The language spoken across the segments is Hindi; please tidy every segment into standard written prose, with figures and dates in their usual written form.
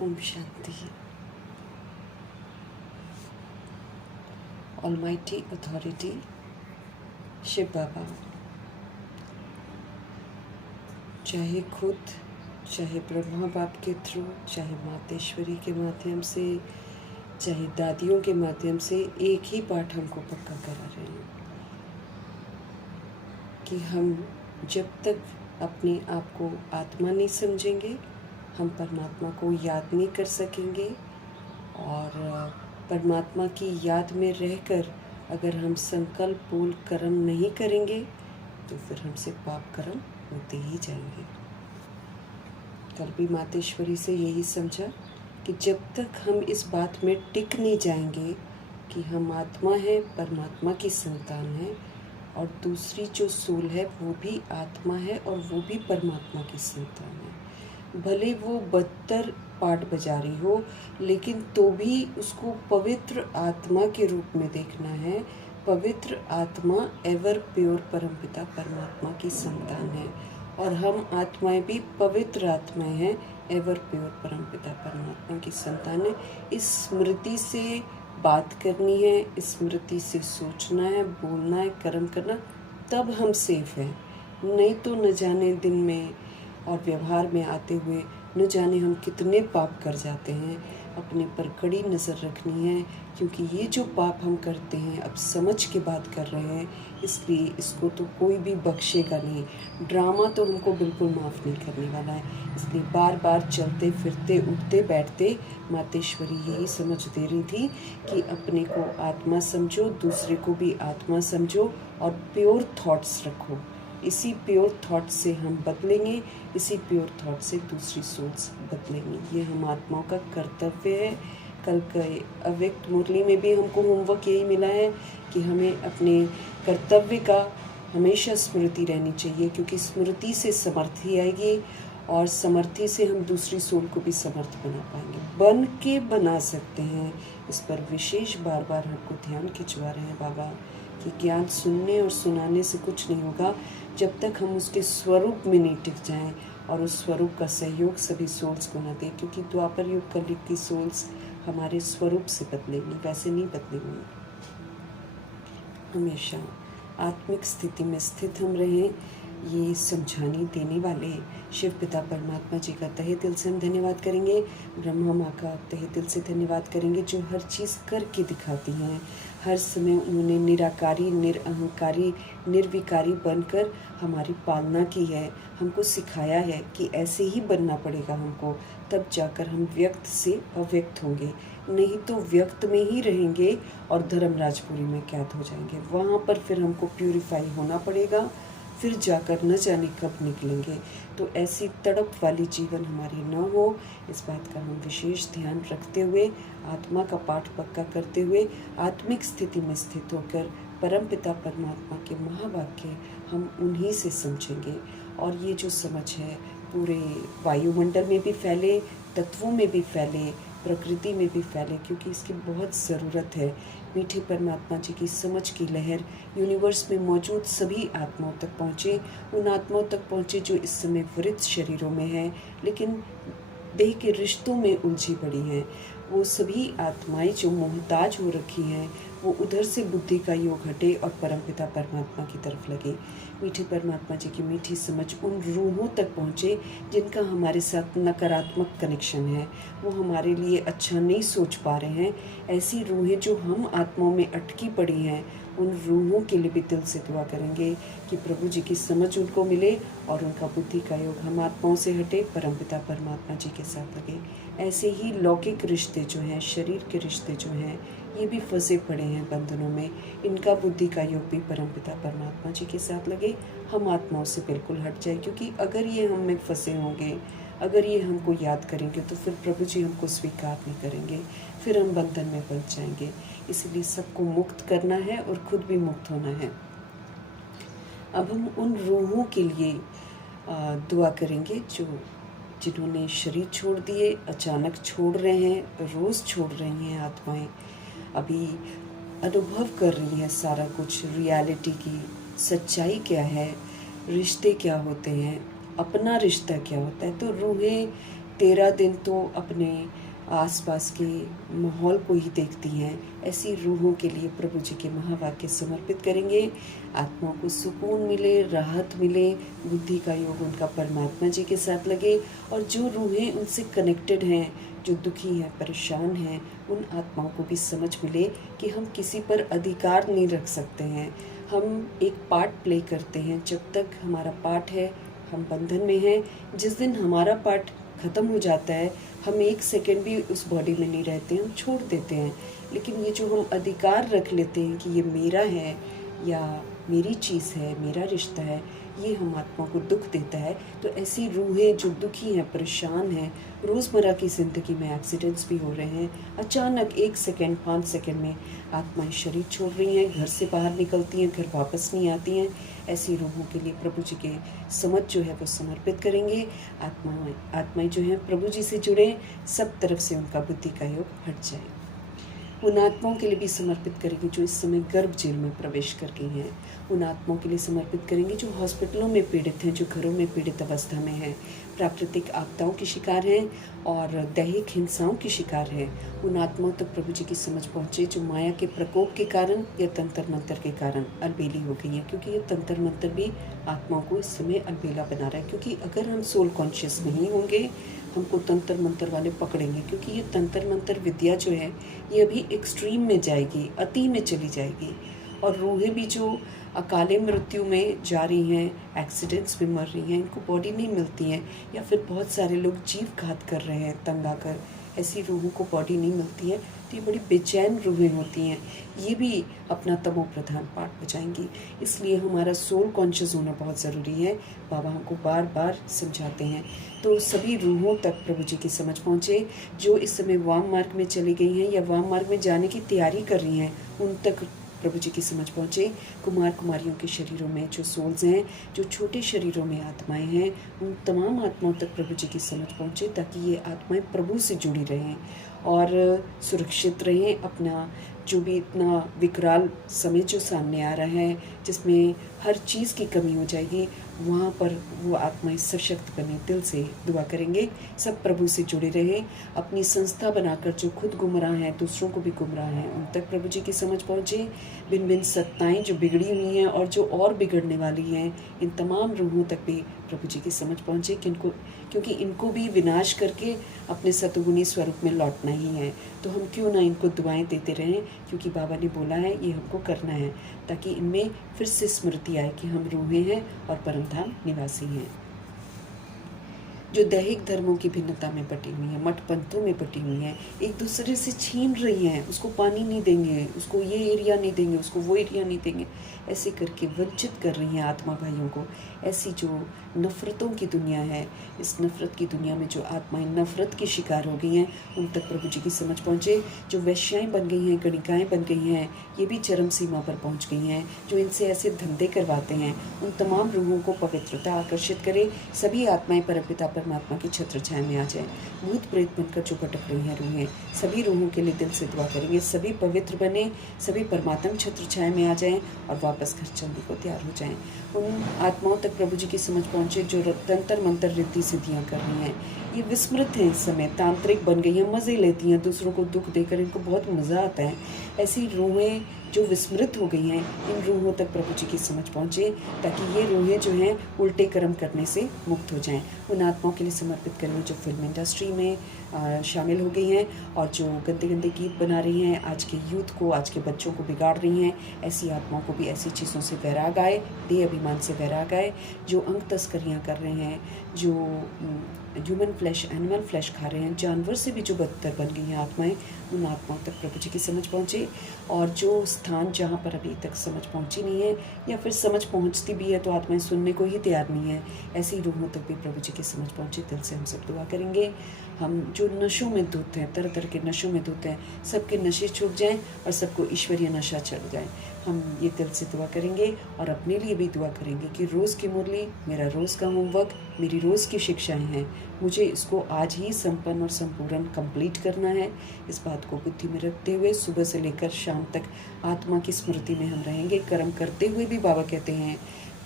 ओम शांति। ऑलमाइटी अथॉरिटी शिव बाबा, चाहे खुद, चाहे ब्रह्मा बाप के थ्रू, चाहे मातेश्वरी के माध्यम से, चाहे दादियों के माध्यम से, एक ही पाठ हमको पक्का करा रहे हैं कि हम जब तक अपने आप को आत्मा नहीं समझेंगे, हम परमात्मा को याद नहीं कर सकेंगे। और परमात्मा की याद में रहकर अगर हम संकल्प बोल कर्म नहीं करेंगे तो फिर हमसे पाप कर्म होते ही जाएंगे। कल भी मातेश्वरी से यही समझा कि जब तक हम इस बात में टिक नहीं जाएंगे कि हम आत्मा है, परमात्मा की संतान है, और दूसरी जो सोल है वो भी आत्मा है और वो भी परमात्मा की संतान है, भले वो 72 पाठ बजा रही हो, लेकिन तो भी उसको पवित्र आत्मा के रूप में देखना है। पवित्र आत्मा एवर प्योर परमपिता परमात्मा की संतान है, और हम आत्माएं भी पवित्र आत्माएं हैं, एवर प्योर परमपिता परमात्मा की संतान है। इस स्मृति से बात करनी है, स्मृति से सोचना है, बोलना है, कर्म करना, तब हम सेफ हैं। नहीं तो न जाने दिन में और व्यवहार में आते हुए न जाने हम कितने पाप कर जाते हैं। अपने पर कड़ी नज़र रखनी है, क्योंकि ये जो पाप हम करते हैं अब समझ के बात कर रहे हैं, इसलिए इसको तो कोई भी बख्शेगा नहीं। ड्रामा तो हमको बिल्कुल माफ़ नहीं करने वाला है। इसलिए बार बार चलते फिरते उठते बैठते मातेश्वरी यही समझ दे रही थी कि अपने को आत्मा समझो, दूसरे को भी आत्मा समझो, और प्योर थॉट्स रखो। इसी प्योर थॉट से हम बदलेंगे, इसी प्योर थॉट से दूसरी सोच बदलेंगे। ये हम आत्माओं का कर्तव्य है। कल के अव्यक्त मुरली में भी हमको होमवर्क यही मिला है कि हमें अपने कर्तव्य का हमेशा स्मृति रहनी चाहिए, क्योंकि स्मृति से समर्थी आएगी, और समर्थी से हम दूसरी सोल को भी समर्थ बना पाएंगे, बन के बना सकते हैं। इस पर विशेष बार बार हमको ध्यान खिंचवा रहे हैं बाबा कि ज्ञान सुनने और सुनाने से कुछ नहीं होगा जब तक हम उसके स्वरूप में नहीं टिक जाएं, और उस स्वरूप का सहयोग सभी सोल्स को न दें, क्योंकि द्वापर युग कलयुग की सोल्स हमारे स्वरूप से बदलेंगी, वैसे नहीं बदलेंगी। हमेशा आत्मिक स्थिति में स्थित हम रहें, ये समझाने देने वाले शिव पिता परमात्मा जी का तहे दिल से हम धन्यवाद करेंगे। ब्रह्मा माँ का तहे दिल से धन्यवाद करेंगे, जो हर चीज़ करके दिखाती हैं। हर समय उन्होंने निराकारी, निरअहंकारी, निर्विकारी बनकर हमारी पालना की है, हमको सिखाया है कि ऐसे ही बनना पड़ेगा हमको, तब जाकर हम व्यक्त से अव्यक्त होंगे। नहीं तो व्यक्त में ही रहेंगे और धर्मराजपुरी में कैद हो जाएंगे। वहाँ पर फिर हमको प्यूरिफाई होना पड़ेगा, फिर जाकर न जाने कब निकलेंगे। तो ऐसी तड़प वाली जीवन हमारी न हो, इस बात का हम विशेष ध्यान रखते हुए, आत्मा का पाठ पक्का करते हुए, आत्मिक स्थिति में स्थित होकर परमपिता परमात्मा के महावाक्य हम उन्हीं से समझेंगे। और ये जो समझ है पूरे वायुमंडल में भी फैले, तत्वों में भी फैले, प्रकृति में भी फैले, क्योंकि इसकी बहुत ज़रूरत है। मीठे परमात्मा जी की समझ की लहर यूनिवर्स में मौजूद सभी आत्माओं तक पहुँचे, उन आत्माओं तक पहुँचे जो इस समय वृत्त शरीरों में हैं, लेकिन देह के रिश्तों में उलझी पड़ी हैं। वो सभी आत्माएं जो मोहताज हो रखी हैं, वो उधर से बुद्धि का योग हटे और परमपिता परमात्मा की तरफ लगे। मीठे परमात्मा जी की मीठी समझ उन रूहों तक पहुँचे जिनका हमारे साथ नकारात्मक कनेक्शन है, वो हमारे लिए अच्छा नहीं सोच पा रहे हैं। ऐसी रूहें जो हम आत्माओं में अटकी पड़ी हैं, उन रूहों के लिए भी दिल से दुआ करेंगे कि प्रभु जी की समझ उनको मिले और उनका बुद्धि का योग हम आत्माओं से हटे, परमपिता परमात्मा जी के साथ लगे। ऐसे ही लौकिक रिश्ते जो हैं, शरीर के रिश्ते जो हैं, ये भी फंसे पड़े हैं बंधनों में, इनका बुद्धि का योग भी परमपिता परमात्मा जी के साथ लगे, हम आत्माओं से बिल्कुल हट जाए। क्योंकि अगर ये हम में फंसे होंगे, अगर ये हमको याद करेंगे, तो फिर प्रभु जी हमको स्वीकार नहीं करेंगे, फिर हम बंधन में बंध जाएंगे। इसलिए सबको मुक्त करना है और खुद भी मुक्त होना है। अब हम उन रूहों के लिए दुआ करेंगे जो जिन्होंने शरीर छोड़ दिए, अचानक छोड़ रहे हैं, रोज़ छोड़ रही हैं आत्माएं, अभी अनुभव कर रही हैं सारा कुछ, रियलिटी की सच्चाई क्या है, रिश्ते क्या होते हैं, अपना रिश्ता क्या होता है। तो रूहें 13 दिन तो अपने आसपास के माहौल को ही देखती हैं। ऐसी रूहों के लिए प्रभु जी के महावाक्य समर्पित करेंगे। आत्माओं को सुकून मिले, राहत मिले, बुद्धि का योग उनका परमात्मा जी के साथ लगे, और जो रूहें उनसे कनेक्टेड हैं, जो दुखी हैं, परेशान हैं, उन आत्माओं को भी समझ मिले कि हम किसी पर अधिकार नहीं रख सकते हैं। हम एक पार्ट प्ले करते हैं। जब तक हमारा पार्ट है हम बंधन में हैं। जिस दिन हमारा पार्ट ख़त्म हो जाता है, हम एक सेकंड भी उस बॉडी में नहीं रहते, हम छोड़ देते हैं। लेकिन ये जो हम अधिकार रख लेते हैं कि ये मेरा है या मेरी चीज़ है, मेरा रिश्ता है, ये हम आत्माओं को दुख देता है। तो ऐसी रूहें जो दुखी हैं, परेशान हैं, रोज़मर्रा की ज़िंदगी में एक्सीडेंट्स भी हो रहे हैं, अचानक 1 सेकंड 5 सेकंड में आत्माएं शरीर छोड़ रही हैं, घर से बाहर निकलती हैं, घर वापस नहीं आती हैं। ऐसी रूहों के लिए प्रभु जी के समझ जो है वो समर्पित करेंगे। आत्माएं जो हैं प्रभु जी से जुड़े, सब तरफ से उनका बुद्धि का योग हट जाए। उन आत्माओं के लिए भी समर्पित करेंगे जो इस समय गर्भ जेल में प्रवेश कर गई हैं। उन आत्माओं के लिए समर्पित करेंगे जो हॉस्पिटलों में पीड़ित हैं, जो घरों में पीड़ित अवस्था में हैं, प्राकृतिक आपदाओं की शिकार हैं और दैहिक हिंसाओं की शिकार हैं। उन आत्माओं तक प्रभु जी की समझ पहुँचे जो माया के प्रकोप के कारण या तंत्र मंत्र के कारण अलबेली हो गई हैं, क्योंकि ये तंत्र मंत्र भी आत्माओं को इस समय अलबेला बना रहा है। क्योंकि अगर हम सोल कॉन्शियस नहीं होंगे, हमको तंत्र मंत्र वाले पकड़ेंगे, क्योंकि ये तंत्र मंत्र विद्या जो है ये अभी एक्सट्रीम में जाएगी, अति में चली जाएगी। और रूहें भी जो अकाले मृत्यु में जा रही हैं, एक्सीडेंट्स में मर रही हैं, इनको बॉडी नहीं मिलती है, या फिर बहुत सारे लोग जीव घात कर रहे हैं तंग आकर, ऐसी रूहों को बॉडी नहीं मिलती है, तो ये बड़ी बेचैन रूहें होती हैं। ये भी अपना तमो प्रधान पार्ट बचाएंगी। इसलिए हमारा सोल कॉन्शियस होना बहुत ज़रूरी है। बाबा हमको बार बार समझाते हैं। तो सभी रूहों तक प्रभु जी की समझ पहुँचे जो इस समय वाम मार्ग में चली गई हैं या वाम मार्ग में जाने की तैयारी कर रही हैं, उन तक प्रभु जी की समझ पहुँचे। कुमार कुमारियों के शरीरों में जो सोल्स हैं, जो छोटे शरीरों में आत्माएं हैं, उन तमाम आत्माओं तक प्रभु जी की समझ पहुँचे, ताकि ये आत्माएं प्रभु से जुड़ी रहें और सुरक्षित रहें। अपना जो भी इतना विकराल समय जो सामने आ रहा है, जिसमें हर चीज़ की कमी हो जाएगी, वहाँ पर वो आत्माएं सशक्त बने। दिल से दुआ करेंगे सब प्रभु से जुड़े रहें। अपनी संस्था बनाकर जो खुद गुमराह हैं, दूसरों को भी गुमराह हैं, उन तक प्रभु जी की समझ पहुँचे। भिन्न भिन्न सत्ताएं जो बिगड़ी हुई हैं और जो और बिगड़ने वाली हैं, इन तमाम रूहों तक भी प्रभु जी की समझ पहुँचे, क्योंकि इनको भी विनाश करके अपने सतुगुणी स्वरूप में लौटना ही है। तो हम क्यों ना इनको दुआएं देते रहें, क्योंकि बाबा ने बोला है ये हमको करना है, ताकि इनमें फिर से स्मृति आए कि हम रूहें हैं और परमधाम निवासी हैं। जो दैहिक धर्मों की भिन्नता में बटी हुई हैं, मठ पंथों में बटी हुई हैं, एक दूसरे से छीन रही हैं, उसको पानी नहीं देंगे, उसको ये एरिया नहीं देंगे, उसको वो एरिया नहीं देंगे, ऐसे करके वंचित कर रही हैं आत्मा भाइयों को। ऐसी जो नफ़रतों की दुनिया है, इस नफ़रत की दुनिया में जो आत्माएं नफ़रत की शिकार हो गई हैं, उन तक प्रभु जी की समझ पहुँचे। जो वैश्याएँ बन गई हैं, गणिकाएँ बन गई हैं, ये भी चरम सीमा पर पहुँच गई हैं। जो इनसे ऐसे धंधे करवाते हैं, उन तमाम रूहों को पवित्रता आकर्षित करे। सभी आत्माएं परमपिता परमात्मा की छत्र छाया में आ जाए। भूत प्रेत बनकर जो भटक रही हैं रूहें, सभी रूहों के लिए दिल से दुआ करेंगे, सभी पवित्र बने, सभी परमात्मा छत्र छाया में आ जाएं और वापस घर चलने को तैयार हो जाएं। उन आत्माओं तक प्रभु जी की समझ पहुँचे जो तंत्र मंत्र रिद्धि सिद्धियाँ कर रही हैं। ये विस्मृत हैं, इस समय तांत्रिक बन गई हैं, मज़े लेती हैं, दूसरों को दुख देकर इनको बहुत मज़ा आता है। ऐसी रूहें जो विस्मृत हो गई हैं, इन रूहों तक प्रभु जी की समझ पहुँचे, ताकि ये रूहें जो हैं उल्टे कर्म करने से मुक्त हो जाएं। उन आत्माओं के लिए समर्पित करेंगे जो फिल्म इंडस्ट्री में शामिल हो गई हैं और जो गंदे गंदे गीत बना रही हैं, आज के यूथ को, आज के बच्चों को बिगाड़ रही हैं। ऐसी आत्माओं को भी ऐसी चीज़ों से वैराग आए, देह अभिमान से वैराग आए। जो अंग तस्करियाँ कर रहे हैं, जो ह्यूमन फ्लैश, एनिमल फ्लैश खा रहे हैं, जानवर से भी जो बदतर बन गई हैं आत्माएं, उन आत्माओं तक प्रभु जी की समझ पहुँचे। और जो स्थान जहाँ पर अभी तक समझ पहुँची नहीं है, या फिर समझ पहुँचती भी है तो आत्माएं सुनने को ही तैयार नहीं है, ऐसी रूहों तक भी प्रभु जी की समझ पहुँचे। दिल से हम सब दुआ करेंगे। हम जो नशों में धुत हैं, तरह तरह के नशों में धुत हैं, सबके नशे छूट जाएं और सबको ईश्वरीय नशा चढ़ जाए। हम ये दिल से दुआ करेंगे और अपने लिए भी दुआ करेंगे कि रोज़ की मुरली, मेरा रोज़ का होमवर्क, मेरी रोज़ की शिक्षाएं हैं, मुझे इसको आज ही संपन्न और संपूर्ण कंप्लीट करना है। इस बात को बुद्धि में रखते हुए सुबह से लेकर शाम तक आत्मा की स्मृति में हम रहेंगे। कर्म करते हुए भी बाबा कहते हैं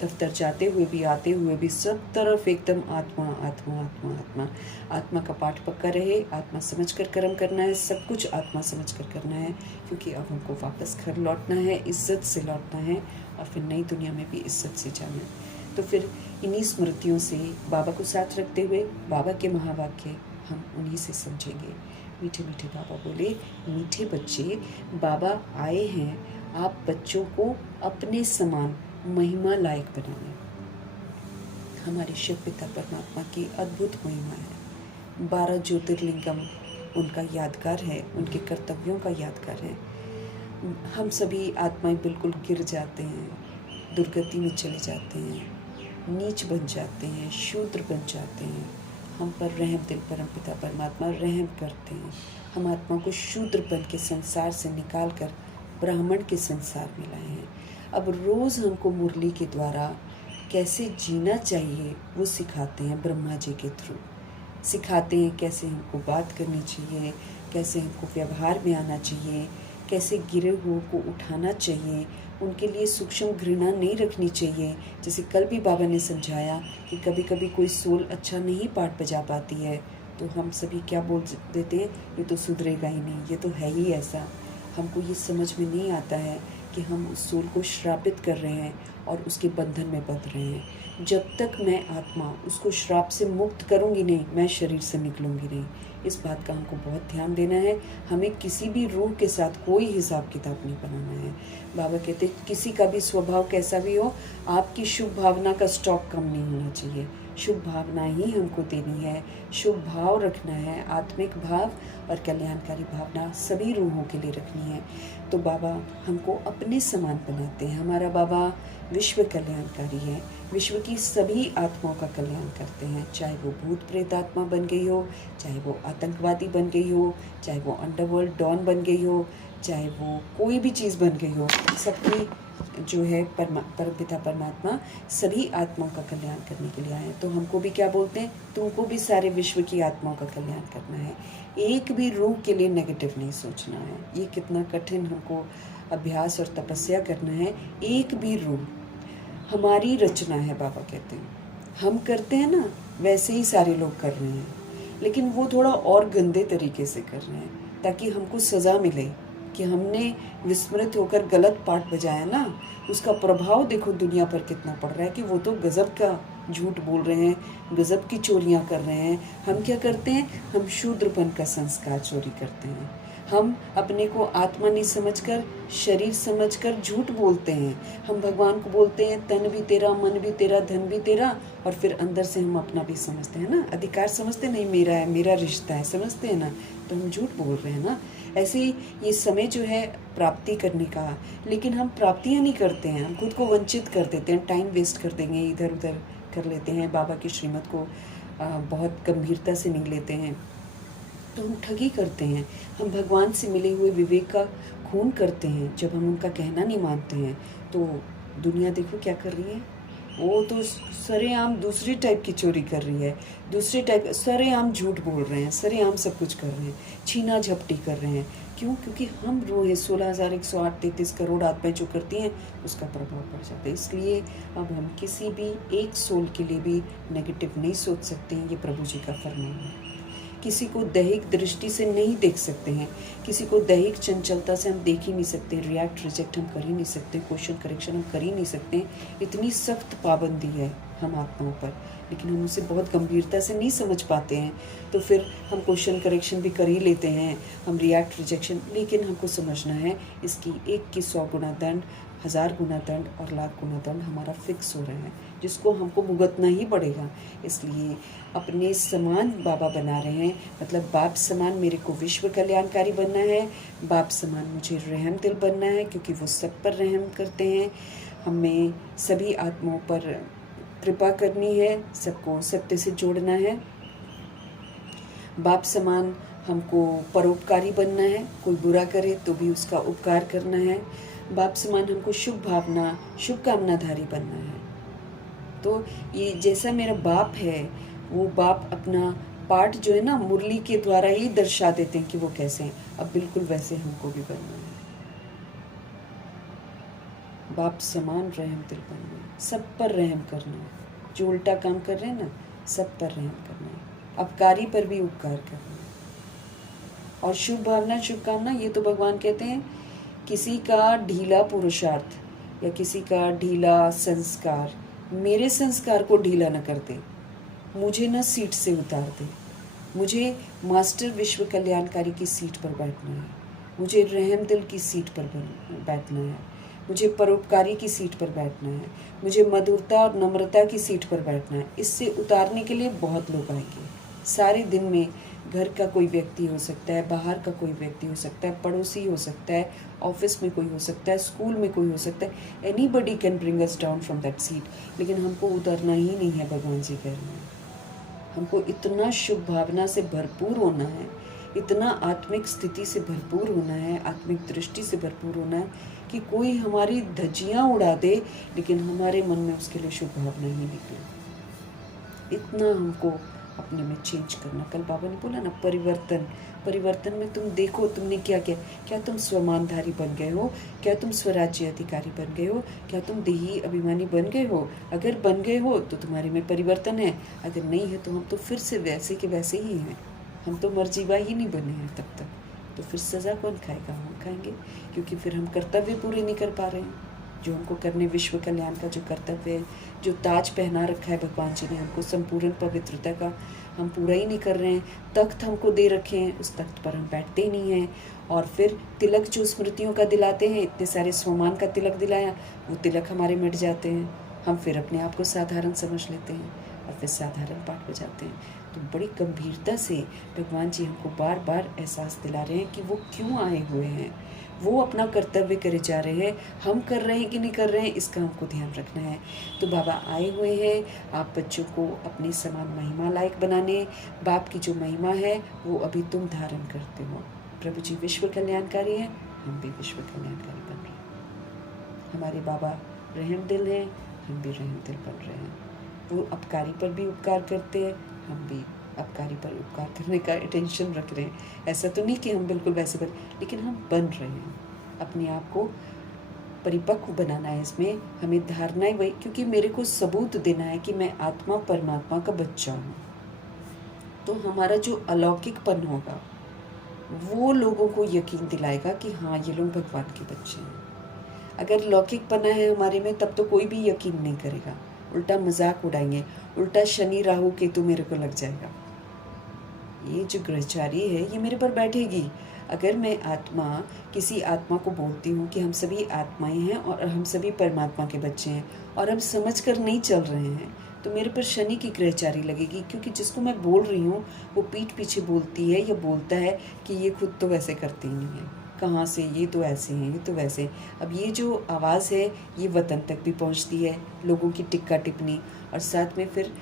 दफ्तर जाते हुए भी, आते हुए भी, सब तरफ एकदम आत्मा आत्मा आत्मा आत्मा। आत्मा का पाठ पक्का रहे, आत्मा समझ कर कर्म करना है, सब कुछ आत्मा समझ कर करना है, क्योंकि अब हमको वापस घर लौटना है, इज्जत से लौटना है, और फिर नई दुनिया में भी इज्जत से जाना है। तो फिर इन्हीं स्मृतियों से बाबा को साथ रखते हुए बाबा के महावाक्य हम उन्हीं से समझेंगे। मीठे मीठे बाबा बोले, मीठे बच्चे, बाबा आए हैं आप बच्चों को अपने समान महिमा लायक बनाने। हमारे शिव पिता परमात्मा की अद्भुत महिमा है। 12 ज्योतिर्लिंगम उनका यादगार है, उनके कर्तव्यों का यादगार है। हम सभी आत्माएं बिल्कुल गिर जाते हैं, दुर्गति में चले जाते हैं, नीच बन जाते हैं, शूद्र बन जाते हैं। हम पर रहम दिल परमपिता परमात्मा रहम करते हैं। हम आत्मा को शूद्रपन के संसार से निकाल कर ब्राह्मण के संसार में लाए हैं। अब रोज़ हमको मुरली के द्वारा कैसे जीना चाहिए वो सिखाते हैं, ब्रह्मा जी के थ्रू सिखाते हैं। कैसे हमको बात करनी चाहिए, कैसे हमको व्यवहार में आना चाहिए, कैसे गिरे हुओं को उठाना चाहिए, उनके लिए सूक्ष्म घृणा नहीं रखनी चाहिए। जैसे कल भी बाबा ने समझाया कि कभी कभी कोई सोल अच्छा नहीं पाठ बजा पाती है, तो हम सभी क्या बोल देते हैं, ये तो सुधरेगा ही नहीं, ये तो है ही ऐसा। हमको ये समझ में नहीं आता है कि हम उस सोल को श्रापित कर रहे हैं और उसके बंधन में बंध रहे हैं। जब तक मैं आत्मा उसको श्राप से मुक्त करूंगी नहीं, मैं शरीर से निकलूंगी नहीं। इस बात का हमको बहुत ध्यान देना है। हमें किसी भी रूह के साथ कोई हिसाब किताब नहीं बनाना है। बाबा कहते किसी का भी स्वभाव कैसा भी हो, आपकी शुभ भावना का स्टॉक कम नहीं होना चाहिए। शुभ भावना ही हमको देनी है, शुभ भाव रखना है, आत्मिक भाव और कल्याणकारी भावना सभी रूहों के लिए रखनी है। तो बाबा हमको अपने समान बनाते हैं। हमारा बाबा विश्व कल्याणकारी है, विश्व की सभी आत्माओं का कल्याण करते हैं। चाहे वो भूत प्रेत आत्मा बन गई हो, चाहे वो आतंकवादी बन गई हो, चाहे वो अंडरवर्ल्ड डॉन बन गई हो, चाहे वो कोई भी चीज़ बन गई हो, सबकी जो है परमपिता परमात्मा सभी आत्माओं का कल्याण करने के लिए आए हैं। तो हमको भी क्या बोलते हैं, तुमको भी सारे विश्व की आत्माओं का कल्याण करना है। एक भी रूह के लिए नेगेटिव नहीं सोचना है। ये कितना कठिन हमको अभ्यास और तपस्या करना है। एक भी रूह हमारी रचना है। बाबा कहते हैं हम करते हैं ना, वैसे ही सारे लोग कर रहे हैं, लेकिन वो थोड़ा और गंदे तरीके से कर रहे हैं ताकि हमको सज़ा मिले कि हमने विस्मृत होकर गलत पाठ बजाया ना। उसका प्रभाव देखो दुनिया पर कितना पड़ रहा है कि वो तो गजब का झूठ बोल रहे हैं, गजब की चोरियां कर रहे हैं। हम क्या करते हैं, हम शूद्रपन का संस्कार चोरी करते हैं। हम अपने को आत्मा नहीं समझकर शरीर समझकर झूठ बोलते हैं। हम भगवान को बोलते हैं तन भी तेरा, मन भी तेरा, धन भी तेरा, और फिर अंदर से हम अपना भी समझते हैं ना, अधिकार समझते नहीं, मेरा है, मेरा रिश्ता है, समझते हैं ना, तो हम झूठ बोल रहे हैं ना। ऐसे ही ये समय जो है प्राप्ति करने का, लेकिन हम प्राप्तियां नहीं करते हैं, हम खुद को वंचित कर देते हैं, टाइम वेस्ट कर देंगे, इधर उधर कर लेते हैं, बाबा की श्रीमत को बहुत गंभीरता से नहीं लेते हैं, तो हम ठगी करते हैं। हम भगवान से मिले हुए विवेक का खून करते हैं जब हम उनका कहना नहीं मानते हैं। तो दुनिया देखो क्या कर रही है, वो तो सरेआम दूसरी टाइप की चोरी कर रही है, दूसरे टाइप सरेआम झूठ बोल रहे हैं, सरेआम सब कुछ कर रहे हैं, छीना झपटी कर रहे हैं। क्यों? क्योंकि हम रूह है 16,108-33 करोड़ आत्माएं जो करती हैं उसका प्रभाव पड़ जाता है। इसलिए अब हम किसी भी एक सोल के लिए भी नेगेटिव नहीं सोच सकते हैं। ये प्रभु जी का फरमान है। किसी को दैहिक दृष्टि से नहीं देख सकते हैं, किसी को दैहिक चंचलता से हम देख ही नहीं सकते, रिएक्ट रिजेक्ट हम कर ही नहीं सकते, क्वेश्चन करेक्शन हम कर ही नहीं सकते। इतनी सख्त पाबंदी है हम आत्माओं पर, लेकिन हम उसे बहुत गंभीरता से नहीं समझ पाते हैं। तो फिर हम क्वेश्चन करेक्शन भी कर ही लेते हैं, हम रिएक्ट रिजेक्शन, लेकिन हमको समझना है इसकी 1 की 100 गुना दंड, 1000 गुना दंड और लाख गुना दंड हमारा फिक्स हो रहा है, जिसको हमको भुगतना ही पड़ेगा। इसलिए अपने समान बाबा बना रहे हैं, मतलब बाप समान मेरे को विश्व कल्याणकारी बनना है, बाप समान मुझे रहम दिल बनना है, क्योंकि वो सब पर रहम करते हैं। हमें सभी आत्माओं पर कृपा करनी है, सबको सत्य से जोड़ना है। बाप समान हमको परोपकारी बनना है, कोई बुरा करे तो भी उसका उपकार करना है। बाप समान हमको शुभ भावना, शुभकामनाधारी बनना है। तो ये जैसा मेरा बाप है, वो बाप अपना पाठ जो है ना मुरली के द्वारा ही दर्शा देते हैं कि वो कैसे हैं। अब बिल्कुल वैसे हमको भी बनना है। बाप समान रहम दिल बनना है, सब पर रहम करना है। जो उल्टा काम कर रहे हैं ना, सब पर रहम करना है, अपकारी पर भी उपकार करना है। और शुभ भावना शुभकामना, ये तो भगवान कहते हैं किसी का ढीला पुरुषार्थ या किसी का ढीला संस्कार मेरे संस्कार को ढीला न कर दे, मुझे न सीट से उतार दे। मुझे मास्टर विश्व कल्याणकारी की सीट पर बैठना है, मुझे रहम दिल की सीट पर बैठना है, मुझे परोपकारी की सीट पर बैठना है, मुझे मधुरता और नम्रता की सीट पर बैठना है। इससे उतारने के लिए बहुत लोग आएंगे। सारे दिन में घर का कोई व्यक्ति हो सकता है, बाहर का कोई व्यक्ति हो सकता है, पड़ोसी हो सकता है, ऑफिस में कोई हो सकता है, स्कूल में कोई हो सकता है। Anybody can bring us down from that seat. लेकिन हमको उतरना ही नहीं है, भगवान जी कह रहे हैं। हमको इतना शुभ भावना से भरपूर होना है, इतना आत्मिक स्थिति से भरपूर होना है, आत्मिक दृष्टि से भरपूर होना है कि कोई हमारी धज्जियाँ उड़ा दे लेकिन हमारे मन में उसके लिए शुभ भावना ही निकले। इतना हमको अपने में चेंज करना। कल बाबा ने बोला ना, परिवर्तन। परिवर्तन में तुम देखो तुमने क्या किया। क्या तुम स्वमानधारी बन गए हो? क्या तुम स्वराज्य अधिकारी बन गए हो? क्या तुम देही अभिमानी बन गए हो? अगर बन गए हो तो तुम्हारे में परिवर्तन है, अगर नहीं है तो हम तो फिर से वैसे के वैसे ही हैं। हम तो मर्जीवा ही नहीं बने हैं तब तक। तो फिर सज़ा कौन खाएगा? हम खाएंगे, क्योंकि फिर हम कर्तव्य पूरे नहीं कर पा रहे हैं जो हमको करने, विश्व कल्याण का जो कर्तव्य है, जो ताज पहना रखा है भगवान जी ने हमको संपूर्ण पवित्रता का, हम पूरा ही नहीं कर रहे हैं। तख्त हमको दे रखे हैं, उस तख्त पर हम बैठते ही नहीं हैं। और फिर तिलक जो स्मृतियों का दिलाते हैं, इतने सारे स्वमान का तिलक दिलाया, वो तिलक हमारे मिट जाते हैं। हम फिर अपने आप को साधारण समझ लेते हैं और फिर साधारण पाठ बजाते हैं। तो बड़ी गंभीरता से भगवान जी हमको बार बार एहसास दिला रहे हैं कि वो क्यों आए हुए हैं। वो अपना कर्तव्य करे जा रहे हैं, हम कर रहे हैं कि नहीं कर रहे हैं, इसका हमको ध्यान रखना है। तो बाबा आए हुए हैं आप बच्चों को अपनी समान महिमा लायक बनाने। बाप की जो महिमा है वो अभी तुम धारण करते हो। प्रभु जी विश्व कल्याणकारी हैं, हम भी विश्व कल्याणकारी बन रहे हैं। हमारे बाबा रहम दिल हैं, हम भी रहम दिल बन रहे हैं। वो अपकारी पर भी उपकार करते हैं, हम भी अपकारी पर उपकार करने का टेंशन रख रहे हैं। ऐसा तो नहीं कि हम बिल्कुल वैसे बन, लेकिन हम बन रहे हैं। अपने आप को परिपक्व बनाना है, इसमें हमें धारणाएं वही, क्योंकि मेरे को सबूत देना है कि मैं आत्मा परमात्मा का बच्चा हूँ। तो हमारा जो अलौकिकपन होगा वो लोगों को यकीन दिलाएगा कि हाँ ये लोग भगवान के बच्चे हैं। अगर लौकिकपना है हमारे में तब तो कोई भी यकीन नहीं करेगा, उल्टा मजाक उड़ाएंगे, उल्टा शनि राहु केतु मेरे को लग जाएगा। ये जो ग्रहचारी है ये मेरे पर बैठेगी। अगर मैं आत्मा किसी आत्मा को बोलती हूँ कि हम सभी आत्माएं हैं और हम सभी परमात्मा के बच्चे हैं और हम समझ कर नहीं चल रहे हैं, तो मेरे पर शनि की ग्रहचारी लगेगी। क्योंकि जिसको मैं बोल रही हूँ वो पीठ पीछे बोलती है या बोलता है कि ये खुद तो वैसे करती ही नहीं है, कहाँ से, ये तो ऐसे हैं, ये तो वैसे। अब ये जो आवाज़ है ये वतन तक भी पहुँचती है, लोगों की टिक्का टिप्पणी, और साथ में फिर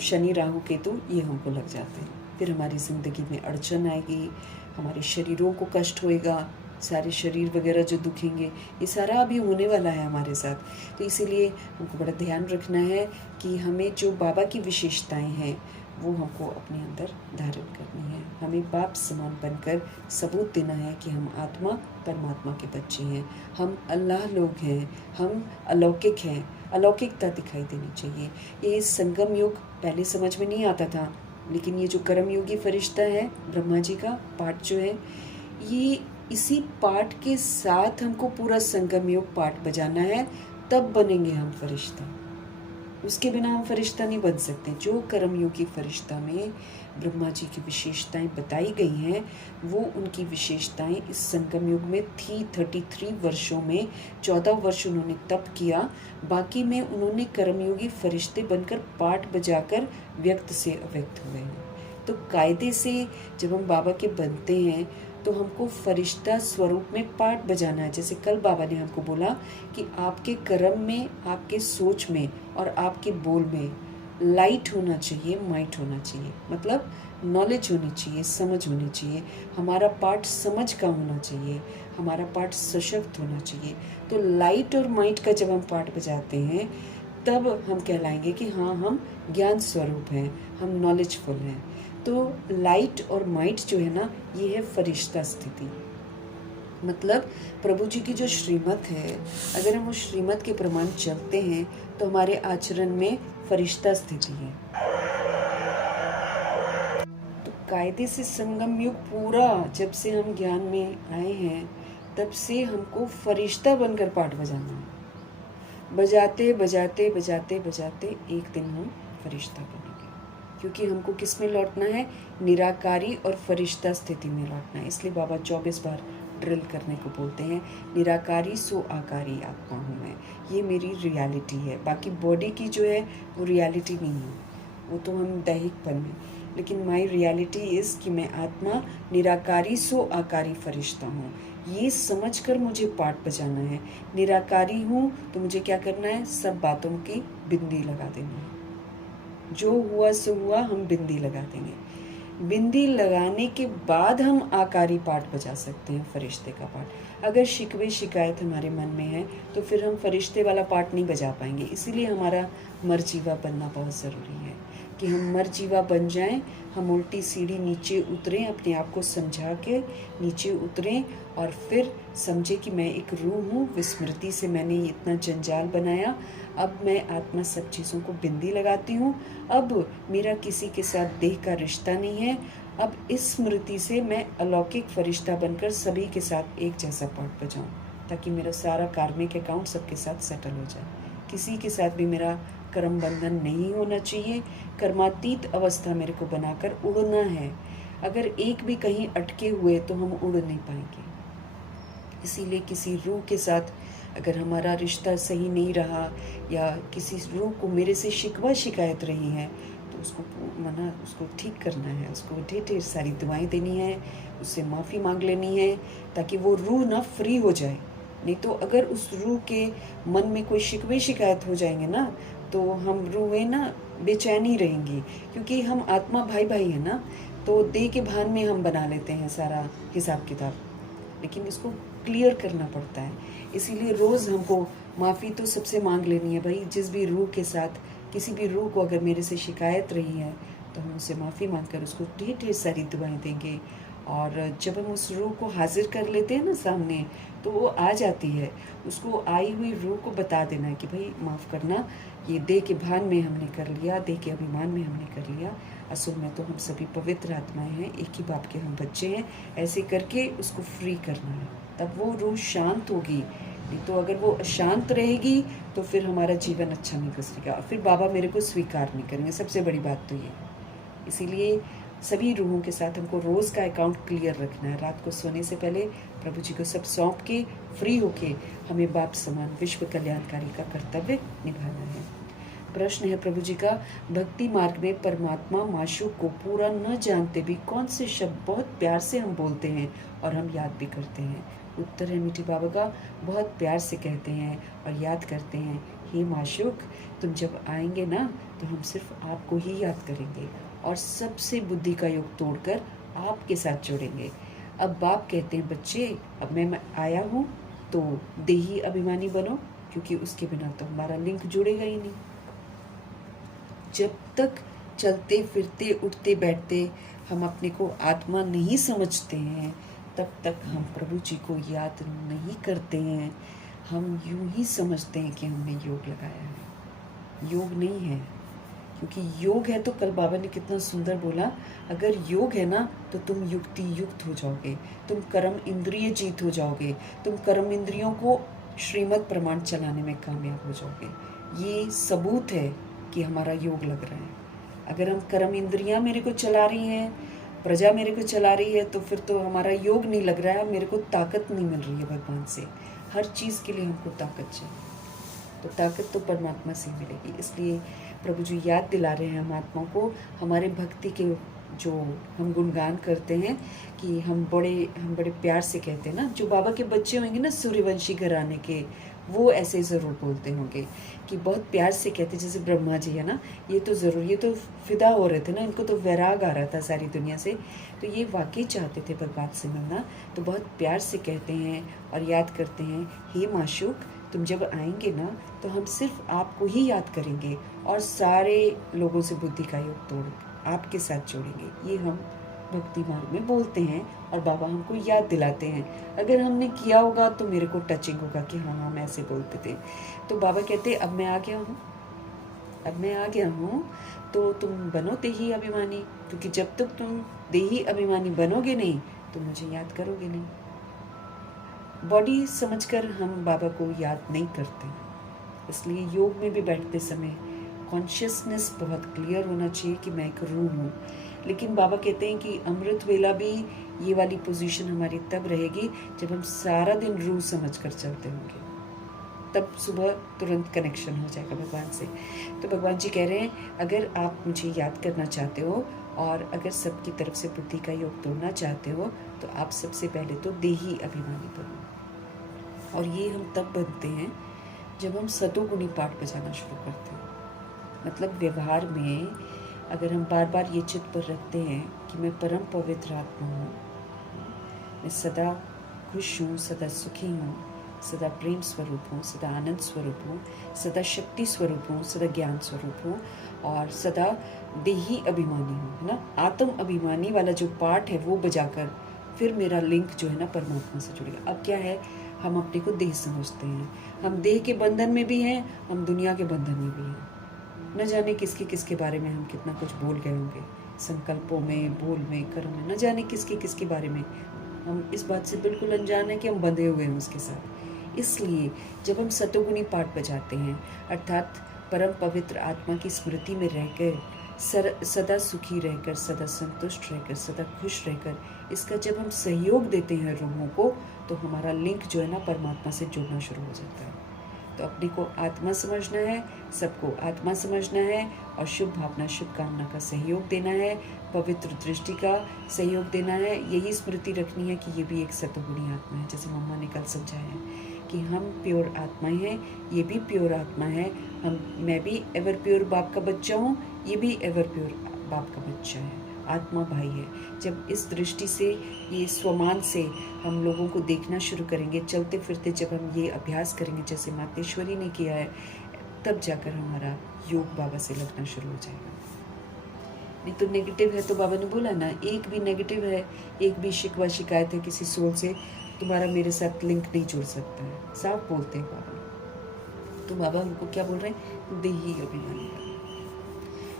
शनि राहु केतु ये हमको लग जाते हैं। फिर हमारी ज़िंदगी में अड़चन आएगी, हमारे शरीरों को कष्ट होएगा, सारे शरीर वगैरह जो दुखेंगे, ये सारा अभी होने वाला है हमारे साथ। तो इसीलिए हमको बड़ा ध्यान रखना है कि हमें जो बाबा की विशेषताएं हैं वो हमको अपने अंदर धारण करनी है। हमें बाप समान बनकर सबूत देना है कि हम आत्मा परमात्मा के बच्चे हैं, हम अल्लाह लोग हैं, हम अलौकिक हैं। अलौकिकता दिखाई देनी चाहिए। ये संगम युग पहले समझ में नहीं आता था, लेकिन ये जो कर्मयोगी फरिश्ता है ब्रह्मा जी का पाठ जो है, ये इसी पाठ के साथ हमको पूरा संगम योग पाठ बजाना है, तब बनेंगे हम फरिश्ता। उसके बिना हम फरिश्ता नहीं बन सकते। जो कर्मयोगी फरिश्ता में ब्रह्मा जी की विशेषताएं बताई गई हैं वो उनकी विशेषताएं इस संगम युग में थी। 33 वर्षों में 14 वर्ष उन्होंने तप किया, बाकी में उन्होंने कर्मयोगी फरिश्ते बनकर पाठ बजाकर व्यक्त से अव्यक्त हुए हैं। तो कायदे से जब हम बाबा के बनते हैं तो हमको फरिश्ता स्वरूप में पाठ बजाना है। जैसे कल बाबा ने हमको बोला कि आपके कर्म में, आपके सोच में और आपके बोल में लाइट होना चाहिए, माइट होना चाहिए, मतलब नॉलेज होनी चाहिए, समझ होनी चाहिए। हमारा पाठ समझ का होना चाहिए, हमारा पाठ सशक्त होना चाहिए। तो लाइट और माइट का जब हम पाठ बजाते हैं तब हम कहलाएंगे कि हाँ हम ज्ञान स्वरूप हैं, हम नॉलेजफुल हैं। तो लाइट और माइट जो है ना, ये है फरिश्ता स्थिति। मतलब प्रभु जी की जो श्रीमत है, अगर हम उस श्रीमत के प्रमाण चलते हैं तो हमारे आचरण में फरिश्ता स्थिति है। तो कायदे से संगम युग पूरा जब से हम ज्ञान में आए हैं तब से हमको फरिश्ता बनकर पाठ बजाना है। बजाते बजाते बजाते बजाते एक दिन हम फरिश्ता बनेंगे, क्योंकि हमको किस में लौटना है? निराकारी और फरिश्ता स्थिति में लौटना है। इसलिए बाबा 24 बार ड्रिल करने को बोलते हैं, निराकारी सो आकारी आत्मा हूँ मैं, ये मेरी रियलिटी है। बाकी बॉडी की जो है वो रियलिटी नहीं है, वो तो हम दैहिकपन में, लेकिन माई रियलिटी इज़ कि मैं आत्मा निराकारी सो आकारी फरिश्ता हूँ। ये समझकर मुझे पाठ बजाना है। निराकारी हूँ तो मुझे क्या करना है? सब बातों की बिंदी लगा देनी है। जो हुआ सो हुआ, हम बिंदी लगा देंगे। बिंदी लगाने के बाद हम आकारी पाठ बजा सकते हैं, फरिश्ते का पाठ। अगर शिकवे शिकायत हमारे मन में है तो फिर हम फरिश्ते वाला पाठ नहीं बजा पाएंगे। इसीलिए हमारा मरजीवा बनना बहुत ज़रूरी है कि हम मरजीवा बन जाएं, हम उल्टी सीढ़ी नीचे उतरें, अपने आप को समझा के नीचे उतरें और फिर समझे कि मैं एक रूह हूँ, विस्मृति से मैंने इतना जंजाल बनाया, अब मैं आत्मा सब चीज़ों को बिंदी लगाती हूँ। अब मेरा किसी के साथ देह का रिश्ता नहीं है। अब इस स्मृति से मैं अलौकिक फरिश्ता बनकर सभी के साथ एक जैसा पाठ बजाऊँ, ताकि मेरा सारा कार्मिक अकाउंट सबके साथ सेटल हो जाए। किसी के साथ भी मेरा कर्म बंधन नहीं होना चाहिए। कर्मातीत अवस्था मेरे को बनाकर उड़ना है। अगर एक भी कहीं अटके हुए तो हम उड़ नहीं पाएंगे। इसीलिए किसी रूह के साथ अगर हमारा रिश्ता सही नहीं रहा या किसी रूह को मेरे से शिकवा शिकायत रही है तो उसको ठीक करना है, उसको ढेर सारी दुआएं देनी है, उससे माफ़ी मांग लेनी है, ताकि वो रूह ना फ्री हो जाए। नहीं तो अगर उस रूह के मन में कोई शिकवे शिकायत हो जाएंगे ना तो हम रूहें ना बेचैनी रहेंगी, क्योंकि हम आत्मा भाई भाई है ना, तो देह के भान में हम बना लेते हैं सारा हिसाब किताब, लेकिन इसको क्लियर करना पड़ता है। इसीलिए रोज़ हमको माफ़ी तो सबसे मांग लेनी है भाई। जिस भी रूह के साथ, किसी भी रूह को अगर मेरे से शिकायत रही है तो हम उससे माफ़ी मांगकर उसको ढेर सारी दुआएं देंगे। और जब हम उस रूह को हाजिर कर लेते हैं ना सामने, तो वो आ जाती है। उसको आई हुई रूह को बता देना है कि भाई माफ़ करना, ये देह के भान में हमने कर लिया, देह के अभिमान में हमने कर लिया, असल में तो हम सभी पवित्र आत्माएं हैं, एक ही बाप के हम बच्चे हैं। ऐसे करके उसको फ्री करना है, तब वो रूह शांत होगी। नहीं तो अगर वो अशांत रहेगी तो फिर हमारा जीवन अच्छा नहीं गुजरेगा और फिर बाबा मेरे को स्वीकार नहीं करेंगे। सबसे बड़ी बात तो ये। इसीलिए सभी रूहों के साथ हमको रोज़ का अकाउंट क्लियर रखना है। रात को सोने से पहले प्रभु जी को सब सौंप के फ्री होके हमें बाप समान विश्व कल्याणकारी का कर्तव्य निभाना है। प्रश्न है प्रभु जी का, भक्ति मार्ग में परमात्मा माशूक को पूरा न जानते भी कौन से शब्द बहुत प्यार से हम बोलते हैं और हम याद भी करते हैं? उत्तर है मीठी बाबा का, बहुत प्यार से कहते हैं और याद करते हैं। हे माशूक, तुम जब आएंगे ना तो हम सिर्फ आपको ही याद करेंगे और सबसे बुद्धि का योग तोड़कर आपके साथ जोड़ेंगे। अब बाप कहते हैं, बच्चे अब मैं आया हूँ तो देही अभिमानी बनो, क्योंकि उसके बिना तो हमारा लिंक जुड़ेगा ही नहीं। जब तक चलते फिरते उठते बैठते हम अपने को आत्मा नहीं समझते हैं तब तक हम प्रभु जी को याद नहीं करते हैं। हम यूं ही समझते हैं कि हमने योग लगाया है। योग नहीं है, क्योंकि योग है तो कल बाबा ने कितना सुंदर बोला, अगर योग है ना तो तुम युक्ति युक्त हो जाओगे, तुम कर्म इंद्रिय जीत हो जाओगे, तुम कर्म इंद्रियों को श्रीमत प्रमाण चलाने में कामयाब हो जाओगे। ये सबूत है कि हमारा योग लग रहा है। अगर हम कर्म इंद्रियां मेरे को चला रही हैं, प्रजा मेरे को चला रही है, तो फिर तो हमारा योग नहीं लग रहा है, मेरे को ताकत नहीं मिल रही है भगवान से। हर चीज़ के लिए हमको ताकत चाहिए, तो ताकत तो परमात्मा से मिलेगी। इसलिए प्रभु जी याद दिला रहे हैं हम आत्मा को, हमारे भक्ति के जो हम गुणगान करते हैं कि हम बड़े प्यार से कहते हैं ना। जो बाबा के बच्चे होंगे ना सूर्यवंशी घराने के, वो ऐसे ज़रूर बोलते होंगे कि बहुत प्यार से कहते, जैसे ब्रह्मा जी है ना, ये तो ज़रूर, ये तो फिदा हो रहे थे ना, इनको तो वैराग आ रहा था सारी दुनिया से, तो ये वाकई चाहते थे भगवान से मिलना, तो बहुत प्यार से कहते हैं और याद करते हैं, हे माशूक, तुम जब आएंगे ना तो हम सिर्फ आपको ही याद करेंगे और सारे लोगों से बुद्धि का योग तोड़ आपके साथ जोड़ेंगे। ये हम भक्ति मार्ग में बोलते हैं और बाबा हमको याद दिलाते हैं। अगर हमने किया होगा तो मेरे को टचिंग होगा कि हाँ हम ऐसे बोलते थे। तो बाबा कहते अब मैं आ गया हूँ, अब मैं आ गया हूँ, तो तुम बनो देही अभिमानी, क्योंकि जब तक तुम देही अभिमानी बनोगे नहीं तो मुझे याद करोगे नहीं। बॉडी समझकर हम बाबा को याद नहीं करते, इसलिए योग में भी बैठते समय कॉन्शियसनेस बहुत क्लियर होना चाहिए कि मैं एक रूह हूँ। लेकिन बाबा कहते हैं कि अमृत वेला भी ये वाली पोजीशन हमारी तब रहेगी जब हम सारा दिन रूह समझ कर चलते होंगे, तब सुबह तुरंत कनेक्शन हो जाएगा भगवान से। तो भगवान जी कह रहे हैं अगर आप मुझे याद करना चाहते हो और अगर सबकी तरफ से बुद्धि का योग तोड़ना चाहते हो तो आप सबसे पहले तो देही अभिमानी बनो। और ये हम तब बनते हैं जब हम सतोगुणी पाठ बजाना शुरू करते हैं। मतलब व्यवहार में अगर हम बार बार ये चित्त पर रखते हैं कि मैं परम पवित्र आत्मा हूँ, मैं सदा खुश हूँ, सदा सुखी हूँ, सदा प्रेम स्वरूप हूँ, सदा आनंद स्वरूप हूँ, सदा शक्ति स्वरूप हूँ, सदा ज्ञान स्वरूप हूँ और सदा देही अभिमानी हूँ, है ना। आत्म अभिमानी वाला जो पार्ट है वो बजाकर फिर मेरा लिंक जो है ना परमात्मा से जुड़ेगा। अब क्या है, हम अपने को देह समझते हैं, हम देह के बंधन में भी हैं, हम दुनिया के बंधन में भी हैं। न जाने किसके किसके बारे में हम कितना कुछ बोल गए होंगे, संकल्पों में, बोल में, कर्म में, न जाने किसके किसके बारे में हम इस बात से बिल्कुल अनजान है कि हम बंधे हुए हैं उसके साथ। इसलिए जब हम सतोगुणी पाठ बजाते हैं अर्थात परम पवित्र आत्मा की स्मृति में रहकर सदा सुखी रहकर, सदा संतुष्ट रहकर, सदा खुश रहकर, इसका जब हम सहयोग देते हैं रूहों को तो हमारा लिंक जो है ना परमात्मा से जुड़ना शुरू हो जाता है। तो अपने को आत्मा समझना है, सबको आत्मा समझना है और शुभ भावना, शुभ कामना का सहयोग देना है, पवित्र दृष्टि का सहयोग देना है। यही स्मृति रखनी है कि ये भी एक सतोगुणी आत्मा है। जैसे मम्मा ने कल समझाया है कि हम प्योर आत्माएं हैं, ये भी प्योर आत्मा है। मैं भी एवर प्योर बाप का बच्चा हूँ, ये भी एवर प्योर बाप का बच्चा है, आत्मा भाई है। जब इस दृष्टि से, ये स्वमान से हम लोगों को देखना शुरू करेंगे, चलते फिरते जब हम ये अभ्यास करेंगे जैसे मातेश्वरी ने किया है, तब जाकर हमारा योग बाबा से लगना शुरू हो जाएगा। नहीं तो नेगेटिव है तो बाबा ने बोला ना, एक भी नेगेटिव है, एक भी शिकवा शिकायत है किसी सोल से, तुम्हारा मेरे साथ लिंक नहीं जुड़ सकता है, साफ बोलते हैं बाबा। तो बाबा उनको क्या बोल रहे हैं, देही अभिमान,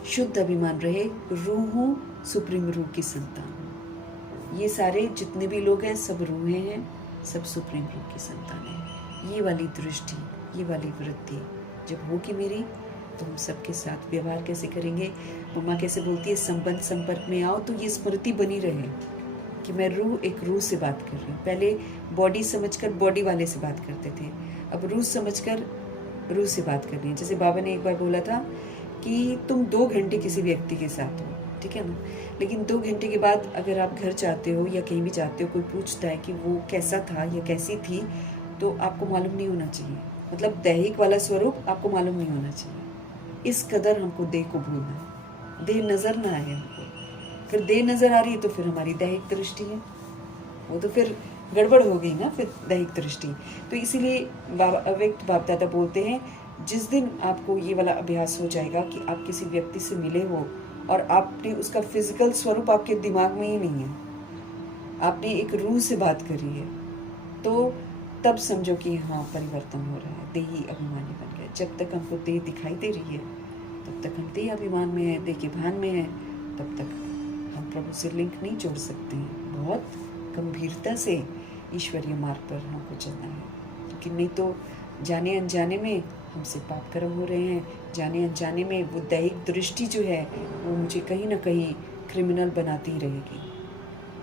शुद्ध अभिमान रहे, रूह हूँ, सुप्रीम रूह की संतान हूँ। ये सारे जितने भी लोग हैं सब रूहें हैं, सब सुप्रीम रूह की संतान हैं। ये वाली दृष्टि, ये वाली वृत्ति जब होगी मेरी तो हम सबके साथ व्यवहार कैसे करेंगे। मम्मा कैसे बोलती है, संबंध संपर्क में आओ तो ये स्मृति बनी रहे कि मैं रूह, एक रूह से बात कर रही हूँ। पहले बॉडी समझकर बॉडी वाले से बात करते थे, अब रूह समझकर रूह से बात करनी है। जैसे बाबा ने एक बार बोला था कि तुम 2 घंटे किसी व्यक्ति के साथ हो, ठीक है ना, लेकिन 2 घंटे के बाद अगर आप घर जाते हो या कहीं भी जाते हो, कोई पूछता है कि वो कैसा था या कैसी थी, तो आपको मालूम नहीं होना चाहिए। मतलब दैहिक वाला स्वरूप आपको मालूम नहीं होना चाहिए। इस कदर हमको देह को भूलना है, देह नजर ना आए हमको। फिर देह नजर आ रही है तो फिर हमारी दैहिक दृष्टि है, वो तो फिर गड़बड़ हो गई ना, फिर दैहिक दृष्टि। तो इसीलिए बाबा अव्यक्त बाप दादा बोलते हैं, जिस दिन आपको ये वाला अभ्यास हो जाएगा कि आप किसी व्यक्ति से मिले हो और आपने उसका फिजिकल स्वरूप आपके दिमाग में ही नहीं है, आपने एक रूह से बात करी है, तो तब समझो कि हाँ परिवर्तन हो रहा है, देही अभिमानी बन गया। जब तक हमको देह दिखाई दे रही है तब तक हम देह अभिमान में है, देह के भान में है, तब तक हम प्रभु से लिंक नहीं जोड़ सकते हैं। बहुत गंभीरता से ईश्वरीय मार्ग पर हमको चलना है, क्योंकि नहीं तो जाने अनजाने में हमसे पाप कर्म हो रहे हैं, जाने अनजाने में वो दैहिक दृष्टि जो है वो मुझे कहीं ना कहीं क्रिमिनल बनाती रहेगी।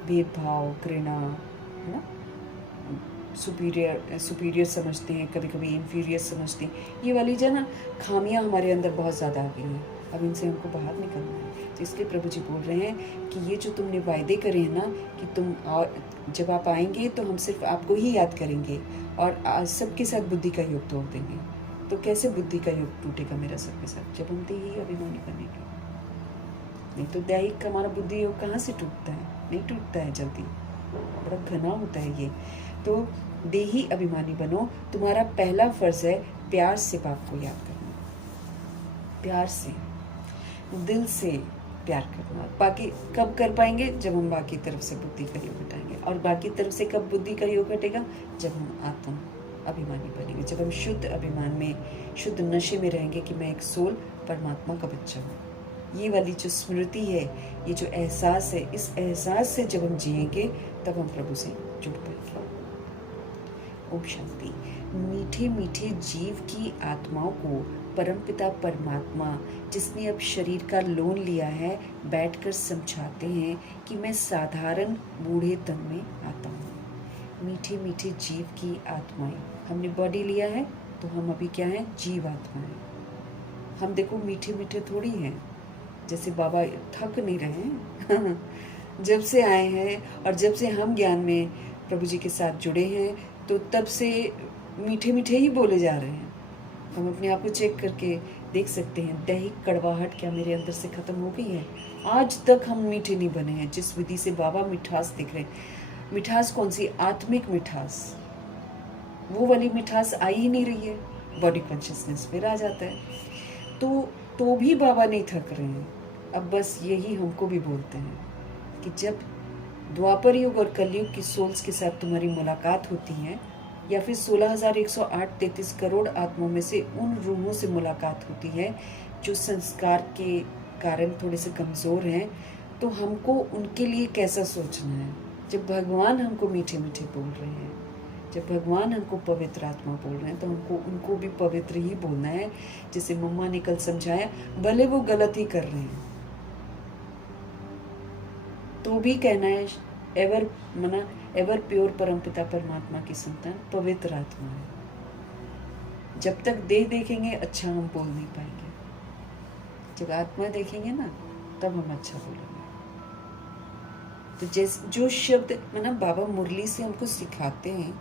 भेदभाव, घृणा, है ना, सुपीरियर समझते हैं, कभी कभी इन्फीरियर समझते हैं। ये वाली जो ना खामियां हमारे अंदर बहुत ज़्यादा आ गई हैं, अब इनसे हमको बाहर निकलना है। तो इसलिए प्रभु जी बोल रहे हैं कि ये जो तुमने वायदे करे हैं ना कि तुम और जब आप आएंगे तो हम सिर्फ आपको ही याद करेंगे और सबके साथ बुद्धि का योग तोड़ देंगे। तो कैसे बुद्धि का योग टूटेगा मेरा सबके साथ, जब हम देही अभिमानी बनेंगे। नहीं तो दैहिक का हमारा बुद्धि योग कहाँ से टूटता है, नहीं टूटता है जल्दी, बड़ा घना होता है ये। तो देही अभिमानी बनो। तुम्हारा पहला फर्ज है प्यार से बाप को याद करना, प्यार से, दिल से, प्यार करना। बाकी कब कर पाएंगे? जब हम बाकी तरफ से बुद्धि का योग हटाएंगे। और बाकी तरफ से कब बुद्धि का योग हटेगा? जब हम आत्म अभिमानी बनेंगे, जब हम शुद्ध अभिमान में, शुद्ध नशे में रहेंगे कि मैं एक सोल परमात्मा का बच्चा हूँ। ये वाली जो स्मृति है, ये जो एहसास है, इस एहसास से जब हम जिएंगे तब हम प्रभु से जुड़ पाएंगे। ओम शांति। मीठे मीठे जीव की आत्माओं को परमपिता परमात्मा, जिसने अब शरीर का लोन लिया है, बैठकर समझाते हैं कि मैं साधारण बूढ़े तन में आता हूँ। मीठे मीठे जीव की आत्माएं, हमने बॉडी लिया है तो हम अभी क्या हैं? जीव आत्माएं। हम देखो मीठे मीठे थोड़ी हैं, जैसे बाबा थक नहीं रहे जब से आए हैं और जब से हम ज्ञान में प्रभु जी के साथ जुड़े हैं, तो तब से मीठे मीठे ही बोले जा रहे हैं। हम अपने आप को चेक करके देख सकते हैं, दैहिक कड़वाहट क्या मेरे अंदर से खत्म हो गई है? आज तक हम मीठे नहीं बने हैं। जिस विधि से बाबा मिठास दिख रहे हैं, मिठास कौन सी? आत्मिक मिठास। वो वाली मिठास आई ही नहीं रही है, बॉडी कॉन्शियसनेस फिर आ जाता है। तो भी बाबा नहीं थक रहे हैं। अब बस यही हमको भी बोलते हैं कि जब द्वापर युग और कलयुग की सोल्स के साथ तुम्हारी मुलाकात होती है, या फिर 16,108 करोड़ आत्माओं में से उन रूहों से मुलाकात होती है जो संस्कार के कारण थोड़े से कमज़ोर हैं, तो हमको उनके लिए कैसा सोचना है? जब भगवान हमको मीठे मीठे बोल रहे हैं, जब भगवान हमको पवित्र आत्मा बोल रहे हैं, तो हमको उनको भी पवित्र ही बोलना है। जैसे मम्मा ने कल समझाया, भले वो गलत ही कर रहे हैं तो भी कहना है एवर प्योर परमपिता परमात्मा की संतान पवित्र आत्मा है। जब तक देह देखेंगे अच्छा हम बोल नहीं पाएंगे, जब आत्मा देखेंगे ना तब हम अच्छा बोलेंगे। तो जैसे जो शब्द बाबा मुरली से हमको सिखाते हैं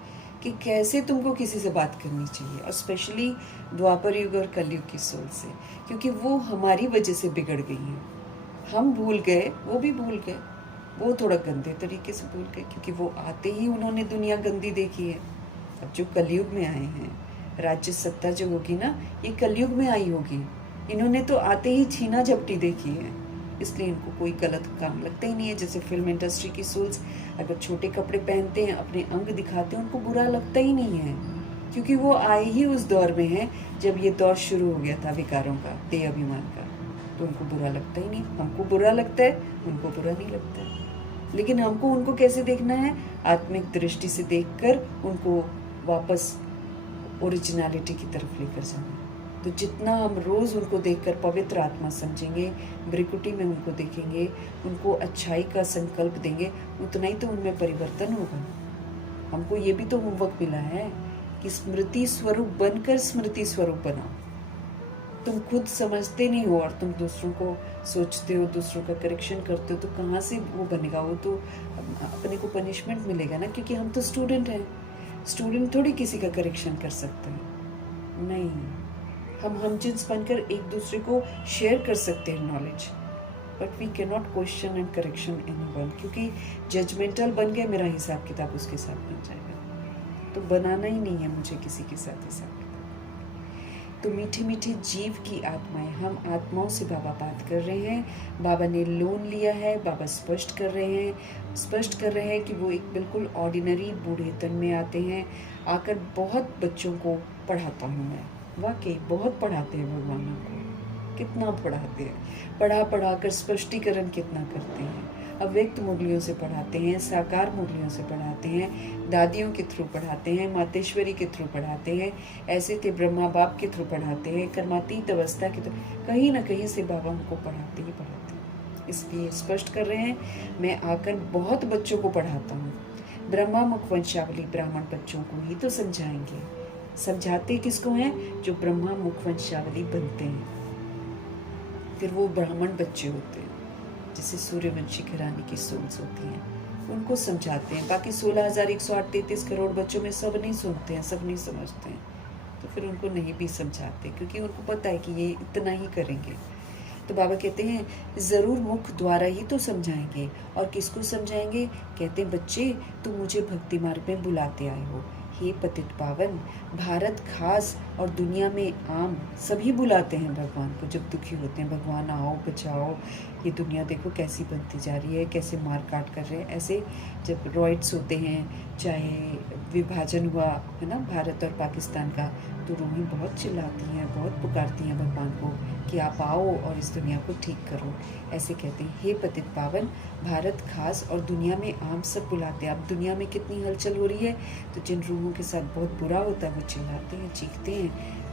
कि कैसे तुमको किसी से बात करनी चाहिए, और स्पेशली द्वापर युग और कलयुग की सोल से, क्योंकि वो हमारी वजह से बिगड़ गई हैं। हम भूल गए, वो भी भूल गए, वो थोड़ा गंदे तरीके से भूल गए, क्योंकि वो आते ही उन्होंने दुनिया गंदी देखी है। अब जो कलयुग में आए हैं, राज्य सत्ता जो होगी ना, ये कलयुग में आई होगी। इन्होंने तो आते ही छीना झपटी देखी है, इसलिए इनको कोई गलत काम लगता ही नहीं है। जैसे फिल्म इंडस्ट्री की सोल्स अगर छोटे कपड़े पहनते हैं, अपने अंग दिखाते हैं, उनको बुरा लगता ही नहीं है, क्योंकि वो आए ही उस दौर में हैं जब ये दौर शुरू हो गया था विकारों का, देह अभिमान का। तो उनको बुरा लगता ही नहीं। हमको बुरा लगता है, उनको बुरा नहीं लगता है। लेकिन हमको उनको कैसे देखना है? आत्मिक दृष्टि से देखकर उनको वापस ओरिजिनलिटी की तरफ लेकर जाना। तो जितना हम रोज़ उनको देखकर पवित्र आत्मा समझेंगे, ब्रिकुटी में उनको देखेंगे, उनको अच्छाई का संकल्प देंगे, उतना ही तो उनमें परिवर्तन होगा। हमको ये भी तो होमवर्क मिला है कि स्मृति स्वरूप बनकर स्मृति स्वरूप बनाओ। तुम खुद समझते नहीं हो और तुम दूसरों को सोचते हो, दूसरों का करेक्शन करते हो, तो कहाँ से वो बनेगा? वो तो अपने को पनिशमेंट मिलेगा ना, क्योंकि हम तो स्टूडेंट हैं। स्टूडेंट थोड़ी किसी का करेक्शन कर सकते हैं, नहीं। हम जिन्स बनकर एक दूसरे को शेयर कर सकते हैं knowledge, but we can not question and correction anyone, क्योंकि जजमेंटल बन गया, मेरा हिसाब किताब उसके साथ बन जाएगा। तो बनाना ही नहीं है मुझे किसी के साथ हिसाब किताब। तो मीठे मीठे जीव की आत्माएं, हम आत्माओं से बाबा बात कर रहे हैं। बाबा ने लोन लिया है, बाबा स्पष्ट कर रहे हैं कि वो एक बिल्कुल ऑर्डिनरी बूढ़े तन में आते हैं। आकर बहुत बच्चों को पढ़ाता हूँ मैं, वाकई बहुत पढ़ाते हैं भगवान को, कितना पढ़ाते हैं, पढ़ा कर स्पष्टीकरण कितना करते हैं। अव्यक्त मुरलियों से पढ़ाते हैं, साकार मुरलियों से पढ़ाते हैं, दादियों के थ्रू पढ़ाते हैं, मातेश्वरी के थ्रू पढ़ाते हैं, ऐसे थे ब्रह्मा बाप के थ्रू पढ़ाते हैं, कर्मातीत अवस्था के थ्रू, कहीं ना कहीं से बाबा हमको पढ़ाते ही पढ़ाते हैं। इसलिए स्पष्ट कर रहे हैं, मैं आकर बहुत बच्चों को पढ़ाता हूँ। ब्रह्मा मुख वंशावली ब्राह्मण बच्चों को ही तो समझाएंगे। समझाते किसको हैं? जो ब्रह्मा मुख वंशावली बनते हैं, फिर वो ब्राह्मण बच्चे होते हैं, जैसे सूर्यवंशी घराने की सोल्स होती हैं, उनको समझाते हैं। बाकी 16,108 करोड़ बच्चों में सब नहीं सुनते हैं, सब नहीं समझते हैं, तो फिर उनको नहीं भी समझाते, क्योंकि उनको पता है कि ये इतना ही करेंगे। तो बाबा कहते हैं ज़रूर मुख द्वारा ही तो समझाएंगे। और किसको समझाएंगे? कहते हैं बच्चे तुम मुझे भक्ति मार्ग में बुलाते आए हो, हे पतित पावन, भारत खास और दुनिया में आम सभी बुलाते हैं भगवान को जब दुखी होते हैं, भगवान आओ बचाओ, ये दुनिया देखो कैसी बनती जा रही है, कैसे मार काट कर रहे हैं। ऐसे जब रॉयट्स होते हैं, चाहे विभाजन हुआ है ना भारत और पाकिस्तान का, तो रूही बहुत चिल्लाती हैं, बहुत पुकारती हैं भगवान को कि आप आओ और इस दुनिया को ठीक करो। ऐसे कहते हैं, हे पतित पावन, भारत खास और दुनिया में आम सब बुलाते हैं। अब दुनिया में कितनी हलचल हो रही है, तो जिन रूहों के साथ बहुत बुरा होता है वो चिल्लाते हैं, चीखते हैं।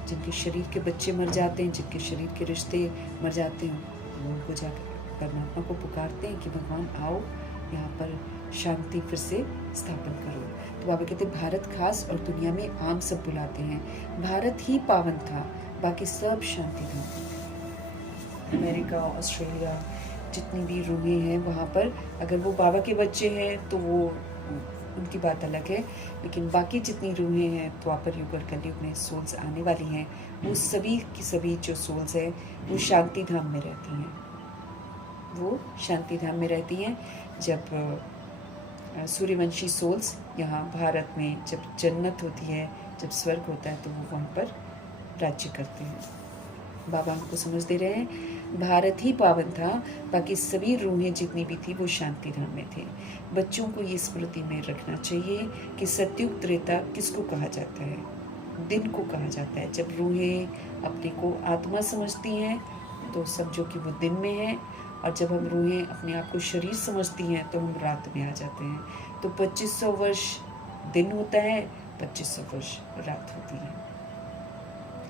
जिनके शरीर के बच्चे मर जाते हैं, जिनके शरीर के रिश्ते मर जाते हैं, वो उनको जाकर परमात्मा को पुकारते हैं कि भगवान आओ, यहाँ पर शांति फिर से स्थापन करो। तो बाबा कहते हैं, भारत खास और दुनिया में आम सब बुलाते हैं। भारत ही पावन था, बाकी सब शांति था। अमेरिका, ऑस्ट्रेलिया, जितनी भी रूहें हैं वहाँ पर, अगर वो बाबा के बच्चे हैं तो वो उनकी बात अलग है, लेकिन बाकी जितनी रूहें हैं द्वापर युग और कलयुग में सोल्स आने वाली हैं, वो सभी की सभी जो सोल्स हैं वो शांति धाम में रहती हैं। वो शांति धाम में रहती हैं। जब सूर्यवंशी सोल्स यहाँ भारत में जब जन्नत होती है, जब स्वर्ग होता है, तो वो वहाँ पर राज्य करते हैं। बाबा हमको समझ दे रहे हैं, भारत ही पावन था, बाकी सभी रूहें जितनी भी थी वो शांति धाम में थे। बच्चों को ये स्मृति में रखना चाहिए कि सत्युग त्रेता किसको कहा जाता है, दिन को कहा जाता है। जब रूहें अपने को आत्मा समझती हैं तो समझो कि वो दिन में है, और जब हम रूहें अपने आप को शरीर समझती हैं तो हम रात में आ जाते हैं। तो 2500 वर्ष दिन होता है, 2500 वर्ष रात होती है,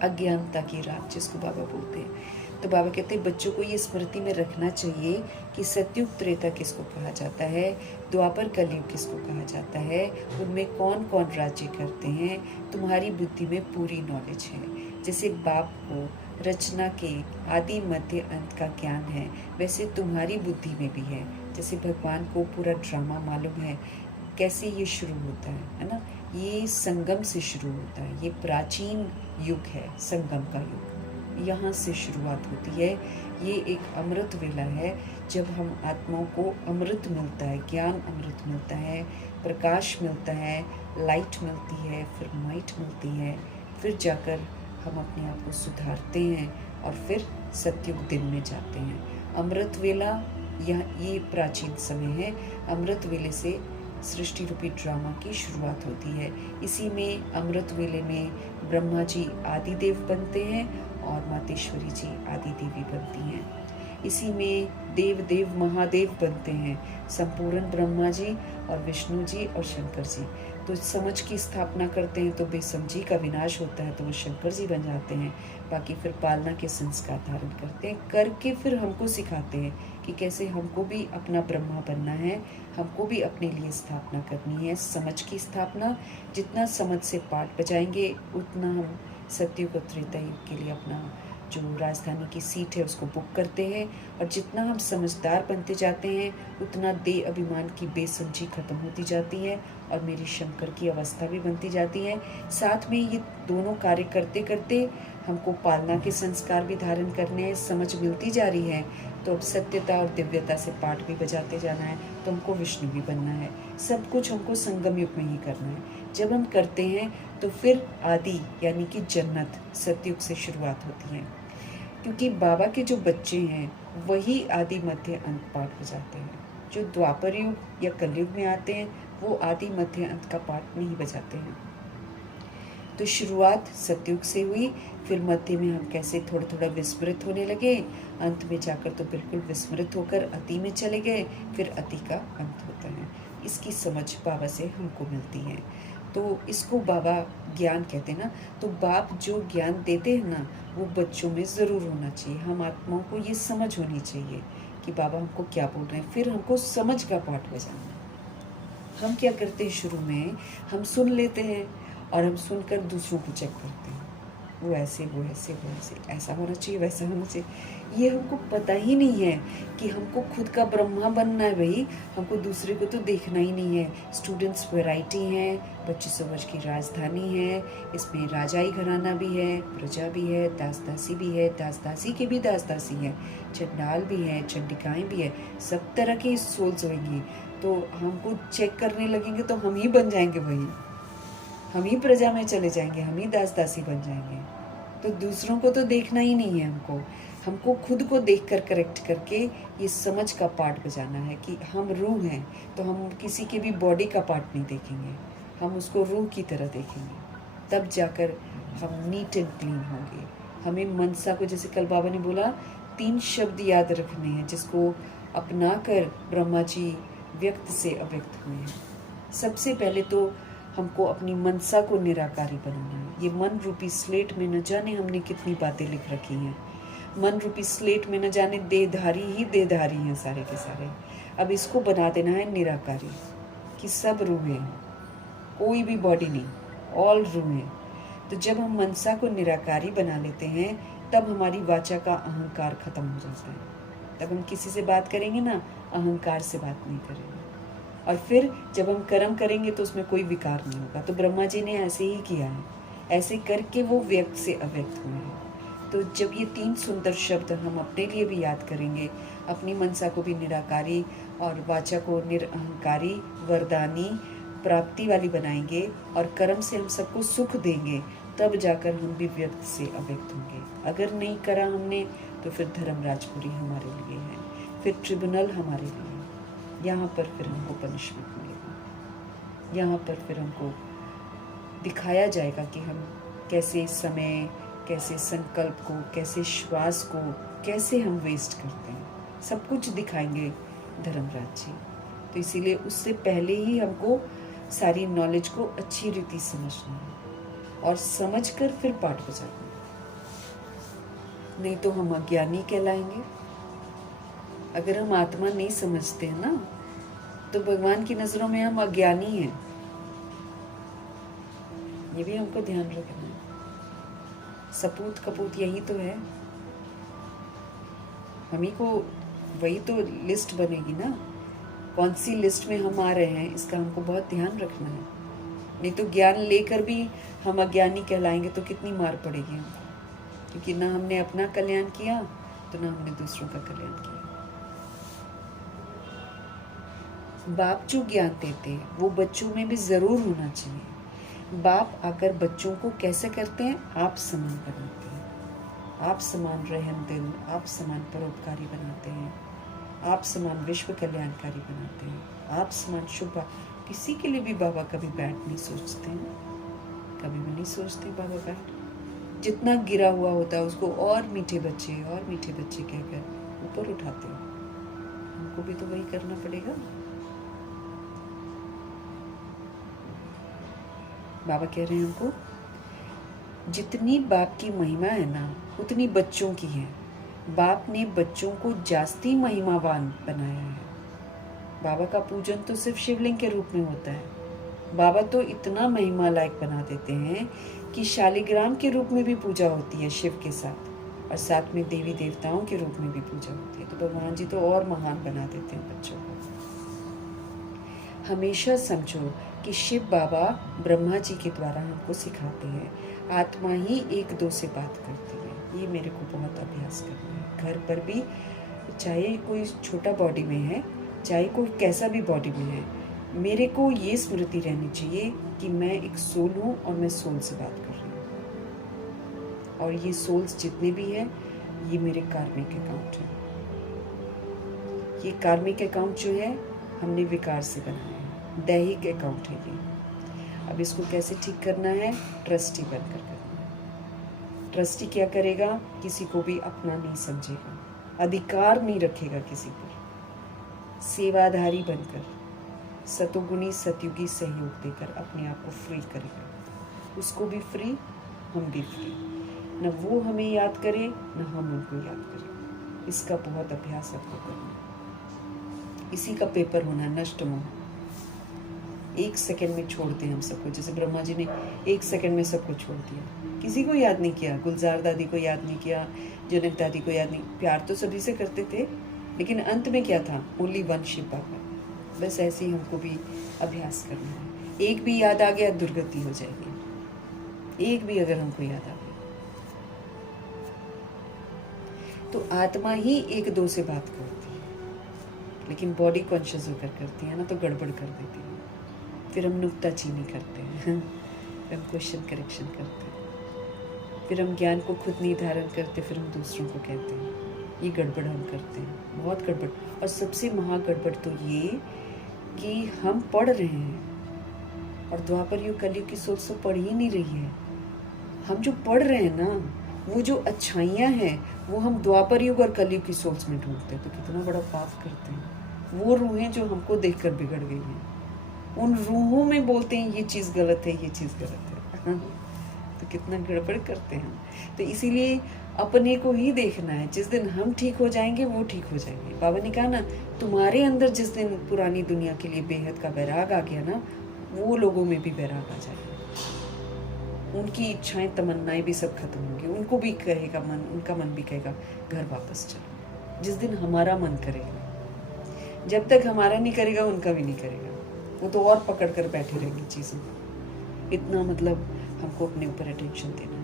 अज्ञानता की रात जिसको बाबा बोलते हैं। तो बाबा कहते हैं, बच्चों को ये स्मृति में रखना चाहिए कि सत्युग त्रेता किसको कहा जाता है, द्वापर कलयुग किसको कहा जाता है, उनमें कौन कौन राज्य करते हैं। तुम्हारी बुद्धि में पूरी नॉलेज है। जैसे बाप को रचना के आदि मध्य अंत का ज्ञान है, वैसे तुम्हारी बुद्धि में भी है। जैसे भगवान को पूरा ड्रामा मालूम है कैसे ये शुरू होता है ना। ये संगम से शुरू होता है, ये प्राचीन युग है, संगम का युग, यहाँ से शुरुआत होती है। ये एक अमृत वेला है जब हम आत्माओं को अमृत मिलता है, ज्ञान अमृत मिलता है, प्रकाश मिलता है, लाइट मिलती है, फिर माइट मिलती है, फिर जाकर हम अपने आप को सुधारते हैं और फिर सत्युग दिन में जाते हैं। अमृत वेला ये प्राचीन समय है। अमृत वेले से सृष्टि रूपी ड्रामा की शुरुआत होती है। इसी में अमृत वेले में ब्रह्मा जी आदि देव बनते हैं और मातेश्वरी जी आदि देवी बनती हैं। इसी में देव देव महादेव बनते हैं, संपूर्ण ब्रह्मा जी और विष्णु जी और शंकर जी। तो समझ की स्थापना करते हैं तो बेसमझी का विनाश होता है, तो वो शंकर जी बन जाते हैं। बाकी फिर पालना के संस्कार धारण करते हैं, करके फिर हमको सिखाते हैं कि कैसे हमको भी अपना ब्रह्मा बनना है, हमको भी अपने लिए स्थापना करनी है, समझ की स्थापना। जितना समझ से पाठ बजाएंगे उतना हम सत्युग और त्रेता युग के लिए अपना जो राजधानी की सीट है उसको बुक करते हैं। और जितना हम समझदार बनते जाते हैं उतना देह अभिमान की बेसमझी खत्म होती जाती है और मेरी शंकर की अवस्था भी बनती जाती है। साथ में ये दोनों कार्य करते करते हमको पालना के संस्कार भी धारण करने हैं, समझ मिलती जा रही है। तो अब सत्यता और दिव्यता से पाठ भी बजाते जाना है, तो हमको विष्णु भी बनना है। सब कुछ हमको संगम युग में ही करना है। जब हम करते हैं तो फिर आदि यानी कि जन्नत सतयुग से शुरुआत होती है, क्योंकि बाबा के जो बच्चे हैं वही आदि मध्य अंत पाठ बजाते हैं। जो द्वापर युग या कलयुग में आते हैं वो आदि मध्य अंत का पाठ नहीं बजाते हैं। तो शुरुआत सतयुग से हुई, फिर मध्य में हम कैसे थोड़ा थोड़ा विस्मृत होने लगे, अंत में जाकर तो बिल्कुल विस्मृत होकर अति में चले गए, फिर अति का अंत होता है। इसकी समझ बाबा से हमको मिलती है। तो इसको बाबा ज्ञान कहते हैं ना। तो बाप जो ज्ञान देते हैं ना वो बच्चों में ज़रूर होना चाहिए। हम आत्माओं को ये समझ होनी चाहिए कि बाबा हमको क्या बोल रहे हैं, फिर हमको समझ का पाठ बजाना। हम क्या करते हैं, शुरू में हम सुन लेते हैं और हम सुनकर दूसरों को चेक करते हैं, वो ऐसे वो ऐसे वो ऐसे, ऐसा होना चाहिए वैसा होना चाहिए। ये हमको पता ही नहीं है कि हमको खुद का ब्रह्मा बनना है। भाई हमको दूसरे को तो देखना ही नहीं है। स्टूडेंट्स वैरायटी हैं, 2500 वर्ष की राजधानी है, इसमें राजाई घराना भी है, प्रजा भी है, दास दासी भी है, दास दासी के भी दास दासी हैं, चंडाल भी है, चंडिकाएँ भी है, सब तरह की सोल्स होंगी। तो हमको चेक करने लगेंगे तो हम ही बन जाएंगे। वही हम ही प्रजा में चले जाएंगे, हम ही दास दासी बन जाएंगे। तो दूसरों को तो देखना ही नहीं है हमको, हमको खुद को देखकर करेक्ट करके ये समझ का पार्ट बजाना है कि हम रूह हैं। तो हम किसी के भी बॉडी का पार्ट नहीं देखेंगे, हम उसको रूह की तरह देखेंगे, तब जाकर हम नीट एंड क्लीन होंगे। हमें मनसा को, जैसे कल बाबा ने बोला, 3 शब्द याद रखने हैं जिसको अपनाकर ब्रह्मा जी व्यक्त से अव्यक्त हुए हैं। सबसे पहले तो हमको अपनी मनसा को निराकारी बनाना है। ये मन रूपी स्लेट में न जाने हमने कितनी बातें लिख रखी हैं। मन रूपी स्लेट में न जाने देहधारी ही देहधारी हैं सारे के सारे। अब इसको बना देना है निराकारी, कि सब रूहें हैं, कोई भी बॉडी नहीं, ऑल रूहें। तो जब हम मनसा को निराकारी बना लेते हैं तब हमारी वाचा का अहंकार खत्म हो जाता है। तब हम किसी से बात करेंगे ना, अहंकार से बात नहीं करेंगे। और फिर जब हम कर्म करेंगे तो उसमें कोई विकार नहीं होगा। तो ब्रह्मा जी ने ऐसे ही किया है, ऐसे करके वो व्यक्त से अव्यक्त हुए हैं। तो जब ये 3 सुंदर शब्द हम अपने लिए भी याद करेंगे, अपनी मनसा को भी निराकारी और वाचा को निरअहंकारी, वरदानी, प्राप्ति वाली बनाएंगे और कर्म से हम सबको सुख देंगे, तब जाकर हम भी व्यक्त से अव्यक्त होंगे। अगर नहीं करा हमने तो फिर धर्मराजपुरी हमारे लिए है, फिर ट्रिब्यूनल हमारे लिए है। यहाँ पर फिर हमको पनिशमेंट मिलेगा, यहाँ पर फिर हमको दिखाया जाएगा कि हम कैसे समय, कैसे संकल्प को, कैसे श्वास को, कैसे हम वेस्ट करते हैं। सब कुछ दिखाएंगे धर्मराज जी। तो इसीलिए उससे पहले ही हमको सारी नॉलेज को अच्छी रीति समझना है और समझकर फिर पाठ बजाना है, नहीं तो हम अज्ञानी कहलाएंगे। अगर हम आत्मा नहीं समझते हैं ना, तो भगवान की नजरों में हम अज्ञानी हैं। ये भी हमको ध्यान रखना है। सपूत कपूत यही तो है, हम ही को वही तो लिस्ट बनेगी ना, कौन सी लिस्ट में हम आ रहे हैं, इसका हमको बहुत ध्यान रखना है। नहीं तो ज्ञान लेकर भी हम अज्ञानी कहलाएंगे तो कितनी मार पड़ेगी हमको, क्योंकि ना हमने अपना कल्याण किया तो ना हमने दूसरों का कल्याण किया। बाप जो ज्ञान देते हैं वो बच्चों में भी जरूर होना चाहिए। बाप आकर बच्चों को कैसे करते हैं, आप समान बनाते हैं, आप समान रहम दिल, आप समान परोपकारी बनाते हैं, आप समान विश्व कल्याणकारी बनाते हैं, आप समान शुभ। किसी के लिए भी बाबा कभी बैड नहीं सोचते हैं, कभी भी नहीं सोचते बाबा बैड। जितना गिरा हुआ होता है उसको और मीठे बच्चे कहकर ऊपर उठाते हैं। हमको भी तो वही करना पड़ेगा। बाबा कह रहे हैं हमको, जितनी बाप की महिमा है ना उतनी बच्चों की है। बाप ने बच्चों को जास्ती महिमावान बनाया है। बाबा का पूजन तो सिर्फ शिवलिंग के रूप में होता है। बाबा तो इतना महिमा लायक बना देते हैं कि शालिग्राम के रूप में भी पूजा होती है शिव के साथ, और साथ में देवी देवताओं के रूप में भी पूजा होती है। तो भगवान जी तो और महान बना देते हैं बच्चों को। हमेशा समझो कि शिव बाबा ब्रह्मा जी के द्वारा हमको सिखाते हैं, आत्मा ही एक दो से बात करती है। ये मेरे को बहुत अभ्यास करना है। घर पर भी, चाहे कोई छोटा बॉडी में है, चाहे कोई कैसा भी बॉडी में है, मेरे को ये स्मृति रहनी चाहिए कि मैं एक सोल हूँ और मैं सोल से बात कर रही हूँ। और ये सोल्स जितने भी हैं ये मेरे कार्मिक अकाउंट है। ये कार्मिक अकाउंट जो है हमने विकार से बनाया है, दैहिक अकाउंट है ये। अब इसको कैसे ठीक करना है, ट्रस्टी बनकर करना है। ट्रस्टी क्या करेगा, किसी को भी अपना नहीं समझेगा, अधिकार नहीं रखेगा किसी पर, सेवाधारी बनकर सतोगुणी सतयुगी सहयोग देकर अपने आप को फ्री करेगा। उसको भी फ्री, हम भी फ्री। न वो हमें याद करे न हम उनको याद करें। इसका बहुत अभ्यास आपको करना है। इसी का पेपर होना है नष्ट मोह। 1 सेकंड में छोड़ते हैं हम सबको। जैसे ब्रह्मा जी ने 1 सेकंड में सबको छोड़ दिया, किसी को याद नहीं किया, गुलजार दादी को याद नहीं किया, जनक दादी को याद नहीं। प्यार तो सभी से करते थे, लेकिन अंत में क्या था, ओनली वन शिव बाबा। बस ऐसे ही हमको भी अभ्यास करना है। एक भी याद आ गया दुर्गति हो जाएगी। एक भी अगर हमको याद आ गया तो आत्मा ही 1-2 से बात करती है, लेकिन बॉडी कॉन्शियस होकर करती है ना तो गड़बड़ कर देती है। फिर हम नुक्ताचीनी करते हैं। फिर हम क्वेश्चन करेक्शन करते हैं, फिर हम ज्ञान को खुद नहीं धारण करते, फिर हम दूसरों को कहते हैं। ये गड़बड़ हम करते हैं, बहुत गड़बड़। और सबसे महा गड़बड़ तो ये कि हम पढ़ रहे हैं और द्वापर युग कलयुग की सोच तो पढ़ ही नहीं रही है। हम जो पढ़ रहे हैं ना, वो जो अच्छाइयाँ हैं वो हम द्वापर युग और कलयुग की सोच में ढूंढते हैं, तो कितना बड़ा पाप करते हैं। वो रूहें जो हमको देखकर बिगड़ गई हैं, उन रूहों में बोलते हैं ये चीज़ गलत है, ये चीज़ गलत है। तो कितना गड़बड़ करते हैं। तो इसीलिए अपने को ही देखना है। जिस दिन हम ठीक हो जाएंगे वो ठीक हो जाएंगे। बाबा ने कहा ना, तुम्हारे अंदर जिस दिन पुरानी दुनिया के लिए बेहद का वैराग आ गया ना, वो लोगों में भी वैराग आ जाएगा। उनकी इच्छाएं तमन्नाएं भी सब खत्म होंगी। उनको भी कहेगा मन, उनका मन भी कहेगा घर वापस चलो। जिस दिन हमारा मन करेगा, जब तक हमारा नहीं करेगा उनका भी नहीं करेगा। वो तो और पकड़ कर बैठे रहेंगे चीज़ों को। इतना मतलब हमको अपने ऊपर अटेंशन देना है।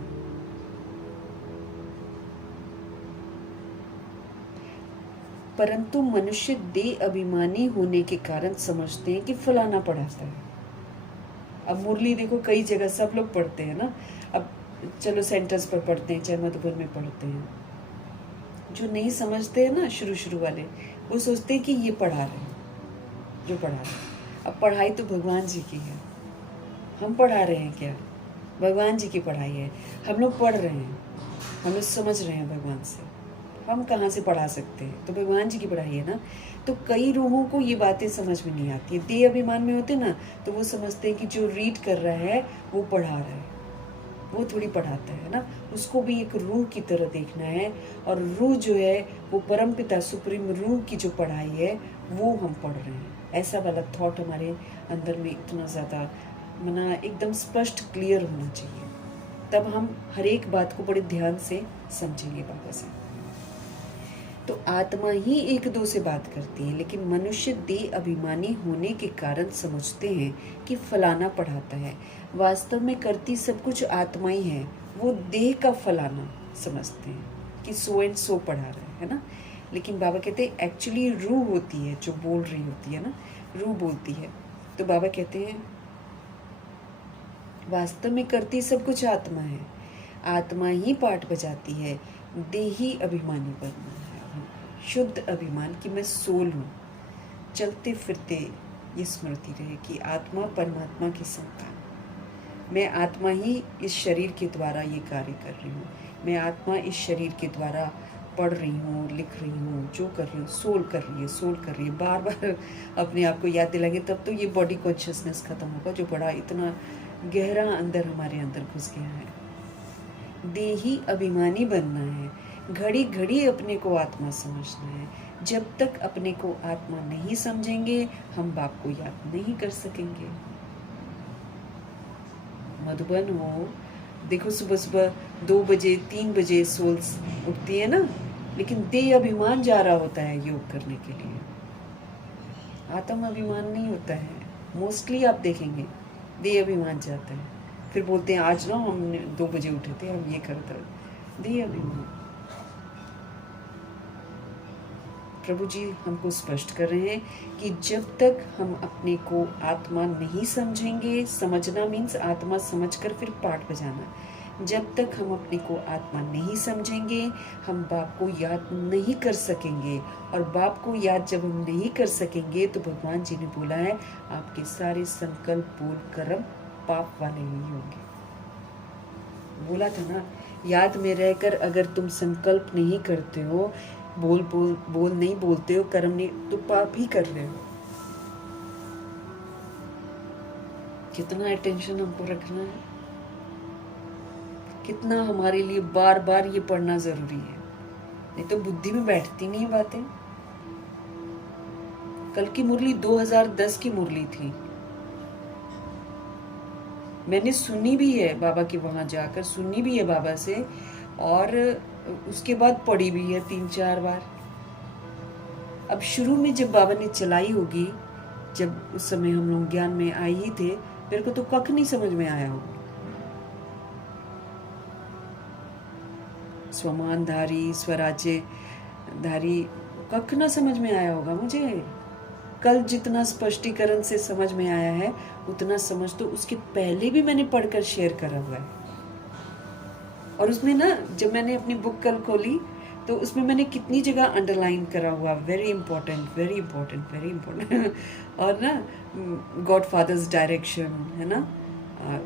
परंतु मनुष्य देह अभिमानी होने के कारण समझते हैं कि फलाना पढ़ाता है। अब मुरली देखो, कई जगह सब लोग पढ़ते हैं ना। अब चलो सेंटर्स पर पढ़ते हैं, चाहे मधुबन में पढ़ते हैं। जो नहीं समझते हैं ना शुरू शुरू वाले, वो सोचते हैं कि ये पढ़ा रहे हैं, जो पढ़ा रहे हैं। अब पढ़ाई तो भगवान जी की है, हम पढ़ा रहे हैं क्या? भगवान जी की पढ़ाई है। हम लोग पढ़ रहे हैं, हम लोग समझ रहे हैं भगवान से। हम कहाँ से पढ़ा सकते हैं? तो भगवान जी की पढ़ाई है ना। तो कई रूहों को ये बातें समझ में नहीं आती है। देह अभिमान में होते ना, तो वो समझते हैं कि जो रीड कर रहा है वो पढ़ा रहा है, वो थोड़ी पढ़ाता है ना। उसको भी एक रूह की तरह देखना है। और रूह जो है वो परमपिता सुप्रीम रूह की जो पढ़ाई है वो हम पढ़ रहे हैं। ऐसा वाला थॉट हमारे अंदर में इतना ज़्यादा मना एकदम स्पष्ट क्लियर होना चाहिए। तब हम हर एक बात को बड़े ध्यान से समझेंगे बाबा से। तो आत्मा ही एक दो से बात करती है, लेकिन मनुष्य देह अभिमानी होने के कारण समझते हैं कि फलाना पढ़ाता है। वास्तव में करती सब कुछ आत्मा ही है। वो देह का फलाना समझते हैं कि सो एंड सो पढ़ा रहे है ना। लेकिन बाबा कहते हैं एक्चुअली रूह होती है जो बोल रही होती है ना, रूह बोलती है। तो बाबा कहते हैं वास्तव में करती सब कुछ आत्मा है। आत्मा ही पाठ बजाती है। देही अभिमानी बनना है, शुद्ध अभिमान कि मैं सोल हूँ। चलते फिरते ये स्मृति रहे कि आत्मा परमात्मा की संतान। मैं आत्मा ही इस शरीर के द्वारा ये कार्य कर रही हूँ। मैं आत्मा इस शरीर के द्वारा पढ़ रही हूँ, लिख रही हूँ, जो कर रही हूँ। सोल कर रही है, सोल कर रही है। बार बार अपने आप को याद दिलाएंगे तब तो ये बॉडी कॉन्शियसनेस खत्म होगा, जो बड़ा इतना गहरा अंदर हमारे अंदर घुस गया है। देही अभिमानी बनना है। घड़ी घड़ी अपने को आत्मा समझना है। जब तक अपने को आत्मा नहीं समझेंगे हम बाप को याद नहीं कर सकेंगे। मधुबन हो, देखो सुबह सुबह 2 बजे 3 बजे सोल्स उठती है ना, लेकिन देह अभिमान जा रहा होता है योग करने के लिए। आत्म अभिमान नहीं होता है। मोस्टली आप देखेंगे देह अभिमान जाता है। फिर बोलते हैं आज ना हम 2 बजे उठे थे, हम ये करते। देह अभिमान। प्रभु जी हमको स्पष्ट कर रहे हैं कि जब तक हम अपने को आत्मा नहीं समझेंगे, समझना मीन्स आत्मा समझकर फिर पाठ बजाना। जब तक हम अपने को आत्मा नहीं समझेंगे हम बाप को याद नहीं कर सकेंगे। और बाप को याद जब हम नहीं कर सकेंगे तो भगवान जी ने बोला है आपके सारे संकल्प बोल कर्म पाप वाले ही होंगे। बोला था ना, याद में रहकर अगर तुम संकल्प नहीं करते हो, बोल नहीं बोलते हो, कर्म नहीं, तो पाप ही कर रहे हो। कितना अटेंशन हमको रखना है, कितना हमारे लिए बार बार ये पढ़ना जरूरी है, नहीं तो बुद्धि में बैठती नहीं बातें। कल की मुरली 2010 की मुरली थी, मैंने सुनी भी है बाबा के वहां जाकर, सुनी भी है बाबा से, और उसके बाद पढ़ी भी है 3-4 बार। अब शुरू में जब बाबा ने चलाई होगी, जब उस समय हम लोग ज्ञान में आए ही थे, मेरे को तो कख नहीं समझ में आया होगा। स्वमानधारी स्वराज्य धारी कख ना समझ में आया होगा मुझे। कल जितना स्पष्टीकरण से समझ में आया है उतना समझ तो उसके पहले भी मैंने पढ़कर शेयर करा हुआ है। और उसमें ना जब मैंने अपनी बुक कल खोली तो उसमें मैंने कितनी जगह अंडरलाइन करा हुआ, very important very important very important और ना गॉड फादर्स डायरेक्शन, है ना,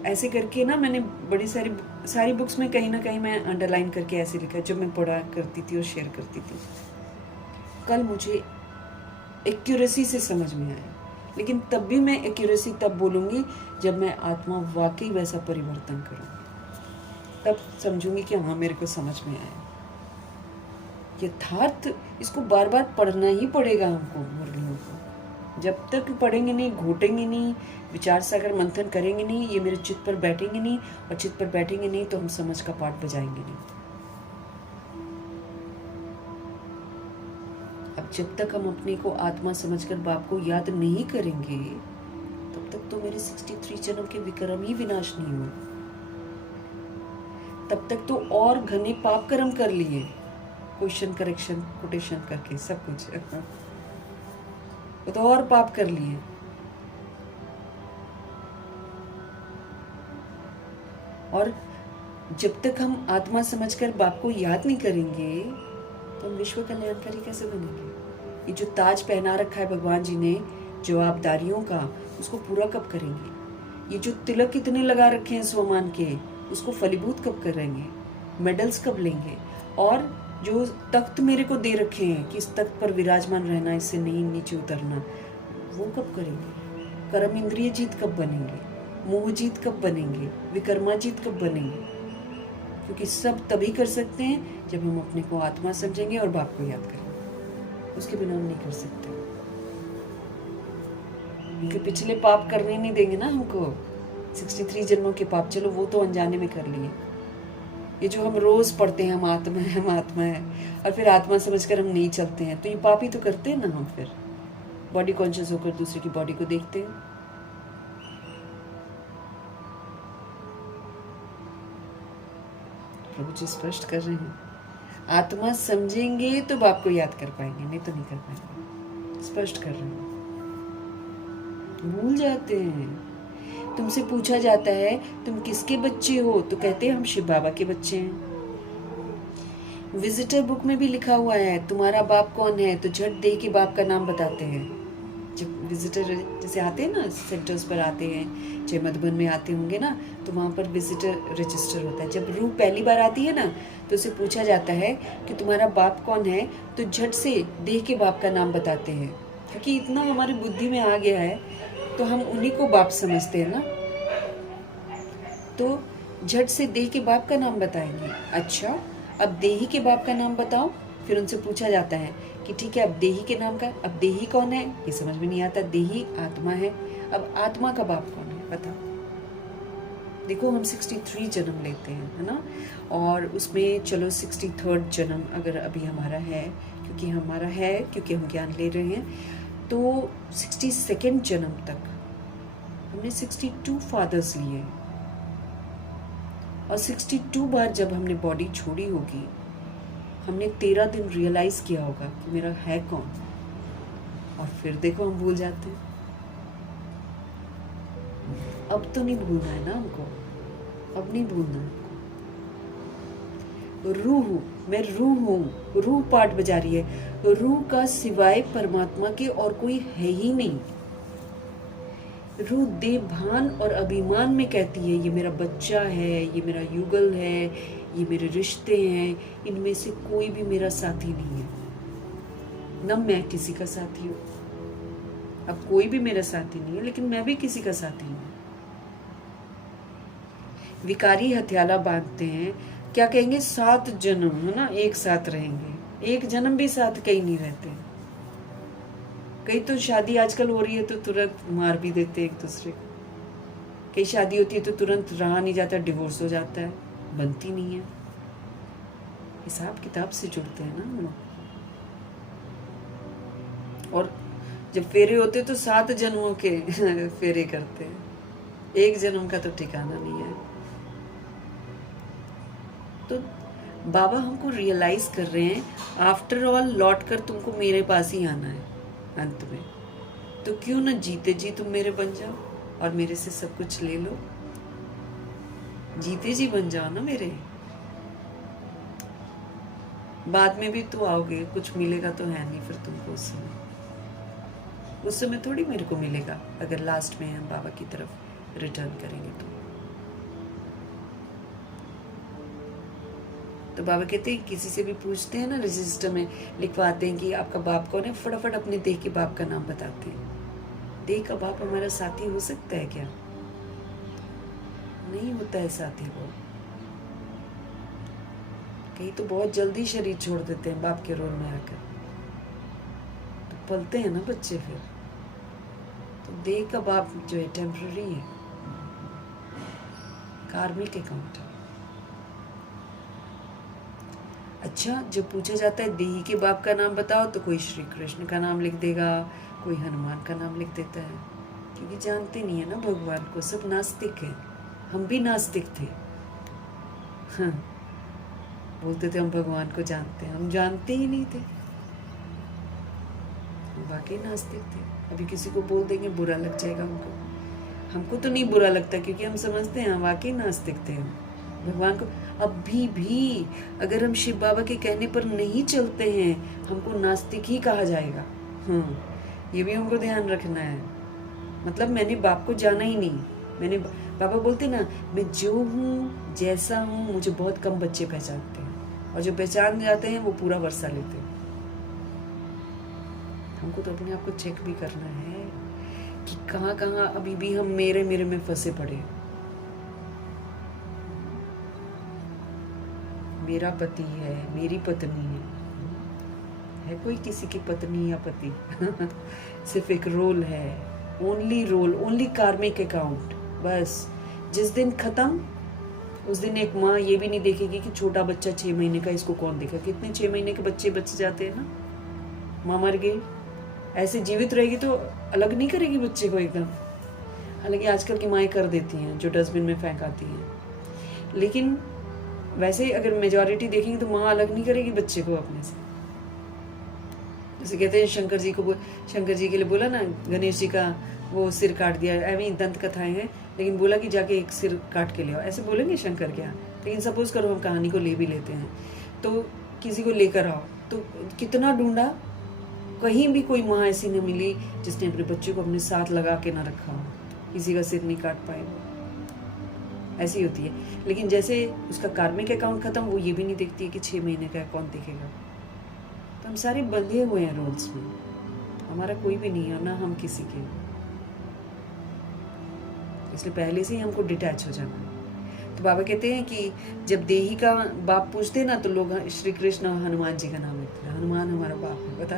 ऐसे करके ना मैंने बड़ी सारी बुक्स में कहीं ना कहीं मैं अंडरलाइन करके ऐसे लिखा जब मैं पढ़ा करती थी और शेयर करती थी। कल मुझे एक्यूरेसी से समझ में आया, लेकिन तब भी मैं एक्यूरेसी तब बोलूँगी जब मैं आत्मा वाकई वैसा परिवर्तन करूँगी, तब समझूंगी कि हाँ मेरे को समझ में आया। यथार्थ इसको बार बार पढ़ना ही पड़ेगा हमको, मुरलियों को। जब तक पढ़ेंगे नहीं, घोटेंगे नहीं, विचार सागर मंथन करेंगे नहीं, ये मेरे चित्त पर बैठेंगे नहीं, और चित्त पर बैठेंगे नहीं तो हम समझ का पाठ बजाएंगे नहीं। अब जब तक हम अपने को आत्मा समझकर बाप को याद नहीं करेंगे तब तक तो मेरे 63 जन्म के विक्रम ही विनाश नहीं हुए। तब तक तो और घने पाप कर्म कर लिए, क्वेश्चन करेक्शन कोटेशन करके सब कुछ वो तो और पाप कर लिए। और जब तक हम आत्मा समझकर बाप को याद नहीं करेंगे तो हम विश्व कल्याणकारी कैसे बनेंगे? ये जो ताज पहना रखा है भगवान जी ने जवाबदारियों का, उसको पूरा कब करेंगे? ये जो तिलक इतने लगा रखे हैं स्वमान के, उसको फलीभूत कब करेंगे? मेडल्स कब लेंगे? और जो तख्त मेरे को दे रखे हैं कि इस तख्त पर विराजमान रहना, इससे नहीं नीचे उतरना, वो कब करेंगे? कर्म इंद्रिय जीत कब बनेंगे? मोह जीत कब बनेंगे? विकर्मा जीत कब बनेंगे? क्योंकि सब तभी कर सकते हैं जब हम अपने को आत्मा समझेंगे और बाप को याद करेंगे। उसके बिना हम नहीं कर सकते, क्योंकि पिछले पाप करने नहीं देंगे ना हमको। 63 जन्मों के पाप, चलो वो तो अनजाने में कर लिए। ये जो हम रोज पढ़ते हैं हम आत्मा है हम आत्मा है, और फिर आत्मा समझकर हम नहीं चलते हैं, तो ये पाप ही तो करते हैं ना हम। फिर बॉडी कॉन्शियस होकर दूसरे की बॉडी को देखते हैं। प्रभु जी स्पष्ट कर रहे हैं, आत्मा समझेंगे तो बाप को याद कर पाएंगे, नहीं तो नहीं कर पाएंगे। स्पष्ट कर रहे हैं। भूल जाते हैं। तुमसे पूछा जाता है तुम किसके बच्चे हो, तो कहते हैं हम शिव बाबा के बच्चे हैं। विजिटर बुक में भी लिखा हुआ है तुम्हारा बाप कौन है, तो झट दे के बाप का नाम बताते हैं। जब विजिटर जैसे आते हैं ना, सेंटर्स पर आते हैं, चाहे मधुबन में आते होंगे ना, तो वहाँ पर विजिटर रजिस्टर होता है। जब रूह पहली बार आती है ना, तो उसे पूछा जाता है कि तुम्हारा बाप कौन है, तो झट से दे के बाप का नाम बताते हैं। क्योंकि इतना हमारी बुद्धि में आ गया है तो हम उन्हीं को बाप समझते हैं ना, तो झट से देह के बाप का नाम बताएंगे। अच्छा, अब देही के बाप का नाम बताओ। फिर उनसे पूछा जाता है कि ठीक है, अब देही के नाम का, अब देही कौन है ये समझ में नहीं आता। देही आत्मा है, अब आत्मा का बाप कौन है बताओ। देखो हम 63 जन्म लेते हैं, है ना, और उसमें चलो 63rd जन्म अगर अभी हमारा है, क्योंकि हम ज्ञान ले रहे हैं, तो 62nd जन्म तक हमने 62 फादर्स लिए, और 62 बार जब हमने बॉडी छोड़ी होगी, हमने 13 दिन रियलाइज किया होगा कि मेरा है कौन। और फिर देखो हम भूल जाते हैं। अब तो नहीं भूलना है ना हमको, अब नहीं भूलना है। रूह, मैं रूह हूँ, रूह पाठ बजा रही है। रूह का सिवाय परमात्मा के और कोई है ही नहीं। रूह देभान और अभिमान में कहती है ये मेरा बच्चा है, ये मेरा युगल है, ये मेरे रिश्ते हैं, इनमें से कोई भी मेरा साथी नहीं है। न मैं किसी का साथी हूँ, अब कोई भी मेरा साथी नहीं है, लेकिन मैं भी किसी का साथी हूँ। विकारी हथियाला बांधते हैं, क्या कहेंगे 7 जन्म, है ना, एक साथ रहेंगे। एक जन्म भी साथ कहीं नहीं रहते। कई तो शादी आजकल हो रही है तो तुरंत मार भी देते एक दूसरे को। कई शादी होती है तो तुरंत रहा नहीं जाता, डिवोर्स हो जाता है, बनती नहीं है। हिसाब किताब से जुड़ते हैं ना हम लोग। और जब फेरे होते तो 7 जन्मों के फेरे करते हैं, एक जन्म का तो ठिकाना नहीं है। तो बाबा हमको रियलाइज कर रहे हैं, आफ्टर ऑल लौट कर तुमको मेरे पास ही आना है अंत में। तो क्यों ना जीते जी तुम मेरे बन जाओ और मेरे से सब कुछ ले लो। जीते जी बन जाओ ना मेरे, बाद में भी तो आओगे, कुछ मिलेगा तो है नहीं फिर तुमको उस समय थोड़ी मेरे को मिलेगा, अगर लास्ट में हम बाबा की तरफ रिटर्न करेंगे तो बाबा कहते हैं किसी से भी पूछते हैं ना, रजिस्टर में लिखवाते हैं कि आपका बाप कौन है, फटाफट अपने देह के बाप का नाम बताते हैं। देह का बाप हमारा साथी हो सकता है क्या? नहीं होता है साथी वो। कहीं तो बहुत जल्दी शरीर छोड़ देते हैं बाप के रोल में आकर, तो पलते हैं ना बच्चे फिर। तो देह का बाप जो है टेम्पररी है, कार्मिक अकाउंट है। अच्छा, जब पूछा जाता है देही के बाप का नाम बताओ तो कोई श्री कृष्ण का नाम लिख देगा, कोई हनुमान का नाम लिख देता है, क्योंकि जानते नहीं है ना भगवान को। सब नास्तिक है, हम भी नास्तिक थे। हाँ, बोलते थे हम भगवान को जानते हैं, हम जानते ही नहीं थे, हम वाकई नास्तिक थे। अभी किसी को बोल देंगे बुरा लग जाएगा हमको तो नहीं बुरा लगता, क्योंकि हम समझते हैं हम वाकई नास्तिक थे। भगवान को अभी भी अगर हम शिव बाबा के कहने पर नहीं चलते हैं, हमको नास्तिक ही कहा जाएगा। हाँ, ये भी हमको ध्यान रखना है। मतलब मैंने बाप को जाना ही नहीं। मैंने बाबा बोलते ना, मैं जो हूँ जैसा हूँ, मुझे बहुत कम बच्चे पहचानते हैं, और जो पहचान जाते हैं वो पूरा वर्षा लेते हैं। हमको तो अपने आप को चेक भी करना है कि कहाँ कहाँ अभी भी हम मेरे में फंसे पड़े। मेरा पति है, मेरी पत्नी है कोई किसी की पत्नी या पति? सिर्फ एक रोल है, only role, only karmic account. बस जिस दिन खत्म, उस दिन एक माँ ये भी नहीं देखेगी कि छोटा बच्चा 6 महीने का, इसको कौन देखा। कितने 6 महीने के बच्चे बच जाते हैं ना, माँ मर गई। ऐसे जीवित रहेगी तो अलग नहीं करेगी बच्चे को एकदम। हालांकि आजकल की माएँ कर देती हैं, जो डस्टबिन में फेंक आती हैं, लेकिन वैसे अगर मेजॉरिटी देखेंगे तो माँ अलग नहीं करेगी बच्चे को अपने से। जैसे कहते हैं शंकर जी के लिए बोला ना, गणेश जी का वो सिर काट दिया, ऐਵੇਂ दंत कथाएं हैं, लेकिन बोला कि जाके एक सिर काट के ले आओ। ऐसे बोलेंगे शंकर क्या? लेकिन सपोज करो हम कहानी को ले भी लेते हैं, तो किसी को लेकर आओ, तो कितना ढूंढा, कहीं भी कोई माँ ऐसी न मिली जिसने अपने बच्चे को अपने साथ लगा के ना रखा हो, किसी का सिर नहीं काट पाए। ऐसी होती है। लेकिन जैसे उसका कार्मिक अकाउंट खत्म, वो ये भी नहीं देखती है कि 6 महीने का कौन देखेगा। तो हम सारे बंधे हुए हैं रोल्स में, हमारा कोई भी नहीं है ना हम किसी के, इसलिए पहले से ही हमको डिटैच हो जाना है। तो बाबा कहते हैं कि जब देही का बाप पूछते हैं ना, तो लोग श्री कृष्ण और हनुमान जी का नाम लेते हैं। हनुमान हमारा बाप है, पता?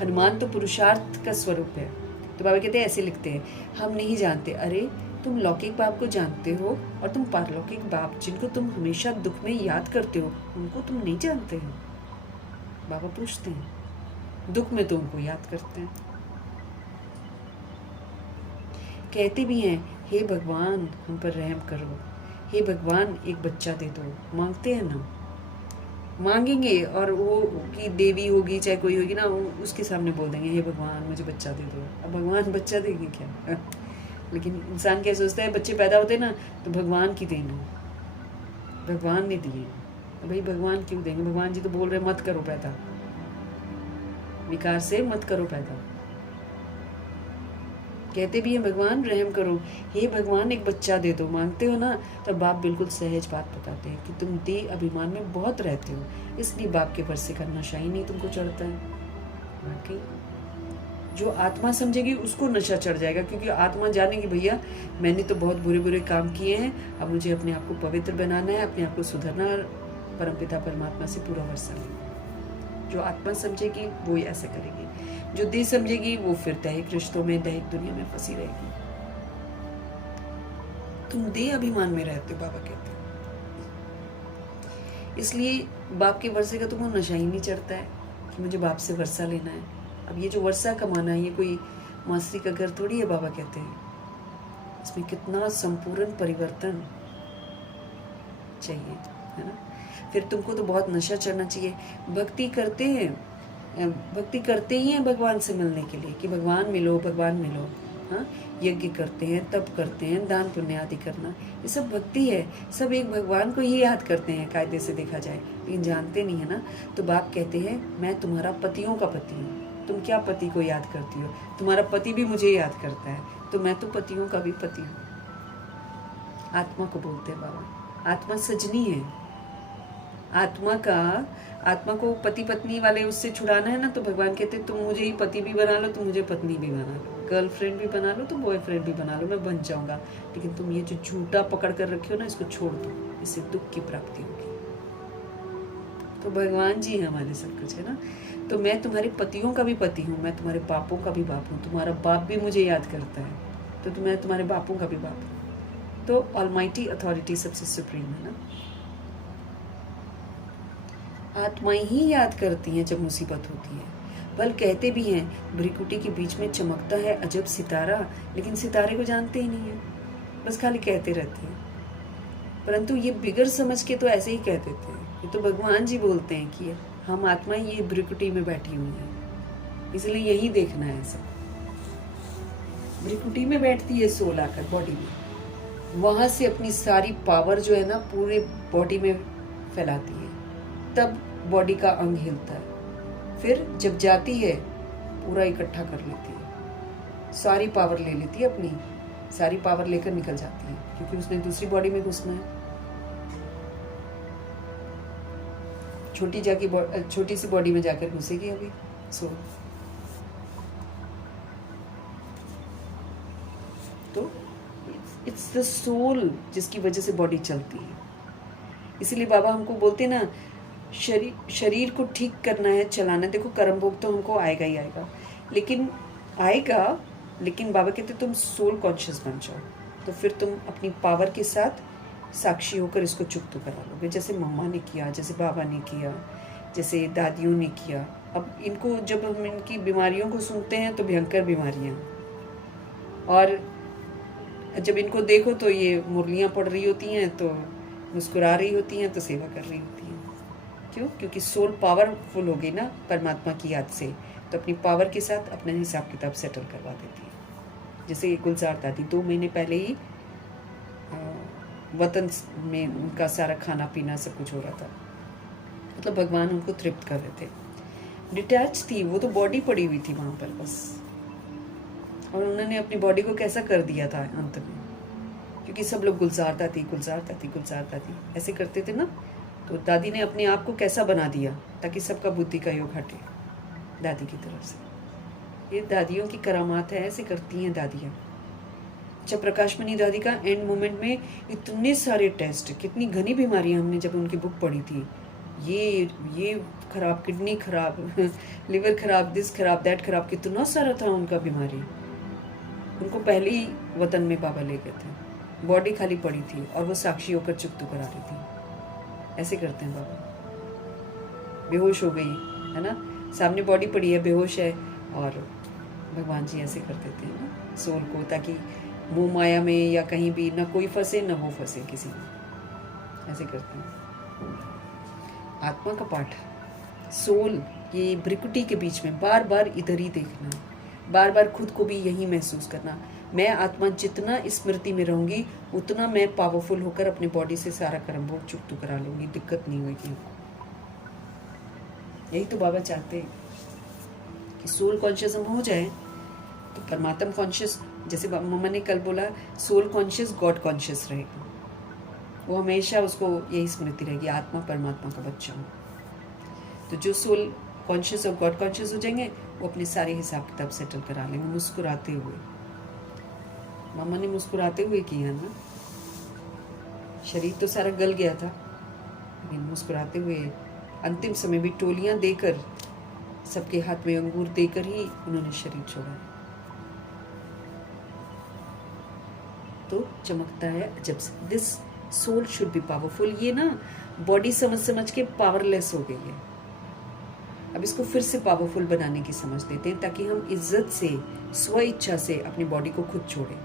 हनुमान तो पुरुषार्थ का स्वरूप है। तो बाबा कहते हैं ऐसे लिखते हैं, हम नहीं जानते। अरे तुम लौकिक बाप को जानते हो, और तुम पारलौकिक बाप जिनको तुम हमेशा दुख में याद करते हो, उनको तुम नहीं जानते हो। बाबा पूछते हैं, दुख में तो उनको याद करते हैं। कहते भी हैं, हे भगवान हम पर रहम करो, हे भगवान एक बच्चा दे दो। मांगते हैं ना, मांगेंगे, और वो की देवी होगी चाहे कोई होगी ना, उसके सामने बोल देंगे, हे भगवान मुझे बच्चा दे दो। अब भगवान बच्चा देंगे क्या? लेकिन इंसान क्या सोचता है, बच्चे पैदा होते ना तो भगवान की देन है, भगवान ने दिए। तो भाई भगवान क्यों देंगे? भगवान जी तो बोल रहे मत करो पैदा, विकार से मत करो पैदा। कहते भी हैं भगवान रहम करो, हे भगवान एक बच्चा दे दो। मांगते हो ना, तो बाप बिल्कुल सहज बात बताते हैं कि तुम देह अभिमान में बहुत रहते हो, इसलिए बाप के वर्षे का नशा ही नहीं तुमको चढ़ता है। वाकई जो आत्मा समझेगी उसको नशा चढ़ जाएगा, क्योंकि आत्मा जानेगी भैया मैंने तो बहुत बुरे बुरे काम किए हैं, अब मुझे अपने आप को पवित्र बनाना है, अपने आप को सुधरना, परमपिता परमात्मा से पूरा वर्षा लेना। जो आत्मा समझेगी वो ऐसा करेगी, जो देह समझेगी वो फिर दैहिक रिश्तों में, दैहिक दुनिया में फंसी रहेगी। तुम देह अभिमान में रहते हो, बाबा कहते हैं, इसलिए बाप के वर्षे का तुमको नशा ही नहीं चढ़ता है कि मुझे बाप से वर्षा लेना है। अब ये जो वर्षा कमाना है, ये कोई मास्टरी का घर थोड़ी है। बाबा कहते हैं इसमें कितना संपूर्ण परिवर्तन चाहिए, है ना। फिर तुमको तो बहुत नशा चढ़ना चाहिए। भक्ति करते हैं भक्ति करते ही हैं भगवान से मिलने के लिए कि भगवान मिलो, भगवान मिलो। हाँ, यज्ञ करते हैं, तप करते हैं, दान पुण्य आदि करना, ये सब भक्ति है। सब एक भगवान को ही याद करते हैं कायदे से देखा जाए, लेकिन जानते नहीं है ना। तो बाप कहते हैं मैं तुम्हारा पतियों का पति हूँ, तुम क्या पति को याद करती हो? तुम्हारा पति भी मुझे याद करता है, तो मैं तो पतियों का भी पति हूँ। आत्मा को बोलते हैं बाबा, आत्मा सजनी है। आत्मा को पति पत्नी वाले उससे छुड़ाना है ना, तो भगवान कहते तुम मुझे ही पति भी बना लो, तुम मुझे पत्नी भी बना लो, गर्लफ्रेंड भी बना लो, तो बॉयफ्रेंड भी बना लो, मैं बन जाऊंगा। लेकिन तुम ये जो झूठा पकड़ कर रखे हो ना, इसको छोड़ दो, इससे दुख की प्राप्ति होगी। तो भगवान जी है हमारे सब कुछ, है ना। तो मैं तुम्हारे पतियों का भी पति हूँ, मैं तुम्हारे बापों का भी बाप हूँ, तुम्हारा बाप भी मुझे याद करता है, तो मैं तुम्हारे बापों का भी बाप हूँ। तो ऑलमाइटी अथॉरिटी सबसे सुप्रीम है ना। आत्माएं ही याद करती हैं जब मुसीबत होती है। बल कहते भी हैं भ्रिकुटी के बीच में चमकता है अजब सितारा, लेकिन सितारे को जानते ही नहीं है, बस खाली कहते रहते हैं। परंतु ये बिगड़ समझ के तो ऐसे ही कह देते हैं। ये तो भगवान जी बोलते हैं कि हम आत्माएं ये भ्रिकुटी में बैठी हुई हैं, इसलिए यही देखना है सब। भ्रिकुटी में बैठती है सोल आकर बॉडी में, वहां से अपनी सारी पावर जो है ना पूरे बॉडी में फैलाती है, तब बॉडी का अंग हिलता है। फिर जब जाती है पूरा इकट्ठा कर लेती है, सारी पावर ले लेती है, अपनी सारी पावर लेकर निकल जाती है, क्योंकि उसने दूसरी बॉडी में घुसना है। छोटी सी बॉडी में जाकर घुसेगी अभी सोल। तो इट्स द सोल जिसकी वजह से बॉडी चलती है। इसीलिए बाबा हमको बोलते ना, शरीर को ठीक करना है, चलाना। देखो कर्म भोग तो हमको आएगा ही आएगा, लेकिन बाबा कहते तुम सोल कॉन्शियस बन जाओ, तो फिर तुम अपनी पावर के साथ साक्षी होकर इसको चुप तो करा लोगे, जैसे मम्मा ने किया, जैसे बाबा ने किया, जैसे दादियों ने किया। अब इनको जब हम इनकी बीमारियों को सुनते हैं तो भयंकर बीमारियां, और जब इनको देखो तो ये मुरलियां पढ़ रही होती हैं, तो मुस्कुरा रही होती हैं, तो सेवा कर रही होती हैं। क्यों? क्योंकि सोल पावरफुल हो गई ना परमात्मा की याद से, तो अपनी पावर के साथ अपना हिसाब किताब सेटल करवा देती है। जैसे गुलजार दादी 2 महीने पहले ही वतन में उनका सारा खाना पीना सब कुछ हो रहा था, मतलब भगवान उनको तृप्त कर रहे थे। डिटैच थी वो, तो बॉडी पड़ी हुई थी वहां पर बस, और उन्होंने अपनी बॉडी को कैसा कर दिया था अंत में, क्योंकि सब लोग गुलजार दादी ऐसे करते थे ना, तो दादी ने अपने आप को कैसा बना दिया ताकि सबका बुद्धि का योग हटे दादी की तरफ से। ये दादियों की करामात है, ऐसे करती हैं दादियाँ। अच्छा, प्रकाश मणि दादी का एंड मोमेंट में इतने सारे टेस्ट, कितनी घनी बीमारियां हमने जब उनकी बुक पढ़ी थी, ये खराब, किडनी खराब, लिवर खराब, दिस खराब, दैट खराब, कितना सारा था उनका बीमारी। उनको पहले ही वतन में बाबा ले गए थे, बॉडी खाली पड़ी थी और वो साक्षी होकर चुप तो करा रही थी। ऐसे करते हैं बाबा। बेहोश हो गई है ना, सामने बॉडी पड़ी है, बेहोश है, और भगवान जी ऐसे कर देते हैं ना सोल को, ताकि मोह माया में या कहीं भी ना कोई फंसे ना वो फंसे किसी में। ऐसे करते हैं। आत्मा का पाठ, सोल ये भ्रिकुटी के बीच में बार बार इधर ही देखना, बार बार खुद को भी यही महसूस करना, मैं आत्मा जितना स्मृति में रहूंगी उतना मैं पावरफुल होकर अपने बॉडी से सारा कर्म भोग चुप करा लूंगी, दिक्कत नहीं होगी हमको। यही तो बाबा चाहते हैं कि सोल कॉन्शियस हम हो जाए तो परमात्मा कॉन्शियस, जैसे मम्मा ने कल बोला, सोल कॉन्शियस गॉड कॉन्शियस रहेगा। वो हमेशा उसको यही स्मृति रहेगी, आत्मा परमात्मा का बच्चा हूँ। तो जो सोल कॉन्शियस और गॉड कॉन्शियस हो जाएंगे, वो अपने सारे हिसाब किताब सेटल करा लेंगे मुस्कुराते हुए। मामा ने मुस्कुराते हुए किया ना, शरीर तो सारा गल गया था, लेकिन मुस्कुराते हुए अंतिम समय भी टोलियां देकर, सबके हाथ में अंगूर देकर ही उन्होंने शरीर छोड़ा। तो चमकता है जब this soul should be powerful. ये ना बॉडी समझ समझ के पावरलेस हो गई है, अब इसको फिर से पावरफुल बनाने की समझ देते हैं, ताकि हम इज्जत से, स्व इच्छा से अपनी बॉडी को खुद छोड़ें।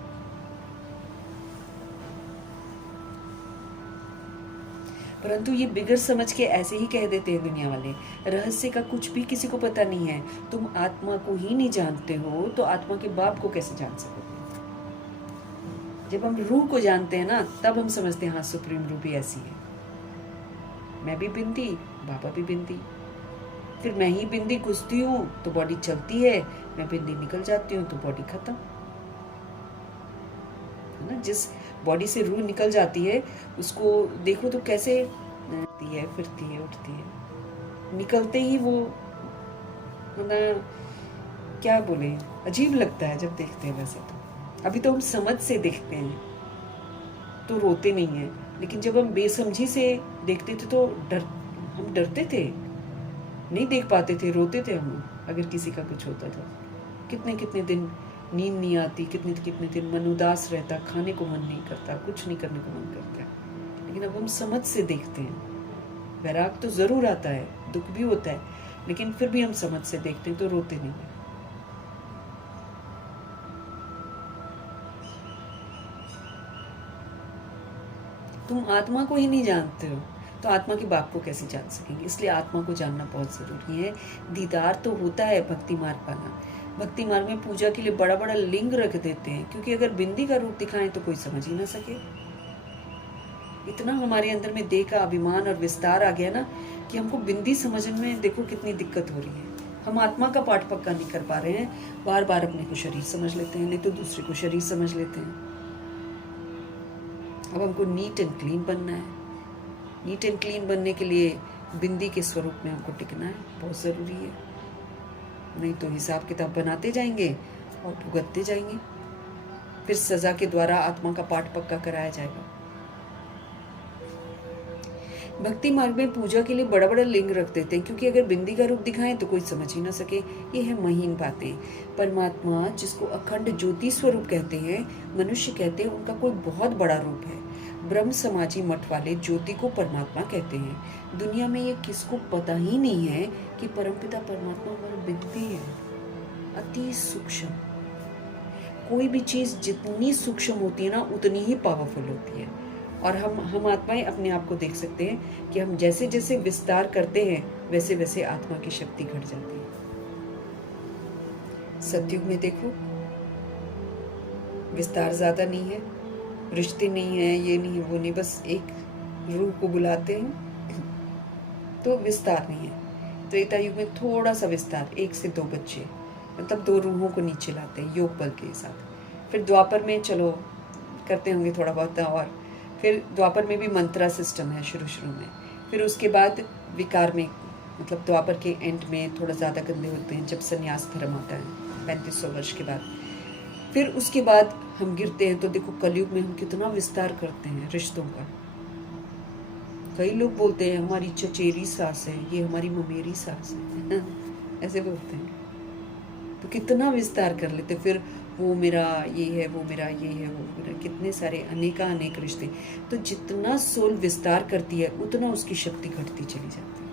परंतु ये बिगड़ समझ के ऐसे ही कह देते हैं दुनिया वाले, रहस्य का कुछ भी किसी को पता नहीं है। तुम आत्मा को ही नहीं जानते हो तो आत्मा के बाप को कैसे जान सकोगे? जब हम रूह को जानते हैं ना, तब हम समझते हैं हाँ सुप्रीम रूह भी ऐसी है। मैं भी बिंदी, बाबा भी बिंदी। फिर मैं ही बिंदी घुसती हूँ तो बॉडी चलती है, मैं बिंदी निकल जाती हूँ तो बॉडी खत्म है ना। जिस बॉडी से रूह निकल जाती है उसको देखो तो कैसे है, फिरती है, उठती है, निकलते ही वो मतलब क्या बोले, अजीब लगता है जब देखते हैं। वैसे तो अभी तो हम समझ से देखते हैं तो रोते नहीं है, लेकिन जब हम बेसमझी से देखते थे तो हम डरते थे, नहीं देख पाते थे, रोते थे हम अगर किसी का कुछ होता था। कितने कितने दिन नींद नहीं आती, कितने कितने दिन मन उदास रहता, खाने को मन नहीं करता, कुछ नहीं करने को मन करता। लेकिन अब हम समझ से देखते हैं। वैराग तो जरूर आता है, दुख भी होता है, लेकिन फिर भी हम समझ से देखते हैं तो रोते नहीं है। तुम आत्मा को ही नहीं जानते हो तो आत्मा के बाप को कैसे जान सकेंगे? इसलिए आत्मा को जानना बहुत जरूरी है। दीदार तो होता है भक्ति मार्ग पाना। भक्ति मार्ग में पूजा के लिए बड़ा बड़ा लिंग रख देते हैं, क्योंकि अगर बिंदी का रूप दिखाएं तो कोई समझ ही ना सके। इतना हमारे अंदर में देह का अभिमान और विस्तार आ गया ना कि हमको बिंदी समझने में देखो कितनी दिक्कत हो रही है। हम आत्मा का पाठ पक्का नहीं कर पा रहे हैं, बार बार अपने को शरीर समझ लेते हैं, नहीं तो दूसरे को शरीर समझ लेते हैं। अब हमको नीट एंड क्लीन बनना है। नीट एंड क्लीन बनने के लिए बिंदी के स्वरूप में हमको टिकना है, बहुत ज़रूरी है। नहीं तो हिसाब किताब बनाते जाएंगे और भुगतते जाएंगे, फिर सज़ा के द्वारा आत्मा का पाठ पक्का कराया जाएगा। भक्ति मार्ग में पूजा के लिए बड़ा बड़ा लिंग रख देते हैं, क्योंकि अगर बिंदी का रूप दिखाएं तो कोई समझ ही ना सके। ये है महीन बातें। परमात्मा जिसको अखंड ज्योति स्वरूप कहते हैं, मनुष्य कहते हैं, उनका कोई बहुत बड़ा रूप है। ब्रह्म समाजी मठ वाले ज्योति को परमात्मा कहते हैं। दुनिया में ये किसको पता ही नहीं है कि परमपिता परमात्मा हमारा बिंदी है, अति सूक्ष्म। कोई भी चीज जितनी सूक्ष्म होती है ना, उतनी ही पावरफुल होती है। और हम आत्माएं अपने आप को देख सकते हैं कि हम जैसे जैसे विस्तार करते हैं वैसे वैसे आत्मा की शक्ति घट जाती है। सतयुग में देखो विस्तार ज्यादा नहीं है, रिश्ते नहीं है, ये नहीं वो नहीं, बस एक रूह को बुलाते हैं तो विस्तार नहीं है। त्रेता युग में थोड़ा सा विस्तार, 1 से 2 बच्चे, मतलब 2 रूहों को नीचे लाते हैं योग बल के साथ। फिर द्वापर में चलो करते होंगे थोड़ा बहुत, और फिर द्वापर में भी मंत्रा सिस्टम है शुरू में। फिर उसके बाद विकार में, मतलब द्वापर के एंड में थोड़ा ज़्यादा गंदे होते हैं जब संन्यास धर्म आता है 3500 वर्ष के बाद। फिर उसके बाद हम गिरते हैं तो देखो कलयुग में हम कितना विस्तार करते हैं रिश्तों का। कई लोग बोलते हैं हमारी चचेरी सास है, ये हमारी ममेरी सास है ऐसे बोलते हैं, तो कितना विस्तार कर लेते। फिर वो मेरा ये है, वो मेरा ये है, वो मेरा, कितने सारे अनेक रिश्ते। तो जितना सोल विस्तार करती है उतना उसकी शक्ति घटती चली जाती है।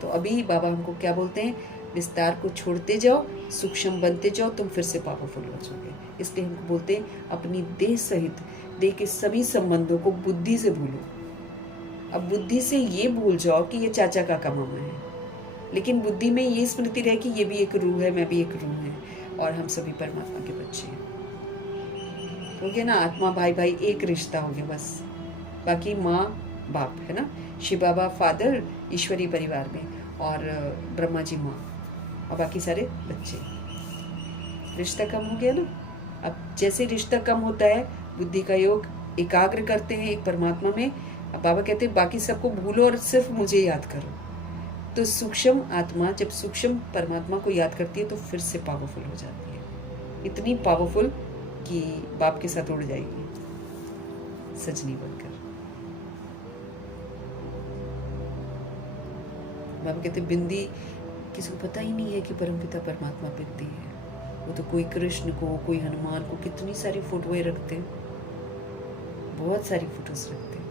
तो अभी बाबा हमको क्या बोलते हैं, विस्तार को छोड़ते जाओ, सूक्ष्म बनते जाओ, तुम फिर से पावरफुल हो जाओगे। इसलिए हमको बोलते हैं अपनी देह सहित देह के सभी संबंधों को बुद्धि से भूलो। अब बुद्धि से ये भूल जाओ कि ये चाचा का मामा है, लेकिन बुद्धि में ये स्मृति रहे कि ये भी एक रूह है, मैं भी एक रूह है, और हम सभी परमात्मा के बच्चे हैं। हो गया ना, आत्मा भाई भाई एक रिश्ता हो गया बस। बाकी माँ बाप है ना, शिव बाबा फादर ईश्वरी परिवार में, और ब्रह्मा जी माँ, और बाकी सारे बच्चे। रिश्ता कम हो गया ना। अब जैसे रिश्ता कम होता है, बुद्धि का योग एकाग्र करते हैं एक परमात्मा में। अब बाबा कहते हैं बाकी सबको भूलो और सिर्फ मुझे याद करो। तो सूक्ष्म आत्मा जब सूक्ष्म परमात्मा को याद करती है तो फिर से पावरफुल हो जाती है, इतनी पावरफुल कि बाप के साथ उड़ जाएगी सजनी बनकर। बाबा कहते बिंदी किसी को पता ही नहीं है कि परमपिता परमात्मा बिंदी है। वो तो कोई कृष्ण को, कोई हनुमान को, कितनी सारी फोटोएं रखते हैं, बहुत सारी फोटोज रखते हैं।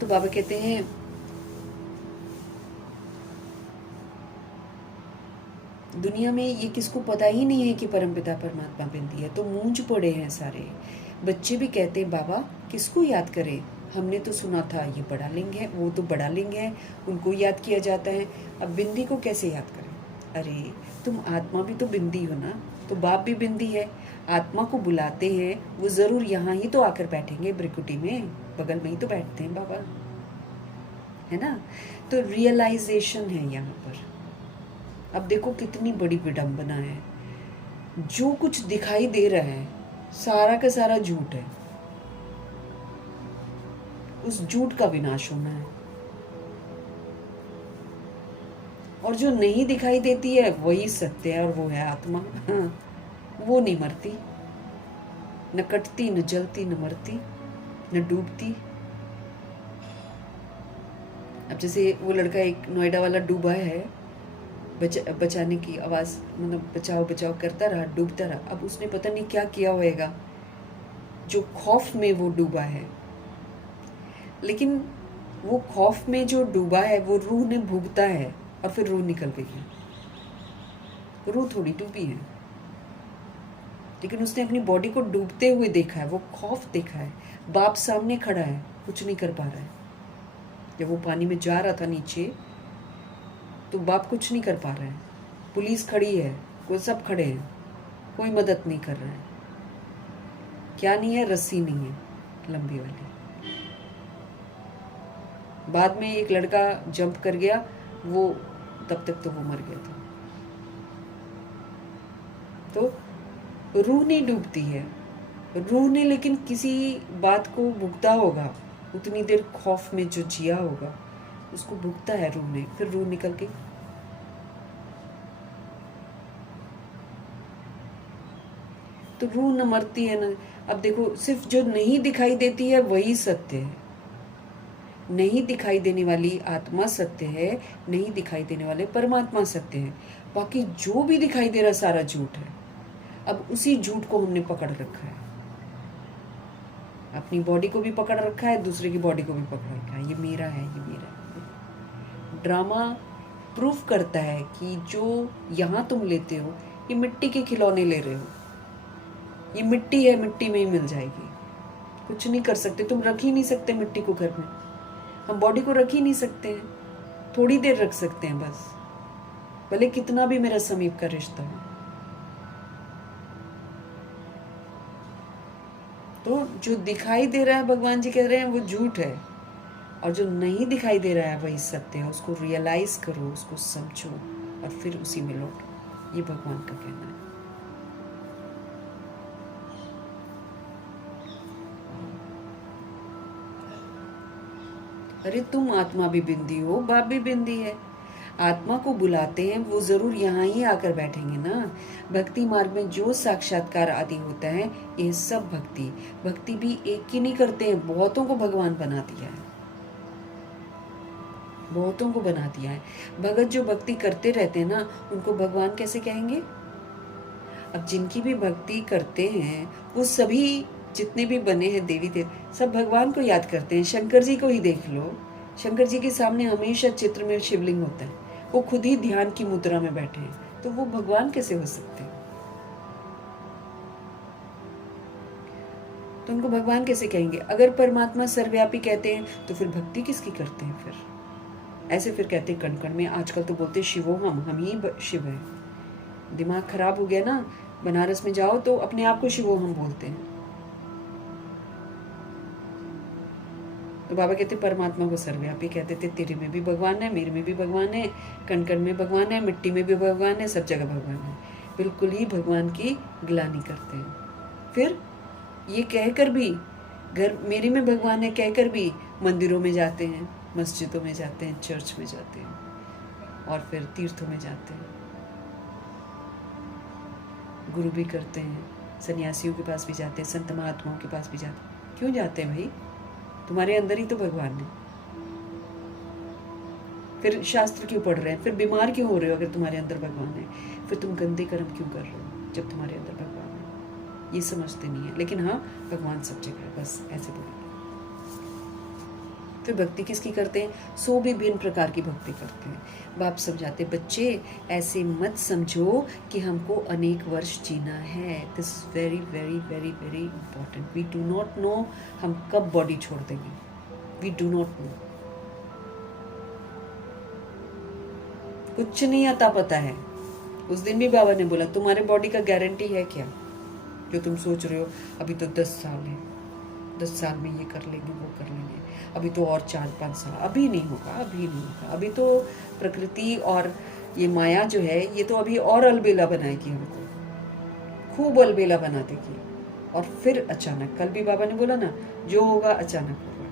तो बाबा कहते हैं दुनिया में ये किसको पता ही नहीं है कि परमपिता परमात्मा बिंदी है, तो मूंझ पड़े हैं सारे। बच्चे भी कहते हैं बाबा किसको याद करें, हमने तो सुना था ये बड़ा लिंग है, वो तो बड़ा लिंग है, उनको याद किया जाता है, अब बिंदी को कैसे याद करें। अरे तुम आत्मा भी तो बिंदी हो ना, तो बाप भी बिंदी है। आत्मा को बुलाते हैं, वो ज़रूर यहाँ ही तो आकर बैठेंगे, ब्रिकुटी में बगल में ही तो बैठते हैं बाबा, है ना। तो रियलाइजेशन है यहाँ पर। अब देखो कितनी बड़ी विडंबना है, जो कुछ दिखाई दे रहा है सारा का सारा झूठ है, उस झूठ का विनाश होना है। और जो नहीं दिखाई देती है वही सत्य है, और वो है आत्मा। हाँ, वो नहीं मरती, न कटती, न जलती, न मरती, न डूबती। अब जैसे वो लड़का एक नोएडा वाला डूबा है, बचाने की आवाज़, मतलब बचाओ बचाओ करता रहा, डूबता रहा। अब उसने पता नहीं क्या किया होएगा, जो खौफ में वो डूबा है। लेकिन वो खौफ में जो डूबा है वो रूह ने भुगता है, और फिर रूह निकल गई है। रूह थोड़ी डूबी है, लेकिन उसने अपनी बॉडी को डूबते हुए देखा है, वो खौफ देखा है। बाप सामने खड़ा है, कुछ नहीं कर पा रहा है। जब वो पानी में जा रहा था नीचे, तो बाप कुछ नहीं कर पा रहा है। पुलिस खड़ी है, कोई सब खड़े हैं, कोई मदद नहीं कर रहा है। क्या नहीं है, रस्सी नहीं है लंबी वाली। बाद में एक लड़का जंप कर गया, वो तब तक तो वो मर गया था। तो रूह नहीं डूबती है, रूह ने लेकिन किसी बात को भुगता होगा, उतनी देर खौफ में जो जिया होगा उसको भुगता है रूह ने, फिर रूह निकल के। तो रूह न मरती है न। अब देखो, सिर्फ जो नहीं दिखाई देती है वही सत्य है। नहीं दिखाई देने वाली आत्मा सत्य है, नहीं दिखाई देने वाले परमात्मा सत्य है। बाकी जो भी दिखाई दे रहा सारा झूठ है। अब उसी झूठ को हमने पकड़ रखा है, अपनी बॉडी को भी पकड़ रखा है, दूसरे की बॉडी को भी पकड़ रखा है। ये मेरा है, ये मेरा है। ड्रामा प्रूफ करता है कि जो यहाँ तुम लेते हो ये मिट्टी के खिलौने ले रहे हो, ये मिट्टी है, मिट्टी में ही मिल जाएगी। कुछ नहीं कर सकते, तुम रख ही नहीं सकते मिट्टी को घर में। हम बॉडी को रख ही नहीं सकते हैं, थोड़ी देर रख सकते हैं बस, भले कितना भी मेरा समीप का रिश्ता हो। तो जो दिखाई दे रहा है, भगवान जी कह रहे हैं, वो झूठ है, और जो नहीं दिखाई दे रहा है वही सत्य है। उसको रियलाइज करो, उसको समझो, और फिर उसी में लौटो। ये भगवान का कहना है। अरे तुम आत्मा भी बिंदी हो, बाप भी बिंदी है। आत्मा को बुलाते हैं, वो जरूर यहाँ ही आकर बैठेंगे ना। भक्ति मार्ग में जो साक्षात्कार आदि होता है, ये सब भक्ति भी एक की नहीं करते हैं, बहुतों को भगवान बना दिया है, बहुतों को बना दिया है। भगत जो भक्ति करते रहते हैं ना, उनको भगवान कैसे कहेंगे। अब जिनकी भी भक्ति करते हैं वो सभी, जितने भी बने हैं देवी देवता, सब भगवान को याद करते हैं। शंकर जी को ही देख लो, शंकर जी के सामने हमेशा चित्र में शिवलिंग होता है, वो खुद ही ध्यान की मुद्रा में बैठे हैं, तो वो भगवान कैसे हो सकते हैं। तो उनको भगवान कैसे कहेंगे। अगर परमात्मा सर्वव्यापी कहते हैं तो फिर भक्ति किसकी करते हैं। फिर ऐसे फिर कहते हैं कण कण में, आजकल तो बोलते शिवो हम ही शिव है। दिमाग खराब हो गया ना। बनारस में जाओ तो अपने आप को शिवो हम बोलते हैं। तो बाबा कहते परमात्मा को सर्वव्यापी कहते थे। तेरे में भी भगवान है, मेरे में भी भगवान है, कण कण में भगवान है, मिट्टी में भी भगवान है, सब जगह भगवान है। बिल्कुल ही भगवान की ग्लानि करते हैं। फिर ये कहकर भी, घर मेरे में भगवान है कहकर भी मंदिरों में जाते हैं, मस्जिदों में जाते हैं, चर्च में जाते हैं, और फिर तीर्थों में जाते हैं, गुरु भी करते हैं, सन्यासियों के पास भी जाते हैं, संत महात्माओं के पास भी जाते हैं। क्यों जाते हैं भाई, तुम्हारे अंदर ही तो भगवान है। फिर शास्त्र क्यों पढ़ रहे हैं, फिर बीमार क्यों हो रहे हो अगर तुम्हारे अंदर भगवान है। फिर तुम गंदे कर्म क्यों कर रहे हो जब तुम्हारे अंदर भगवान है। ये समझते नहीं है। लेकिन हाँ, भगवान सब जगह है, बस ऐसे बोलेंगे। फिर भक्ति किसकी करते हैं? सो भी भिन्न प्रकार की भक्ति करते हैं। बाप समझाते, बच्चे ऐसे मत समझो कि हमको अनेक वर्ष जीना है। This is very very very very important. We do not know हम कब बॉडी छोड़ देंगे। वी डू नॉट नो, कुछ नहीं आता पता है। उस दिन भी बाबा ने बोला, तुम्हारे बॉडी का गारंटी है क्या? जो तुम सोच रहे हो अभी तो 10 साल है, 10 साल में ये कर लेंगे वो कर लेंगे, अभी तो और 4-5 साल, अभी नहीं होगा, अभी नहीं होगा। अभी तो प्रकृति और ये माया जो है ये तो अभी और अलबेला बनाएगी, हमको खूब अलबेला बना देगी। और फिर अचानक, कल भी बाबा ने बोला ना, जो होगा अचानक होगा,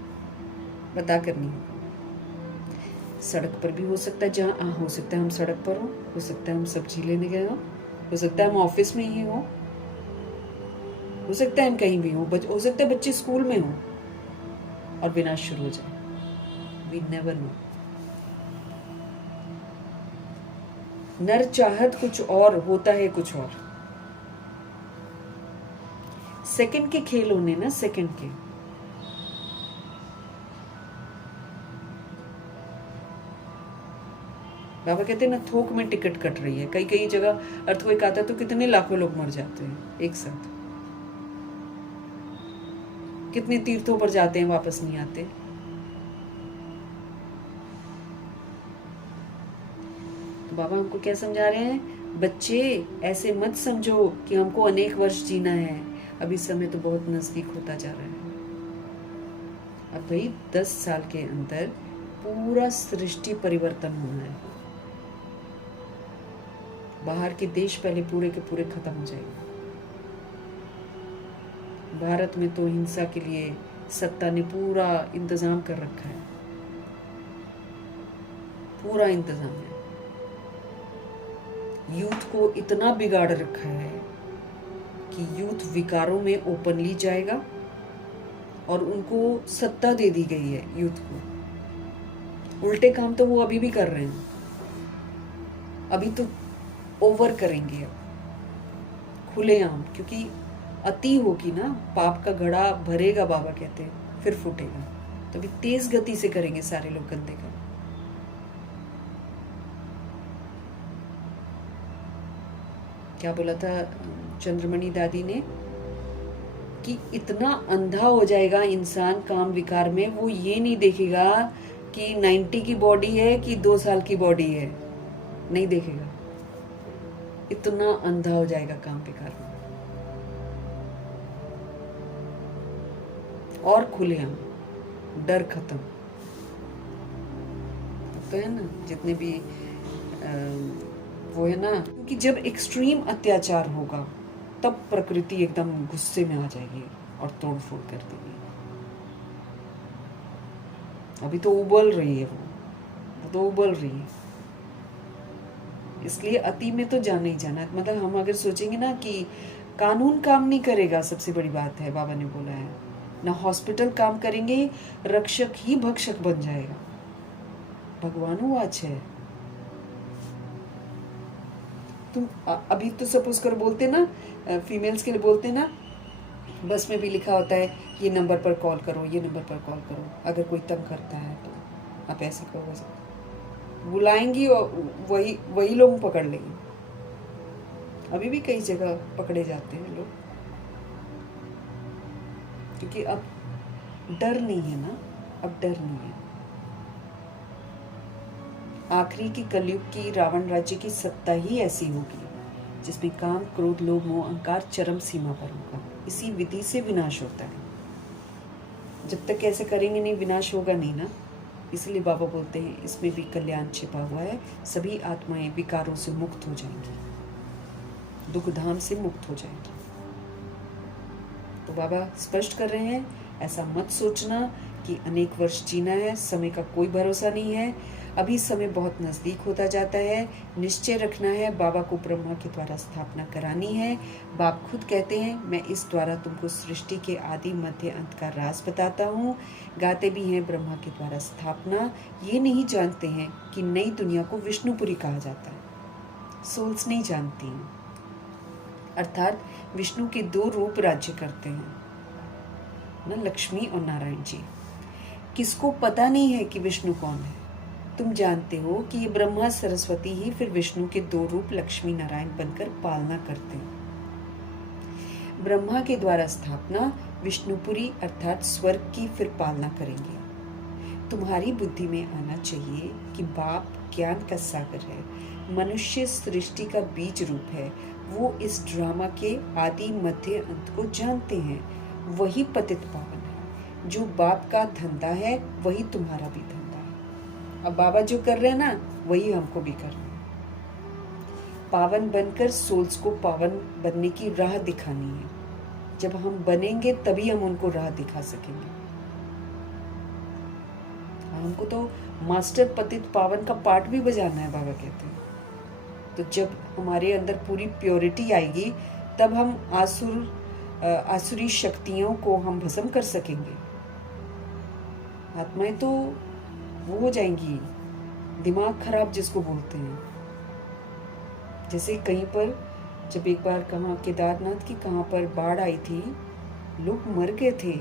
बता कर नहीं होगा। सड़क पर भी हो सकता है, जहाँ हो सकता है हम सड़क पर हो सकता है हम सब्जी लेने गए हो सकता है हम ऑफिस में ही हो सकता है हम कहीं भी हो सकता है बच्चे स्कूल में हो और विनाश शुरू हो जाए। We never know. नर चाहत कुछ और, होता है कुछ और। सेकंड के खेल होने ना, सेकंड के। बाबा कहते हैं ना, थोक में टिकट कट रही है। कई कई जगह अर्थक्वेक आता है तो कितने लाखों लोग मर जाते हैं एक साथ। कितने तीर्थों पर जाते हैं, वापस नहीं आते। तो बाबा हमको क्या समझा रहे हैं? बच्चे ऐसे मत समझो कि हमको अनेक वर्ष जीना है। अभी समय तो बहुत नजदीक होता जा रहा है। अब भाई 10 साल के अंदर पूरा सृष्टि परिवर्तन होना है। बाहर के देश पहले पूरे के पूरे खत्म हो जाएंगे। भारत में तो हिंसा के लिए सत्ता ने पूरा इंतजाम कर रखा है, पूरा इंतजाम है। यूथ को इतना बिगाड़ रखा है कि यूथ विकारों में ओपनली जाएगा और उनको सत्ता दे दी गई है यूथ को। उल्टे काम तो वो अभी भी कर रहे हैं, अभी तो ओवर करेंगे अब खुलेआम, क्योंकि अति होगी ना, पाप का घड़ा भरेगा, बाबा कहते हैं, फिर फूटेगा। तो अभी तेज गति से करेंगे सारे लोग गंदे काम। क्या बोला था चंद्रमणि दादी ने कि इतना अंधा हो जाएगा इंसान काम विकार में, वो ये नहीं देखेगा कि 90 की बॉडी है कि 2 साल की बॉडी है, नहीं देखेगा। इतना अंधा हो जाएगा काम विकार में। और खुलेआम डर खत्म। तो है ना, जितने भी वो है ना, क्योंकि जब एक्सट्रीम अत्याचार होगा तब प्रकृति एकदम गुस्से में आ जाएगी और तोड़ फोड़ कर देगी। अभी तो उबल रही है वो तो उबल रही है। इसलिए अति में तो जाना ही जाना है। मतलब हम अगर सोचेंगे ना कि कानून काम नहीं करेगा, सबसे बड़ी बात है, बाबा ने बोला है ना, हॉस्पिटल काम करेंगे, रक्षक ही भक्षक बन जाएगा। भगवान वाच है। तुम अभी तो सपोज कर बोलते ना, फीमेल्स के लिए बोलते ना, बस में भी लिखा होता है ये नंबर पर कॉल करो, ये नंबर पर कॉल करो, अगर कोई तंग करता है तो आप ऐसे करो, वैसे बुलाएंगी और वही लोग पकड़ लेंगे। अभी भी कई जगह पकड़े जाते हैं लोग, क्योंकि अब डर नहीं है ना, अब डर नहीं है। आखिरी की कलयुग की रावण राज्य की सत्ता ही ऐसी होगी जिसमें काम, क्रोध, लोभ, मोह, अहंकार चरम सीमा पर होगा। इसी विधि से विनाश होता है। जब तक ऐसे करेंगे नहीं, विनाश होगा नहीं ना। इसलिए बाबा बोलते हैं इसमें भी कल्याण छिपा हुआ है। सभी आत्माएं विकारों से मुक्त हो जाएंगी, दुख धाम से मुक्त हो जाएंगी। तो बाबा स्पष्ट कर रहे हैं, ऐसा मत सोचना कि अनेक वर्ष जीना है। समय का कोई भरोसा नहीं है। अभी समय बहुत नज़दीक होता जाता है। निश्चय रखना है, बाबा को ब्रह्मा के द्वारा स्थापना करानी है। बाप खुद कहते हैं, मैं इस द्वारा तुमको सृष्टि के आदि मध्य अंत का राज बताता हूँ। गाते भी हैं ब्रह्मा के द्वारा स्थापना। ये नहीं जानते हैं कि नई दुनिया को विष्णुपुरी कहा जाता है। सोल्स नहीं जानती हैं, अर्थात विष्णु के 2 रूप राज्य करते हैं ना, लक्ष्मी और नारायण जी। किसको पता नहीं है कि विष्णु कौन है? तुम जानते हो कि ये ब्रह्मा सरस्वती ही फिर विष्णु के दो रूप लक्ष्मी नारायण बनकर पालना करते हैं। ब्रह्मा के द्वारा स्थापना, विष्णुपुरी अर्थात स्वर्ग की फिर पालना करेंगे। तुम्हारी बुद्धि में आना चाहिए कि बाप ज्ञान का सागर है, मनुष्य सृष्टि का बीज रूप है। वो इस ड्रामा के आदि मध्य अंत को जानते हैं। वही पतित पावन है। जो बाप का धंधा है वही तुम्हारा भी धंधा है। अब बाबा जो कर रहे हैं ना, वही हमको भी करना है। पावन बनकर सोल्स को पावन बनने की राह दिखानी है। जब हम बनेंगे तभी हम उनको राह दिखा सकेंगे। हमको तो मास्टर पतित पावन का पार्ट भी बजाना है, बाबा कहते हैं। तो जब हमारे अंदर पूरी प्योरिटी आएगी तब हम आसुरी शक्तियों को हम भस्म कर सकेंगे। आत्माएं तो वो हो जाएंगी, दिमाग खराब जिसको बोलते हैं। जैसे कहीं पर जब एक बार कहाँ केदारनाथ की कहाँ पर बाढ़ आई थी, लोग मर गए थे।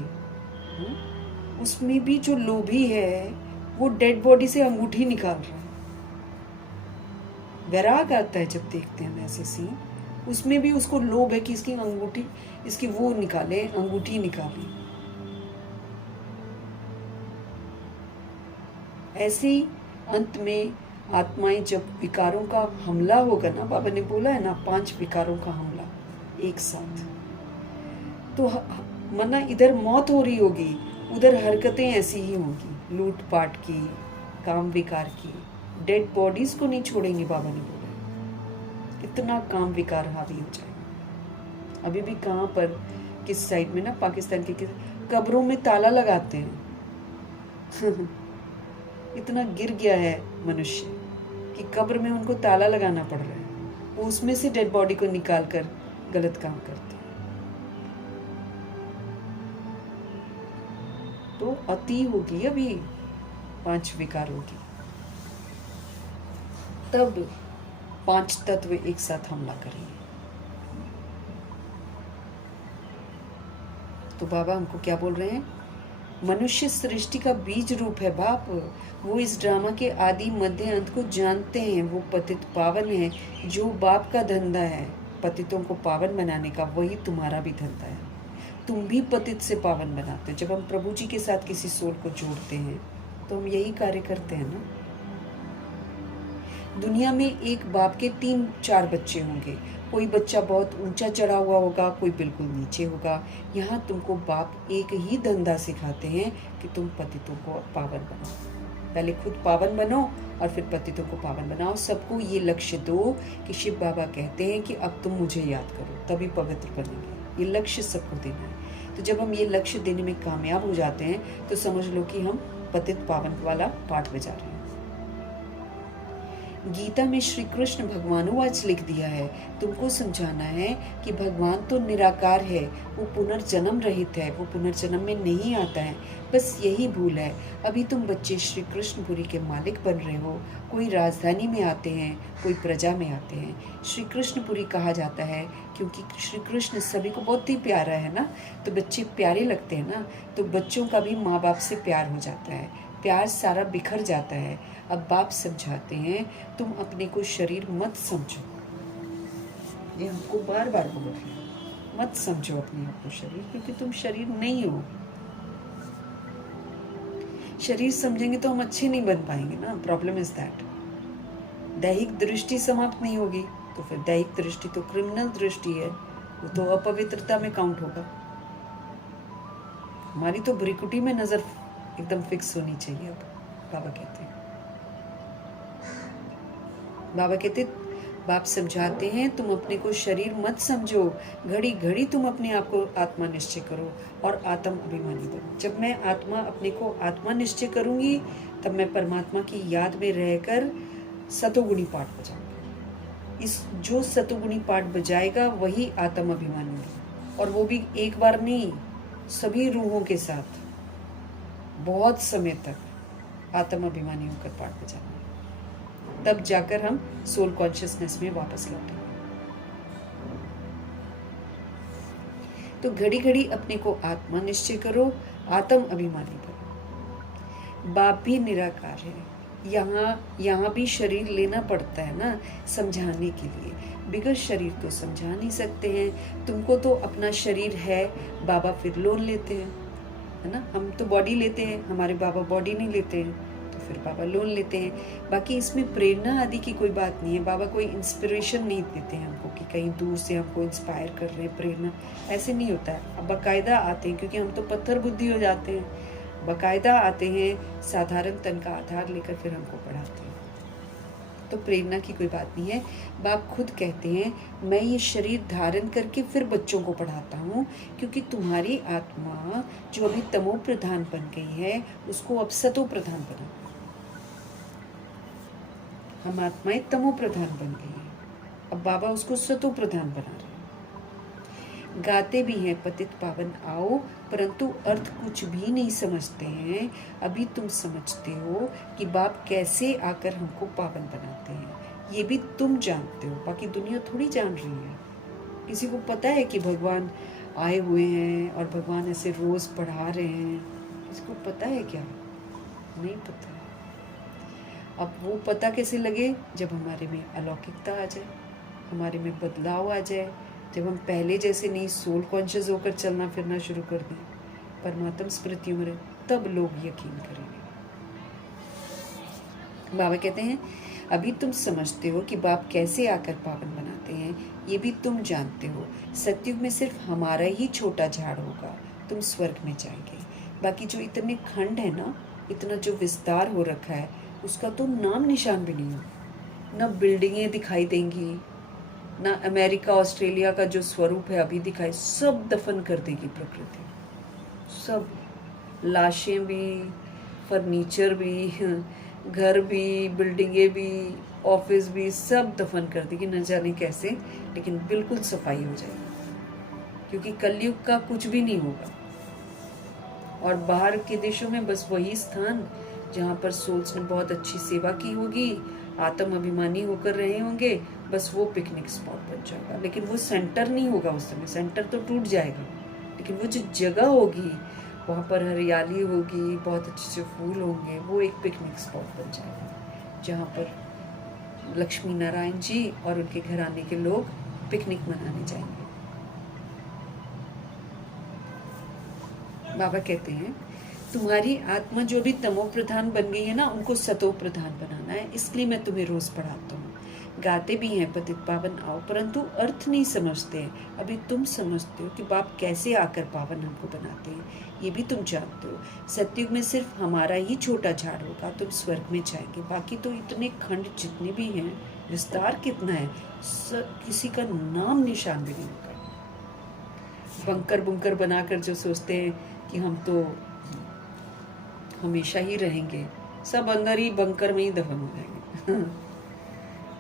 उसमें भी जो लोभी है वो डेड बॉडी से अंगूठी निकाल रहा है। वैराग आता है जब देखते हैं ऐसे सीन। उसमें भी उसको लोभ है कि इसकी अंगूठी, इसकी वो निकाले, अंगूठी निकाले। ऐसे ही अंत में आत्माएं जब विकारों का हमला होगा ना, बाबा ने बोला है ना 5 विकारों का हमला एक साथ, तो मना इधर मौत हो रही होगी, उधर हरकतें ऐसी ही होंगी, लूट पाट की, काम विकार की। डेड बॉडीज को नहीं छोड़ेंगे, बाबा ने बोला। इतना काम विकार हावी हो जाएगा। अभी भी कहाँ पर किस साइड में ना, पाकिस्तान के कब्रों में ताला लगाते हैं। इतना गिर गया है मनुष्य कि कब्र में उनको ताला लगाना पड़ रहा है। वो उसमें से डेड बॉडी को निकाल कर गलत काम करते हैं। तो अति होगी अभी 5 विकारों की, तब 5 तत्व एक साथ हमला करेंगे। तो बाबा हमको क्या बोल रहे हैं? मनुष्य सृष्टि का बीज रूप है बाप। वो इस ड्रामा के आदि मध्य अंत को जानते हैं। वो पतित पावन है। जो बाप का धंधा है पतितों को पावन बनाने का, वही तुम्हारा भी धंधा है। तुम भी पतित से पावन बनाते हो। जब हम प्रभु जी के साथ किसी सोल को जोड़ते हैं तो हम यही कार्य करते हैं ना। दुनिया में एक बाप के 3-4 बच्चे होंगे। कोई बच्चा बहुत ऊंचा चढ़ा हुआ होगा, कोई बिल्कुल नीचे होगा। यहाँ तुमको बाप एक ही धंधा सिखाते हैं कि तुम पतितों को पावन बनाओ। पहले खुद पावन बनो और फिर पतितों को पावन बनाओ। सबको ये लक्ष्य दो कि शिव बाबा कहते हैं कि अब तुम मुझे याद करो, तभी पवित्र बनेंगे। ये लक्ष्य सबको देना है। तो जब हम ये लक्ष्य देने में कामयाब हो जाते हैं तो समझ लो कि हम पतित पावन वाला पाठ बजा रहे हैं। गीता में श्री कृष्ण भगवानुवाच लिख दिया है। तुमको समझाना है कि भगवान तो निराकार है, वो पुनर्जन्म रहित है, वो पुनर्जन्म में नहीं आता है। बस यही भूल है। अभी तुम बच्चे श्री कृष्णपुरी के मालिक बन रहे हो। कोई राजधानी में आते हैं, कोई प्रजा में आते हैं। श्री कृष्णपुरी कहा जाता है क्योंकि श्री कृष्ण सभी को बहुत ही प्यारा है ना, तो बच्चे प्यारे लगते हैं ना, तो बच्चों का भी माँ बाप से प्यार हो जाता है। प्यार सारा बिखर जाता है। अब बाप समझाते हैं, तुम अपने को शरीर मत समझो। ये हमको बार बार बोल रहे हैं, मत समझो अपने आप को शरीर, क्योंकि तुम शरीर नहीं हो। शरीर समझेंगे तो हम अच्छे नहीं बन पाएंगे ना। Problem is that. दैहिक दृष्टि समाप्त नहीं होगी तो फिर दैहिक दृष्टि तो क्रिमिनल दृष्टि है, वो तो अपवित्रता में काउंट होगा। हमारी तो भ्रिकुटी में नजर एकदम फिक्स होनी चाहिए। अब बाबा कहते हैं, बाप समझाते हैं, तुम अपने को शरीर मत समझो। घड़ी घड़ी तुम अपने आप को आत्मा निश्चय करो और आत्म अभिमानी बनो। जब मैं आत्मा अपने को आत्मा निश्चय करूंगी तब मैं परमात्मा की याद में रहकर सतोगुणी पाठ बजाऊंगा। इस जो सतोगुणी पाठ बजाएगा वही आत्म अभिमानी है। और वो भी एक बार नहीं, सभी रूहों के साथ बहुत समय तक आत्म अभिमानी होकर पाठ बजाना। तब जाकर हम सोल कॉन्शियसनेस में वापस लौटेंगे। तो घड़ी घड़ी अपने को आत्मा निश्चय करो, आत्म अभिमानी बनो। बाप भी निराकार है। यहाँ भी शरीर लेना पड़ता है ना समझाने के लिए, बिगर शरीर तो समझा नहीं सकते हैं। तुमको तो अपना शरीर है, बाबा फिर लोन लेते हैं, है ना। हम तो बॉडी लेते हैं, हमारे बाबा बॉडी नहीं लेते हैं, तो फिर बाबा लोन लेते हैं। बाकी इसमें प्रेरणा आदि की कोई बात नहीं है। बाबा कोई इंस्पिरेशन नहीं देते हैं हमको कि कहीं दूर से हमको इंस्पायर कर रहे हैं, प्रेरणा ऐसे नहीं होता है। अब बाकायदा आते हैं, क्योंकि हम तो पत्थर बुद्धि हो जाते हैं, बाकायदा आते हैं, साधारण तन का आधार लेकर फिर हमको पढ़ाते हैं। तो प्रेरणा की कोई बात नहीं है। बाप खुद कहते हैं, मैं ये शरीर धारण करके फिर बच्चों को पढ़ाता हूँ, क्योंकि तुम्हारी आत्मा जो अभी तमो प्रधान बन गई है उसको अब सतो प्रधान बना। हम आत्माएं तमो प्रधान बन गई हैं, अब बाबा उसको सतो प्रधान बना रहे हैं। गाते भी हैं पतित पावन आओ, परंतु अर्थ कुछ भी नहीं समझते हैं। अभी तुम समझते हो कि बाप कैसे आकर हमको पावन बनाते हैं, ये भी तुम जानते हो, बाकी दुनिया थोड़ी जान रही है। किसी को पता है कि भगवान आए हुए हैं और भगवान ऐसे रोज पढ़ा रहे हैं? किसी को पता है क्या? नहीं पता। अब वो पता कैसे लगे? जब हमारे में अलौकिकता आ जाए, हमारे में बदलाव आ जाए, जब हम पहले जैसे नहीं सोल कॉन्शियस होकर चलना फिरना शुरू कर दें, परमात्मा स्मृतियों में रहे, तब लोग यकीन करेंगे। बाबा कहते हैं, अभी तुम समझते हो कि बाप कैसे आकर पावन बनाते हैं, ये भी तुम जानते हो। सतयुग में सिर्फ हमारा ही छोटा झाड़ होगा, तुम स्वर्ग में जाएंगे। बाकी जो इतने खंड है ना, इतना जो विस्तार हो रखा है, उसका तो नाम निशान भी नहीं हो। न बिल्डिंगें दिखाई देंगी, ना अमेरिका ऑस्ट्रेलिया का जो स्वरूप है अभी दिखाई, सब दफन कर देगी प्रकृति। सब लाशें भी, फर्नीचर भी, घर भी, बिल्डिंगें भी, ऑफिस भी, सब दफन कर देगी, न जाने कैसे, लेकिन बिल्कुल सफाई हो जाएगी, क्योंकि कलयुग का कुछ भी नहीं होगा। और बाहर के देशों में बस वही स्थान जहाँ पर सोल्स ने बहुत अच्छी सेवा की होगी, आत्म अभिमानी होकर रहे होंगे, बस वो पिकनिक स्पॉट बन जाएगा। लेकिन वो सेंटर नहीं होगा उस समय, सेंटर तो टूट जाएगा, लेकिन वो जो जगह होगी वहाँ पर हरियाली होगी, बहुत अच्छे से फूल होंगे, वो एक पिकनिक स्पॉट बन जाएगा, जहाँ पर लक्ष्मी नारायण जी और उनके घराने के लोग पिकनिक मनाने जाएंगे। बाबा कहते हैं, तुम्हारी आत्मा जो भी तमो प्रधान बन गई है ना, उनको सतो प्रधान बनाना है, इसलिए मैं तुम्हें रोज पढ़ाता हूँ। गाते भी हैं पतित पावन आओ, परंतु अर्थ नहीं समझते हैं। अभी तुम समझते हो कि बाप कैसे आकर पावन हमको बनाते हैं, ये भी तुम जानते हो। सतयुग में सिर्फ हमारा ही छोटा झाड़ होगा, तुम स्वर्ग में जाएंगे। बाकी तो इतने खंड जितने भी हैं, विस्तार कितना है, किसी का नाम निशान भी नहीं होगा। बंकर बुंकर बनाकर जो सोचते हैं कि हम तो हमेशा ही रहेंगे, सब अंदर ही बंकर में ही दफन हो जाएंगे।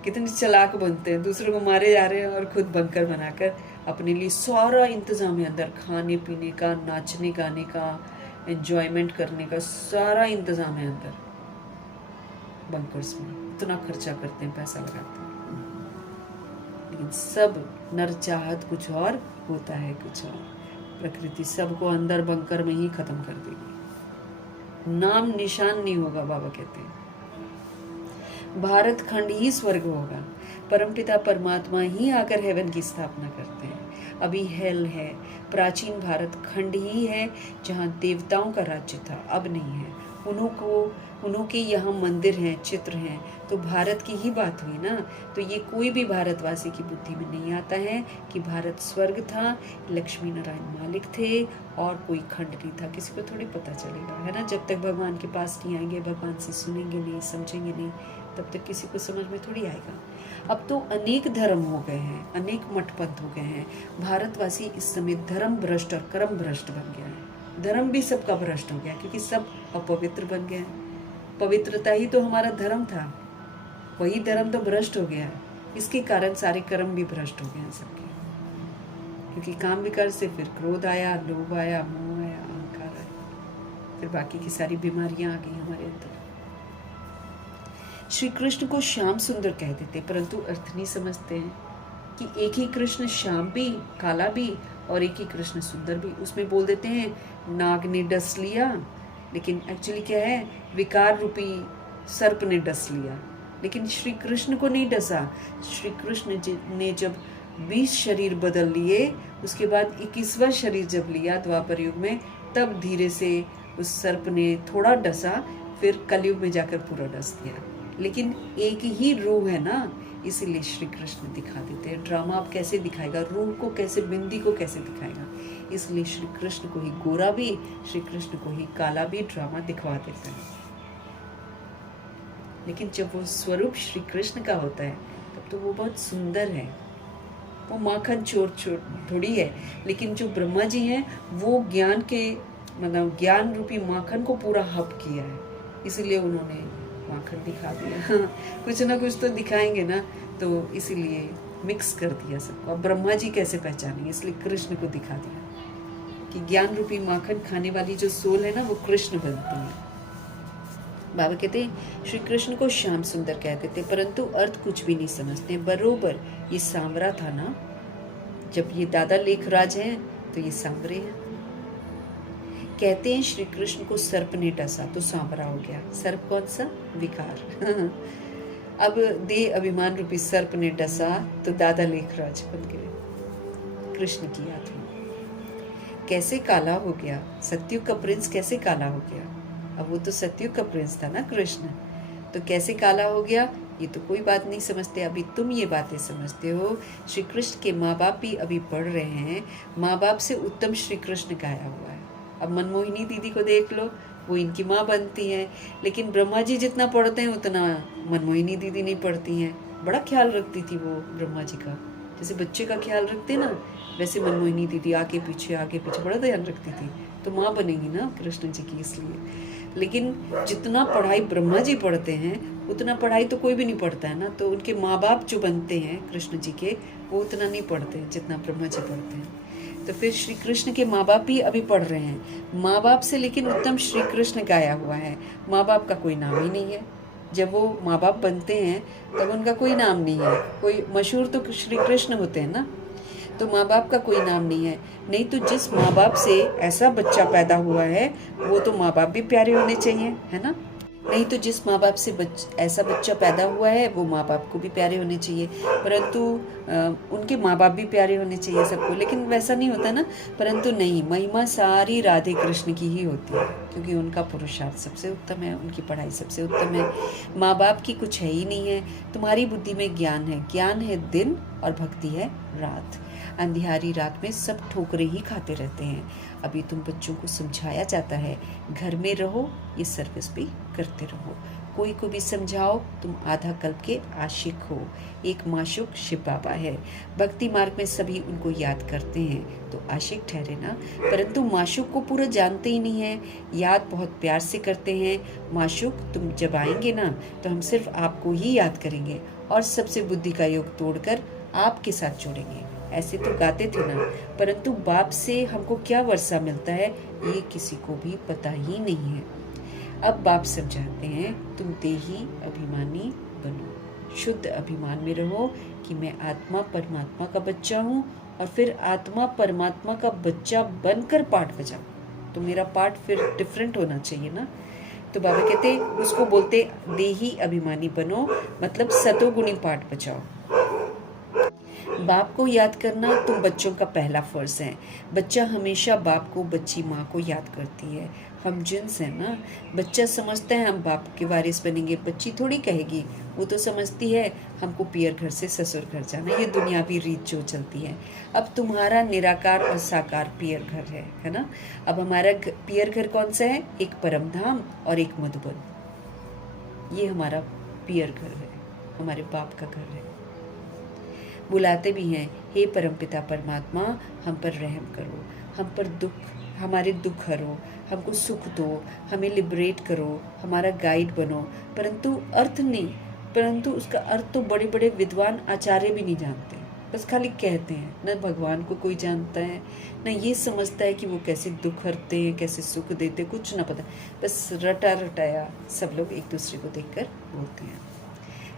कितने चालाक बनते हैं, दूसरों को मारे जा रहे हैं और खुद बंकर बनाकर अपने लिए सारा इंतजाम है अंदर, खाने पीने का, नाचने गाने का, एंजॉयमेंट करने का सारा इंतजाम है अंदर बंकर्स में। इतना खर्चा करते हैं, पैसा लगाते हैं, लेकिन सब नर चाहत कुछ और होता है कुछ और। प्रकृति सबको अंदर बंकर में ही खत्म कर देगी, नाम निशान नहीं होगा। बाबा कहते हैं भारत खंड ही स्वर्ग होगा, परमपिता परमात्मा ही आकर हेवन की स्थापना करते हैं। अभी हेल है, प्राचीन भारत खंड ही है जहाँ देवताओं का राज्य था, अब नहीं है। उन्होंने यहाँ मंदिर हैं, चित्र हैं, तो भारत की ही बात हुई ना। तो ये कोई भी भारतवासी की बुद्धि में नहीं आता है कि भारत स्वर्ग था, लक्ष्मी नारायण मालिक थे और कोई खंड नहीं था। किसी को थोड़ी पता चलेगा, है ना। जब तक भगवान के पास नहीं आएंगे, भगवान से सुनेंगे नहीं, समझेंगे नहीं, तब तक किसी को समझ में थोड़ी आएगा। अब तो अनेक धर्म हो गए हैं, अनेक मठपंथ हो गए हैं। भारतवासी इस समय धर्म भ्रष्ट और कर्म भ्रष्ट बन गया है। धर्म भी सबका भ्रष्ट हो गया, क्योंकि सब अपवित्र बन गए हैं। पवित्रता ही तो हमारा धर्म था, वही धर्म तो भ्रष्ट हो गया है। इसके कारण सारे कर्म भी भ्रष्ट हो गए हैं सबके, क्योंकि काम विकार से फिर क्रोध आया, लोभ आया, मोह आया, अहंकार आया, फिर बाकी की सारी बीमारियां आ गई हमारे अंदर। श्री कृष्ण को श्याम सुंदर कह देते, परंतु अर्थ नहीं समझते हैं कि एक ही कृष्ण श्याम भी, काला भी, और एक ही कृष्ण सुंदर भी। उसमें बोल देते हैं नाग ने डस लिया, लेकिन एक्चुअली क्या है, विकार रूपी सर्प ने डस लिया, लेकिन श्री कृष्ण को नहीं डसा। श्री कृष्ण ने जब 20 शरीर बदल लिए, उसके बाद 21वां शरीर जब लिया द्वापर युग में, तब धीरे से उस सर्प ने थोड़ा डसा, फिर कलयुग में जाकर पूरा डस दिया। लेकिन एक ही रूह है ना, इसीलिए श्री कृष्ण दिखा देते हैं। ड्रामा अब कैसे दिखाएगा, रूह को कैसे, बिंदी को कैसे दिखाएगा, इसलिए श्री कृष्ण को ही गोरा भी, श्री कृष्ण को ही काला भी ड्रामा दिखवा देता है। लेकिन जब वो स्वरूप श्री कृष्ण का होता है तब तो वो बहुत सुंदर है। वो माखन चोर चोर थोड़ी है, लेकिन जो ब्रह्मा जी हैं वो ज्ञान के, मतलब ज्ञान रूपी माखन को पूरा हब किया है, इसीलिए उन्होंने माखन दिखा दिया। कुछ ना कुछ तो दिखाएंगे ना, तो इसीलिए मिक्स कर दिया सबको। अब ब्रह्मा जी कैसे पहचानेंगे, इसलिए कृष्ण को दिखा दिया कि ज्ञान रूपी माखन खाने वाली जो सोल है ना, वो कृष्ण बनती है। बाबा कहते हैं श्री कृष्ण को श्याम सुंदर कहते थे, परंतु अर्थ कुछ भी नहीं समझते। बरोबर ये सांवरा था ना, जब ये दादा लेखराज हैं तो ये सांवरे हैं। कहते हैं श्री कृष्ण को सर्प ने डसा तो सांवरा हो गया। सर्प कौन सा, विकार। अब दे अभिमान रूपी सर्प ने डसा तो दादा लेखराज बन गए, कृष्ण की याद में। कैसे काला हो गया, सत्युग का प्रिंस कैसे काला हो गया। अब वो तो सत्युग का प्रिंस था ना कृष्ण, तो कैसे काला हो गया, ये तो कोई बात नहीं समझते। अभी तुम ये बातें समझते हो। श्री कृष्ण के माँ बाप भी अभी पढ़ रहे हैं, माँ बाप से उत्तम श्री कृष्ण गाया हुआ है। अब मनमोहिनी दीदी को देख लो, वो इनकी माँ बनती हैं, लेकिन ब्रह्मा जी जितना पढ़ते हैं उतना मनमोहिनी दीदी नहीं पढ़ती हैं। बड़ा ख्याल रखती थी वो ब्रह्मा जी का, जैसे बच्चे का ख्याल रखते ना, वैसे मनमोहिनी दीदी आगे पीछे बड़ा ध्यान रखती थी। तो माँ बनेगी ना कृष्ण जी की, इसलिए। लेकिन जितना पढ़ाई ब्रह्मा जी पढ़ते हैं उतना पढ़ाई तो कोई भी नहीं पढ़ता है ना, तो उनके माँ बाप जो बनते हैं कृष्ण जी के, वो उतना नहीं पढ़ते हैं जितना ब्रह्मा जी पढ़ते हैं। तो फिर श्री कृष्ण के माँ बाप भी अभी पढ़ रहे हैं, माँ बाप से लेकिन उत्तम श्री कृष्ण गाया हुआ है। माँ बाप का कोई नाम ही नहीं है। जब वो माँ बाप बनते हैं तब उनका कोई नाम नहीं है, कोई मशहूर तो श्री कृष्ण होते हैं ना, तो माँ बाप का कोई नाम नहीं है। नहीं तो जिस माँ बाप से ऐसा बच्चा पैदा हुआ है वो तो माँ बाप भी प्यारे होने चाहिए, है ना। नहीं तो जिस माँ बाप से ऐसा बच्चा पैदा हुआ है वो माँ बाप को भी प्यारे होने चाहिए, परंतु उनके माँ बाप भी प्यारे होने चाहिए सबको, लेकिन वैसा नहीं होता ना। परंतु नहीं, महिमा सारी राधे कृष्ण की ही होती है, क्योंकि उनका पुरुषार्थ सबसे उत्तम है, उनकी पढ़ाई सबसे उत्तम है। माँ बाप की कुछ है ही नहीं है। तुम्हारी बुद्धि में ज्ञान है, ज्ञान है दिन और भक्ति है रात। अंधियारी रात में सब ठोकरें ही खाते रहते हैं। अभी तुम बच्चों को समझाया जाता है, घर में रहो, ये सर्विस भी करते रहो। कोई को भी समझाओ, तुम आधा कल्प के आशिक हो। एक माशुक शिव बाबा है। भक्ति मार्ग में सभी उनको याद करते हैं तो आशिक ठहरे ना, परंतु माशुक को पूरा जानते ही नहीं है। याद बहुत प्यार से करते हैं। माशुक तुम जब आएंगे ना तो हम सिर्फ आपको ही याद करेंगे और सबसे बुद्धि का योग तोड़कर आपके साथ जोड़ेंगे। ऐसे तो गाते थे ना, परंतु बाप से हमको क्या वर्षा मिलता है ये किसी को भी पता ही नहीं है। अब बाप समझाते हैं, तुम देही अभिमानी बनो, शुद्ध अभिमान में रहो कि मैं आत्मा परमात्मा का बच्चा हूँ, और फिर आत्मा परमात्मा का बच्चा बनकर पाठ बजाओ। तो मेरा पाठ फिर डिफरेंट होना चाहिए ना। तो बाबा कहते उसको बोलते देही अभिमानी बनो, मतलब सतोगुणी पाठ बजाओ। बाप को याद करना तुम बच्चों का पहला फर्ज है। बच्चा हमेशा बाप को, बच्ची माँ को याद करती है। हम जिन्स हैं ना, बच्चा समझता है हम बाप के वारिस बनेंगे, बच्ची थोड़ी कहेगी, वो तो समझती है हमको पियर घर से ससुर घर जाना, ये दुनियावी रीत जो चलती है। अब तुम्हारा निराकार और साकार पियर घर है ना। अब हमारा पियर घर कौन सा है, एक परमधाम और एक मधुबन। ये हमारा पियर घर है, हमारे बाप का घर है। बुलाते भी हैं, हे परमपिता परमात्मा हम पर रहम करो, हम पर दुख, हमारे दुख हरो, हमको सुख दो, हमें लिबरेट करो, हमारा गाइड बनो। परंतु अर्थ नहीं, परंतु उसका अर्थ तो बड़े बड़े विद्वान आचार्य भी नहीं जानते, बस खाली कहते हैं। न भगवान को कोई जानता है, न ये समझता है कि वो कैसे दुख हरते हैं, कैसे सुख देते, कुछ ना पता, बस रटा रटाया सब लोग एक दूसरे को देखकर बोलते हैं।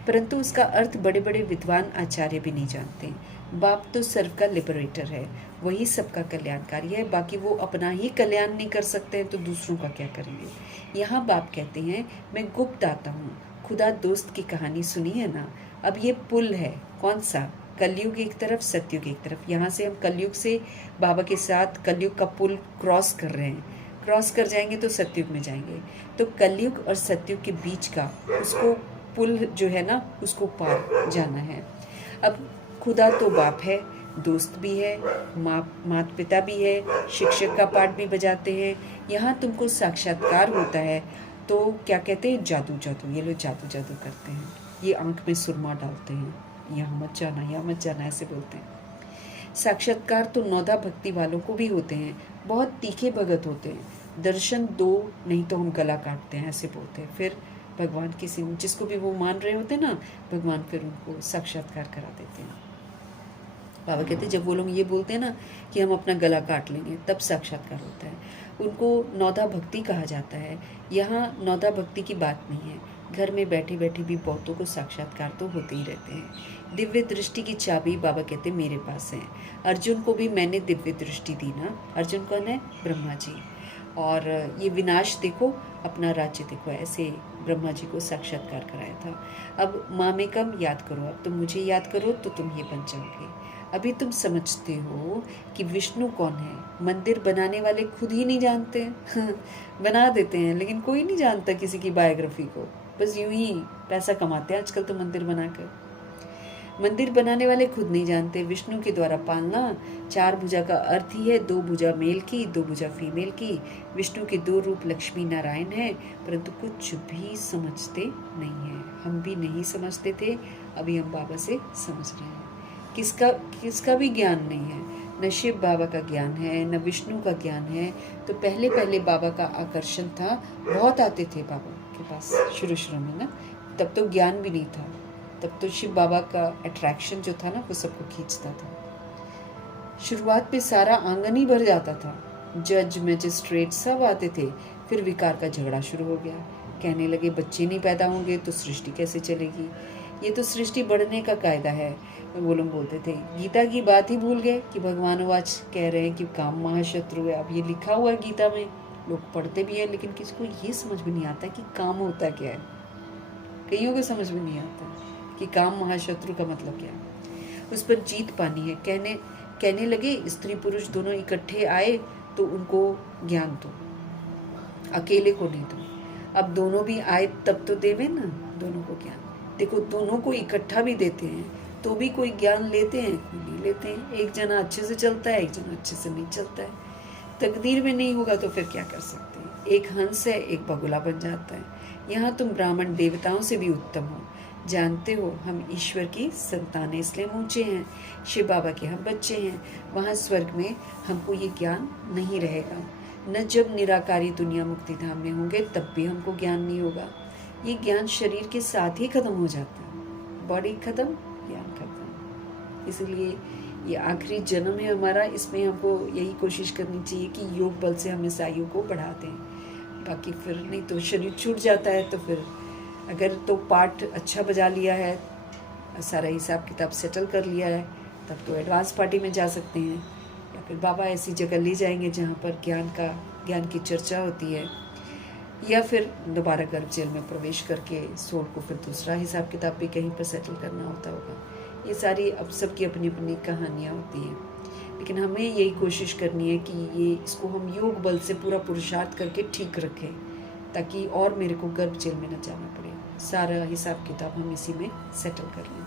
परंतु उसका अर्थ बड़े बड़े विद्वान आचार्य भी नहीं जानते। बाप तो सर्व का लिबरेटर है, वही सबका कल्याणकारी है, बाकी वो अपना ही कल्याण नहीं कर सकते हैं तो दूसरों का क्या करेंगे। यहाँ बाप कहते हैं मैं गुप्त आता हूँ, खुदा दोस्त की कहानी सुनी है ना। अब ये पुल है, कौन सा, कलयुग एक तरफ सतयुग एक तरफ। यहाँ से हम कलयुग से बाबा के साथ कलयुग का पुल क्रॉस कर रहे हैं, क्रॉस कर जाएंगे तो सतयुग में जाएंगे। तो कलयुग और सतयुग के बीच का उसको पुल जो है ना, उसको पार जाना है। अब खुदा तो बाप है, दोस्त भी है, माता पिता भी है, शिक्षक का पाठ भी बजाते हैं। यहाँ तुमको साक्षात्कार होता है तो क्या कहते हैं, जादू जादू, ये लोग जादू जादू करते हैं, ये आंख में सुरमा डालते हैं, यहाँ मत जाना, यहाँ मत जाना, ऐसे बोलते हैं। साक्षात्कार तो नौदा भक्ति वालों को भी होते हैं, बहुत तीखे भगत होते हैं, दर्शन दो नहीं तो हम गला काटते हैं, ऐसे बोलते हैं। फिर भगवान किसी जिसको भी वो मान रहे होते हैं ना, भगवान फिर उनको साक्षात्कार करा देते हैं। बाबा कहते हैं जब वो लोग ये बोलते हैं ना कि हम अपना गला काट लेंगे, तब साक्षात्कार होता है। उनको नौदा भक्ति कहा जाता है। यहाँ नौदा भक्ति की बात नहीं है, घर में बैठे बैठे भी बहुतों को साक्षात्कार तो होते ही रहते हैं। दिव्य दृष्टि की चाबी बाबा कहते मेरे पास है। अर्जुन को भी मैंने दिव्य दृष्टि दी ना। अर्जुन कौन है, ब्रह्मा जी। और ये विनाश देखो, अपना राज्य देखो, ऐसे ब्रह्मा जी को साक्षात्कार कराया था। अब माँ में कम याद करो, अब तुम मुझे याद करो तो तुम ये बन जाओगे। अभी तुम समझते हो कि विष्णु कौन है। मंदिर बनाने वाले खुद ही नहीं जानते बना देते हैं, लेकिन कोई नहीं जानता किसी की बायोग्राफी को, बस यूं ही पैसा कमाते हैं आजकल तो मंदिर बनाकर। मंदिर बनाने वाले खुद नहीं जानते विष्णु के द्वारा पालना। 4 भुजा का अर्थ ही है 2 भुजा मेल की, 2 भुजा फीमेल की। विष्णु के 2 रूप लक्ष्मी नारायण है, परंतु कुछ भी समझते नहीं है। हम भी नहीं समझते थे, अभी हम बाबा से समझ रहे हैं। किसका भी ज्ञान नहीं है, न शिव बाबा का ज्ञान है, न विष्णु का ज्ञान है। तो पहले पहले बाबा का आकर्षण था, बहुत आते थे बाबा के पास शुरू में ना, तब तो ज्ञान भी नहीं था, तब तो शिव बाबा का अट्रैक्शन जो था ना वो सबको खींचता था। शुरुआत में सारा आंगन ही भर जाता था, जज मैजिस्ट्रेट सब आते थे। फिर विकार का झगड़ा शुरू हो गया, कहने लगे बच्चे नहीं पैदा होंगे तो सृष्टि कैसे चलेगी, ये तो सृष्टि बढ़ने का कायदा है। वो लोग बोलते थे, गीता की बात ही भूल गए कि भगवान आज कह रहे हैं कि काम महाशत्रु है। अब ये लिखा हुआ है गीता में, लोग पढ़ते भी है, लेकिन किसको ये समझ में नहीं आता कि काम होता क्या है। कईयों को समझ में नहीं आता कि काम महाशत्रु का मतलब क्या है। उस पर जीत पानी है। कहने लगे स्त्री पुरुष दोनों इकट्ठे आए तो उनको ज्ञान दो, अकेले को नहीं दो। अब दोनों भी आए तब तो देवे ना दोनों को ज्ञान। देखो दोनों को इकट्ठा भी देते हैं तो भी कोई ज्ञान लेते हैं, कोई नहीं लेते हैं। एक जना अच्छे से चलता है, एक जना अच्छे से नहीं चलता है। तकदीर में नहीं होगा तो फिर क्या कर सकते हैं। एक हंस है, एक बगुला बन जाता है। यहाँ तुम ब्राह्मण देवताओं से भी उत्तम हो। जानते हो हम ईश्वर की संतान इसलिए ऊंचे हैं, शिव बाबा के हम बच्चे हैं। वहाँ स्वर्ग में हमको ये ज्ञान नहीं रहेगा। न जब निराकारी दुनिया मुक्ति धाम में होंगे तब भी हमको ज्ञान नहीं होगा। ये ज्ञान शरीर के साथ ही खत्म हो जाता है, बॉडी खत्म, ज्ञान खत्म। इसलिए ये आखिरी जन्म है हमारा, इसमें हमको यही कोशिश करनी चाहिए कि योग बल से हम इस आयु को बढ़ा दें। बाकी फिर नहीं तो शरीर छूट जाता है। तो फिर अगर तो पाठ अच्छा बजा लिया है, सारा हिसाब किताब सेटल कर लिया है, तब तो एडवांस पार्टी में जा सकते हैं, या फिर बाबा ऐसी जगह ले जाएंगे जहाँ पर ज्ञान की चर्चा होती है, या फिर दोबारा गर्भ जेल में प्रवेश करके सोल को फिर दूसरा हिसाब किताब भी कहीं पर सेटल करना होता होगा। ये सारी अब सबकी अपनी अपनी कहानियाँ होती हैं, लेकिन हमें यही कोशिश करनी है कि इसको हम योग बल से पूरा पुरुषार्थ करके ठीक रखें, ताकि और मेरे को गर्भ जेल में न जाना पड़े। सारा हिसाब किताब हम इसी में सेटल कर लें।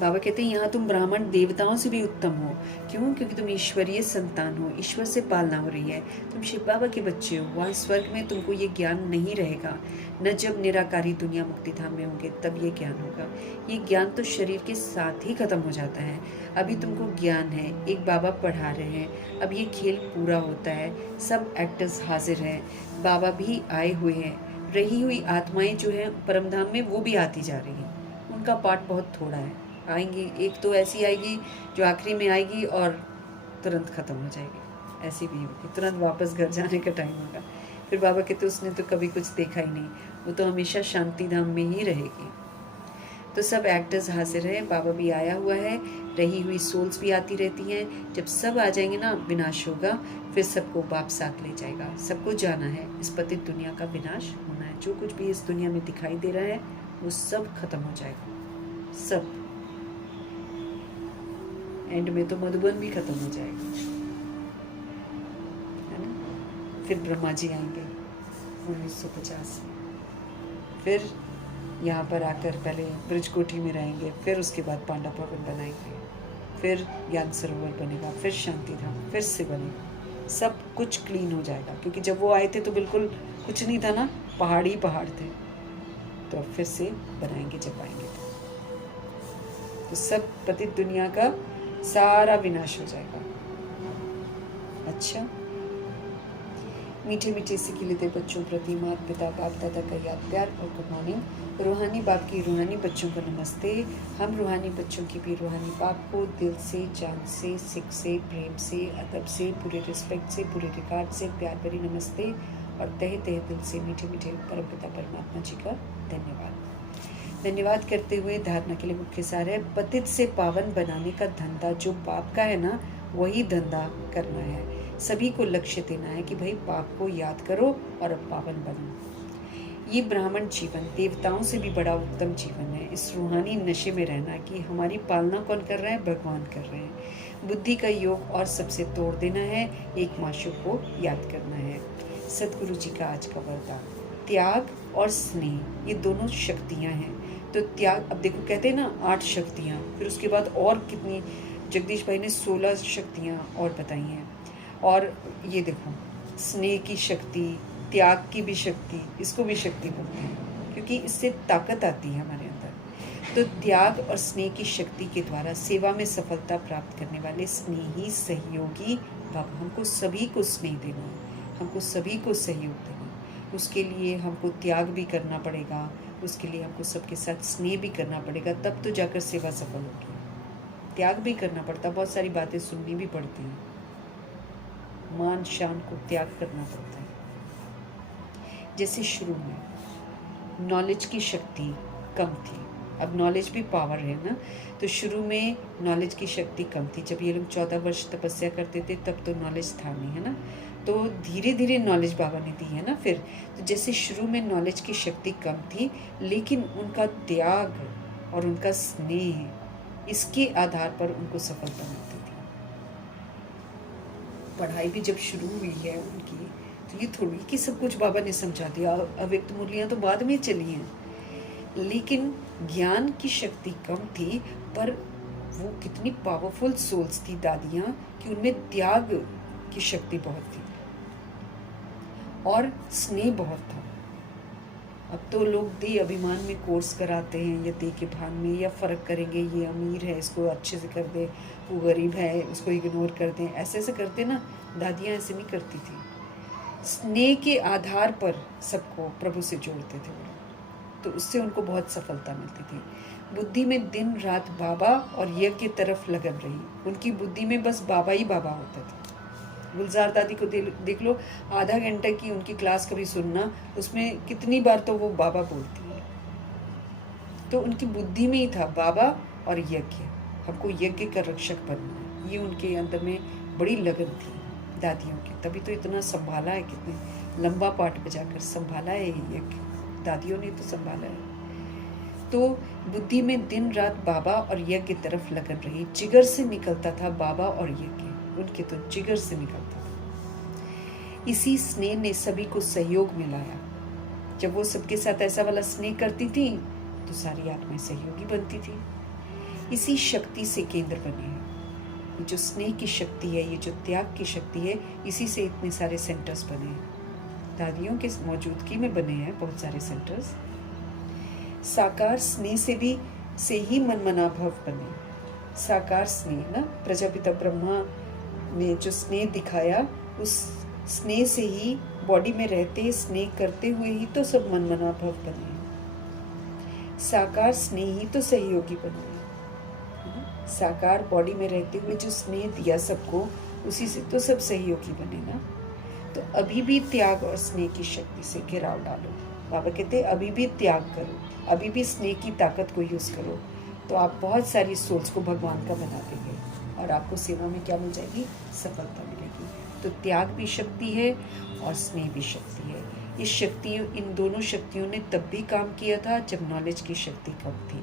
बाबा कहते हैं यहाँ तुम ब्राह्मण देवताओं से भी उत्तम हो। क्यों? क्योंकि तुम ईश्वरीय संतान हो, ईश्वर से पालना हो रही है, तुम शिव बाबा के बच्चे हो। वहाँ स्वर्ग में तुमको ये ज्ञान नहीं रहेगा। न जब निराकारी दुनिया मुक्ति धाम में होंगे तब ये ज्ञान होगा। ये ज्ञान तो शरीर के साथ ही खत्म हो जाता है। अभी तुमको ज्ञान है, एक बाबा पढ़ा रहे हैं, अब ये खेल पूरा होता है, सब एक्टर्स हाजिर हैं, बाबा भी आए हुए हैं, रही हुई आत्माएं जो हैं परमधाम में वो भी आती जा रही हैं। उनका पार्ट बहुत थोड़ा है, आएंगी। एक तो ऐसी आएगी जो आखिरी में आएगी और तुरंत ख़त्म हो जाएगी, ऐसी भी होगी, तुरंत वापस घर जाने का टाइम होगा। फिर बाबा कहते उसने तो कभी कुछ देखा ही नहीं, वो तो हमेशा शांति धाम में ही रहेगी। तो सब एक्टर्स हाजिर हैं, बाबा भी आया हुआ है, रही हुई सोल्स भी आती रहती हैं। जब सब आ जाएंगे ना, विनाश होगा, फिर सबको बाप साथ ले जाएगा। सबको जाना है, इस पतित दुनिया का विनाश होना है। जो कुछ भी इस दुनिया में दिखाई दे रहा है वो सब खत्म हो जाएगा, सब। एंड में तो मधुबन भी खत्म हो जाएगा, है ना। फिर ब्रह्मा जी आएंगे 1950 में, फिर यहाँ पर आकर पहले ब्रजकोठी में रहेंगे, फिर उसके बाद पांडा भवन बनाएंगे, फिर ज्ञान सरोवर बनेगा, फिर शांति धाम फिर से बनेगा, सब कुछ क्लीन हो जाएगा। क्योंकि जब वो आए थे तो बिल्कुल कुछ नहीं था ना, पहाड़ ही पहाड़ थे। तो अब फिर से बनाएंगे जब आएंगे तो सब पतित दुनिया का सारा विनाश हो जाएगा। अच्छा, मीठे मीठे से खिलते बच्चों प्रति माता पिता बाप दादा का याद प्यार और गुड मॉर्निंग। रूहानी बाप की रूहानी बच्चों को नमस्ते। हम रूहानी बच्चों की भी रूहानी बाप को दिल से, जान से, सिख से, प्रेम से, अदब से, पूरे रिस्पेक्ट से, पूरे रिगार्ड से प्यार भरी नमस्ते और तहे तहे दिल से मीठे मीठे परमपिता परमात्मा जी का धन्यवाद करते हुए धारणा के लिए मुख्य सार है, पतित से पावन बनाने का धंधा जो बाप का है ना, वही धंधा करना है। सभी को लक्ष्य देना है कि भाई बाप को याद करो और अब पावन बनो। ये ब्राह्मण जीवन देवताओं से भी बड़ा उत्तम जीवन है। इस रूहानी नशे में रहना कि हमारी पालना कौन कर रहा है, भगवान कर रहे हैं। बुद्धि का योग और सबसे तोड़ देना है, एक माशूक को याद करना है। सदगुरु जी का आज का वरदान, त्याग और स्नेह, ये दोनों शक्तियां हैं। तो त्याग, अब देखो कहते हैं ना 8 शक्तियां, फिर उसके बाद और कितनी, जगदीश भाई ने 16 शक्तियां और बताई हैं। और ये देखो, स्नेह की शक्ति, त्याग की भी शक्ति, इसको भी शक्ति बोलते हैं क्योंकि इससे ताकत आती है हमारे अंदर। तो त्याग और स्नेह की शक्ति के द्वारा सेवा में सफलता प्राप्त करने वाले स्नेही सहयोगी बाबा, हमको सभी को स्नेह देना है, हमको सभी को सहयोग देना है। उसके लिए हमको त्याग भी करना पड़ेगा, उसके लिए हमको सबके साथ स्नेह भी करना पड़ेगा, तब तो जाकर सेवा सफल होगी। त्याग भी करना पड़ता, बहुत सारी बातें सुननी भी पड़ती हैं, मान शान को त्याग करना पड़ता है। जैसे शुरू में नॉलेज की शक्ति कम थी, अब नॉलेज भी पावर है ना। तो शुरू में नॉलेज की शक्ति कम थी, जब ये लोग 14 वर्ष तपस्या करते थे तब तो नॉलेज था नहीं, है ना। तो धीरे धीरे नॉलेज बाबा ने दी है ना। फिर तो जैसे शुरू में नॉलेज की शक्ति कम थी, लेकिन उनका त्याग और उनका स्नेह, इसके आधार पर उनको सफलता मिलती थी। पढ़ाई भी जब शुरू हुई है उनकी, तो ये थोड़ी कि सब कुछ बाबा ने समझा दिया, अव्यक्त मुरलियाँ तो बाद में चली हैं, लेकिन ज्ञान की शक्ति कम थी, पर वो कितनी पावरफुल सोल्स थी दादियाँ कि उनमें त्याग की शक्ति बहुत थी और स्नेह बहुत था। अब तो लोग दे अभिमान में कोर्स कराते हैं, या दे के भान में, या फ़र्क करेंगे, ये अमीर है इसको अच्छे से कर दे, वो गरीब है उसको इग्नोर कर दें, ऐसे ऐसे करते ना। दादियाँ ऐसे नहीं करती थी, स्नेह के आधार पर सबको प्रभु से जोड़ते थे वो, तो उससे उनको बहुत सफलता मिलती थी। बुद्धि में दिन रात बाबा और यज्ञ की तरफ लगन रही, उनकी बुद्धि में बस बाबा ही बाबा होता था। गुलजार दादी को देख लो, आधा घंटे की उनकी क्लास कभी सुनना, उसमें कितनी बार तो वो बाबा बोलती है। तो उनकी बुद्धि में ही था बाबा और यज्ञ, हमको यज्ञ का रक्षक बनना है, ये उनके अंदर में बड़ी लगन थी दादियों की। तभी तो इतना संभाला है, कितने लंबा पाठ बजाकर संभाला है ये यज्ञ, दादियों ने तो संभाला है। तो बुद्धि में दिन रात बाबा और यज्ञ की तरफ लगन रही, जिगर से निकलता था बाबा और यज्ञ, उनके तो जिगर से निकलता था। इसी स्नेह ने सभी को सहयोग में लाया। जब वो सबके साथ ऐसा वाला स्नेह करती थी तो सारी आत्माएं सहयोगी बनती थी। इसी शक्ति से केंद्र बने हैं, ये जो स्नेह की शक्ति है, ये जो त्याग की शक्ति है, इसी से इतने सारे सेंटर्स बने हैं। दादियों के मौजूदगी में बने हैं बहुत सारे सेंटर्स। साकार स्नेह से ही मनमना भव बने। साकार स्नेह ना, प्रजापिता ब्रह्मा ने जो स्नेह दिखाया, उस स्नेह से ही बॉडी में रहते, स्नेह करते हुए ही तो सब मनमना भव बने। साकार स्नेह ही तो सहयोगी बने। साकार बॉडी में रहते हुए जो स्नेह दिया सबको, उसी से तो सब सहयोगी बने ना। तो अभी भी त्याग और स्नेह की शक्ति से घिराव डालो, बाबा कहते हैं अभी भी त्याग करो, अभी भी स्नेह की ताकत को यूज़ करो, तो आप बहुत सारी सोल्स को भगवान का बना देंगे और आपको सेवा में क्या मिल जाएगी, सफलता मिलेगी। तो त्याग भी शक्ति है और स्नेह भी शक्ति है। इस शक्ति, इन दोनों शक्तियों ने तब भी काम किया था जब नॉलेज की शक्ति कम थी।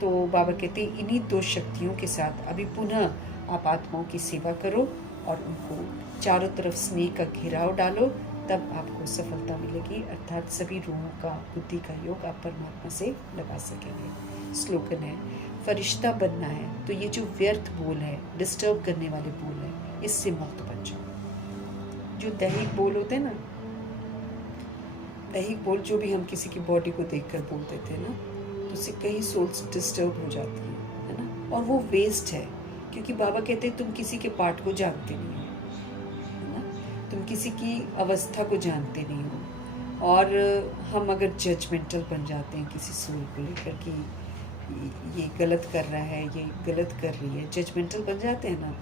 तो बाबा कहते हैं इन्हीं दो शक्तियों के साथ अभी पुनः आप आत्माओं की सेवा करो और उनको चारों तरफ स्नेह का घेराव डालो, तब आपको सफलता मिलेगी, अर्थात सभी रूहों का, बुद्धि का योग आप परमात्मा से लगा सकेंगे। स्लोगन है, फरिश्ता बनना है तो ये जो व्यर्थ बोल है, डिस्टर्ब करने वाले बोल है, इससे मुक्त बन जाओ। जो दैहिक बोल होते हैं ना, दैहिक बोल जो भी हम किसी की बॉडी को देखकर बोलते थे ना, तो उससे कई सोल्स डिस्टर्ब हो जाती हैं, है ना, और वो वेस्ट है, क्योंकि बाबा कहते हैं तुम किसी के पार्ट को जानते नहीं हो, तुम किसी की अवस्था को जानते नहीं हो। और हम अगर जजमेंटल बन जाते हैं किसी सोल को लेकर कि ये गलत कर रहा है, ये गलत कर रही है, जजमेंटल बन जाते हैं ना,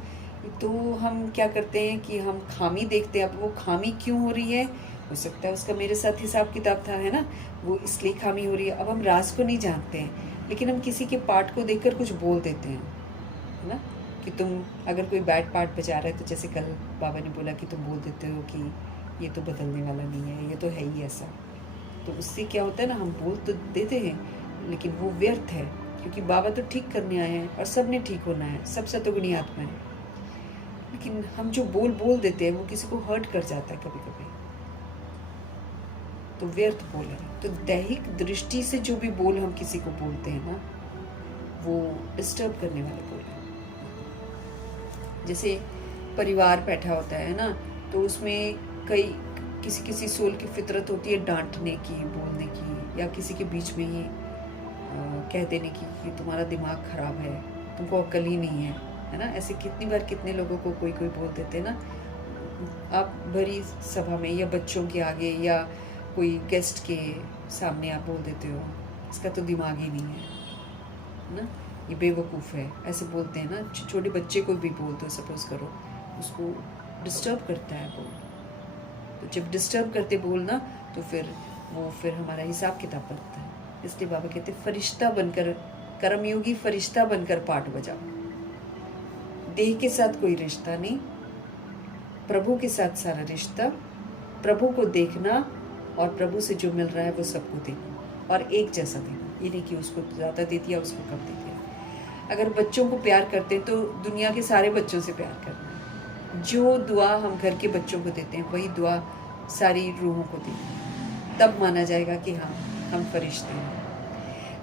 तो हम क्या करते हैं कि हम खामी देखते हैं। अब वो खामी क्यों हो रही है, हो सकता है उसका मेरे साथ हिसाब किताब था, है ना, वो इसलिए खामी हो रही है। अब हम राज को नहीं जानते हैं, लेकिन हम किसी के पार्ट को देखकर कुछ बोल देते हैं, है ना, कि तुम अगर कोई बैड पार्ट बजा रहा है, तो जैसे कल बाबा ने बोला कि तुम बोल देते हो कि ये तो बदलने वाला नहीं है, ये तो है ही ऐसा। तो उससे क्या होता है ना, हम बोल तो देते हैं लेकिन वो व्यर्थ है, क्योंकि बाबा तो ठीक करने आए हैं और सब ने ठीक होना है, सब सतोगुणी आत्मा है। लेकिन हम जो बोल देते हैं वो किसी को हर्ट कर जाता है कभी कभी, तो व्यर्थ बोल है। तो दैहिक दृष्टि से जो भी बोल हम किसी को बोलते हैं ना, वो डिस्टर्ब करने वाले बोल है। जैसे परिवार बैठा होता है ना, तो उसमें कई किसी सोल की फितरत होती है डांटने की, बोलने की, या किसी के बीच में ही कह देने की कि तुम्हारा दिमाग खराब है, तुमको अक्ल ही नहीं है ना। ऐसे कितनी बार कितने लोगों को कोई बोल देते हैं ना, आप भरी सभा में या बच्चों के आगे या कोई गेस्ट के सामने आप बोल देते हो इसका तो दिमाग ही नहीं है ना, ये बेवकूफ़ है, ऐसे बोलते हैं ना। छोटे बच्चे को भी बोलते हो, सपोज करो, उसको डिस्टर्ब करता है बोल। तो जब डिस्टर्ब करते बोलना, तो फिर हमारा हिसाब किताब बनता है। इसलिए बाबा कहते फरिश्ता बनकर, कर्मयोगी फरिश्ता बनकर पाठ बजाओ। देह के साथ कोई रिश्ता नहीं, प्रभु के साथ सारा रिश्ता, प्रभु को देखना और प्रभु से जो मिल रहा है वो सबको देना और एक जैसा देना। ये नहीं कि उसको ज़्यादा दे दिया, उसको कम दे दिया। अगर बच्चों को प्यार करते हैं तो दुनिया के सारे बच्चों से प्यार करना। जो दुआ हम घर के बच्चों को देते हैं वही दुआ सारी रूहों को देना, तब माना जाएगा कि हाँ हम फरिश्ते हैं।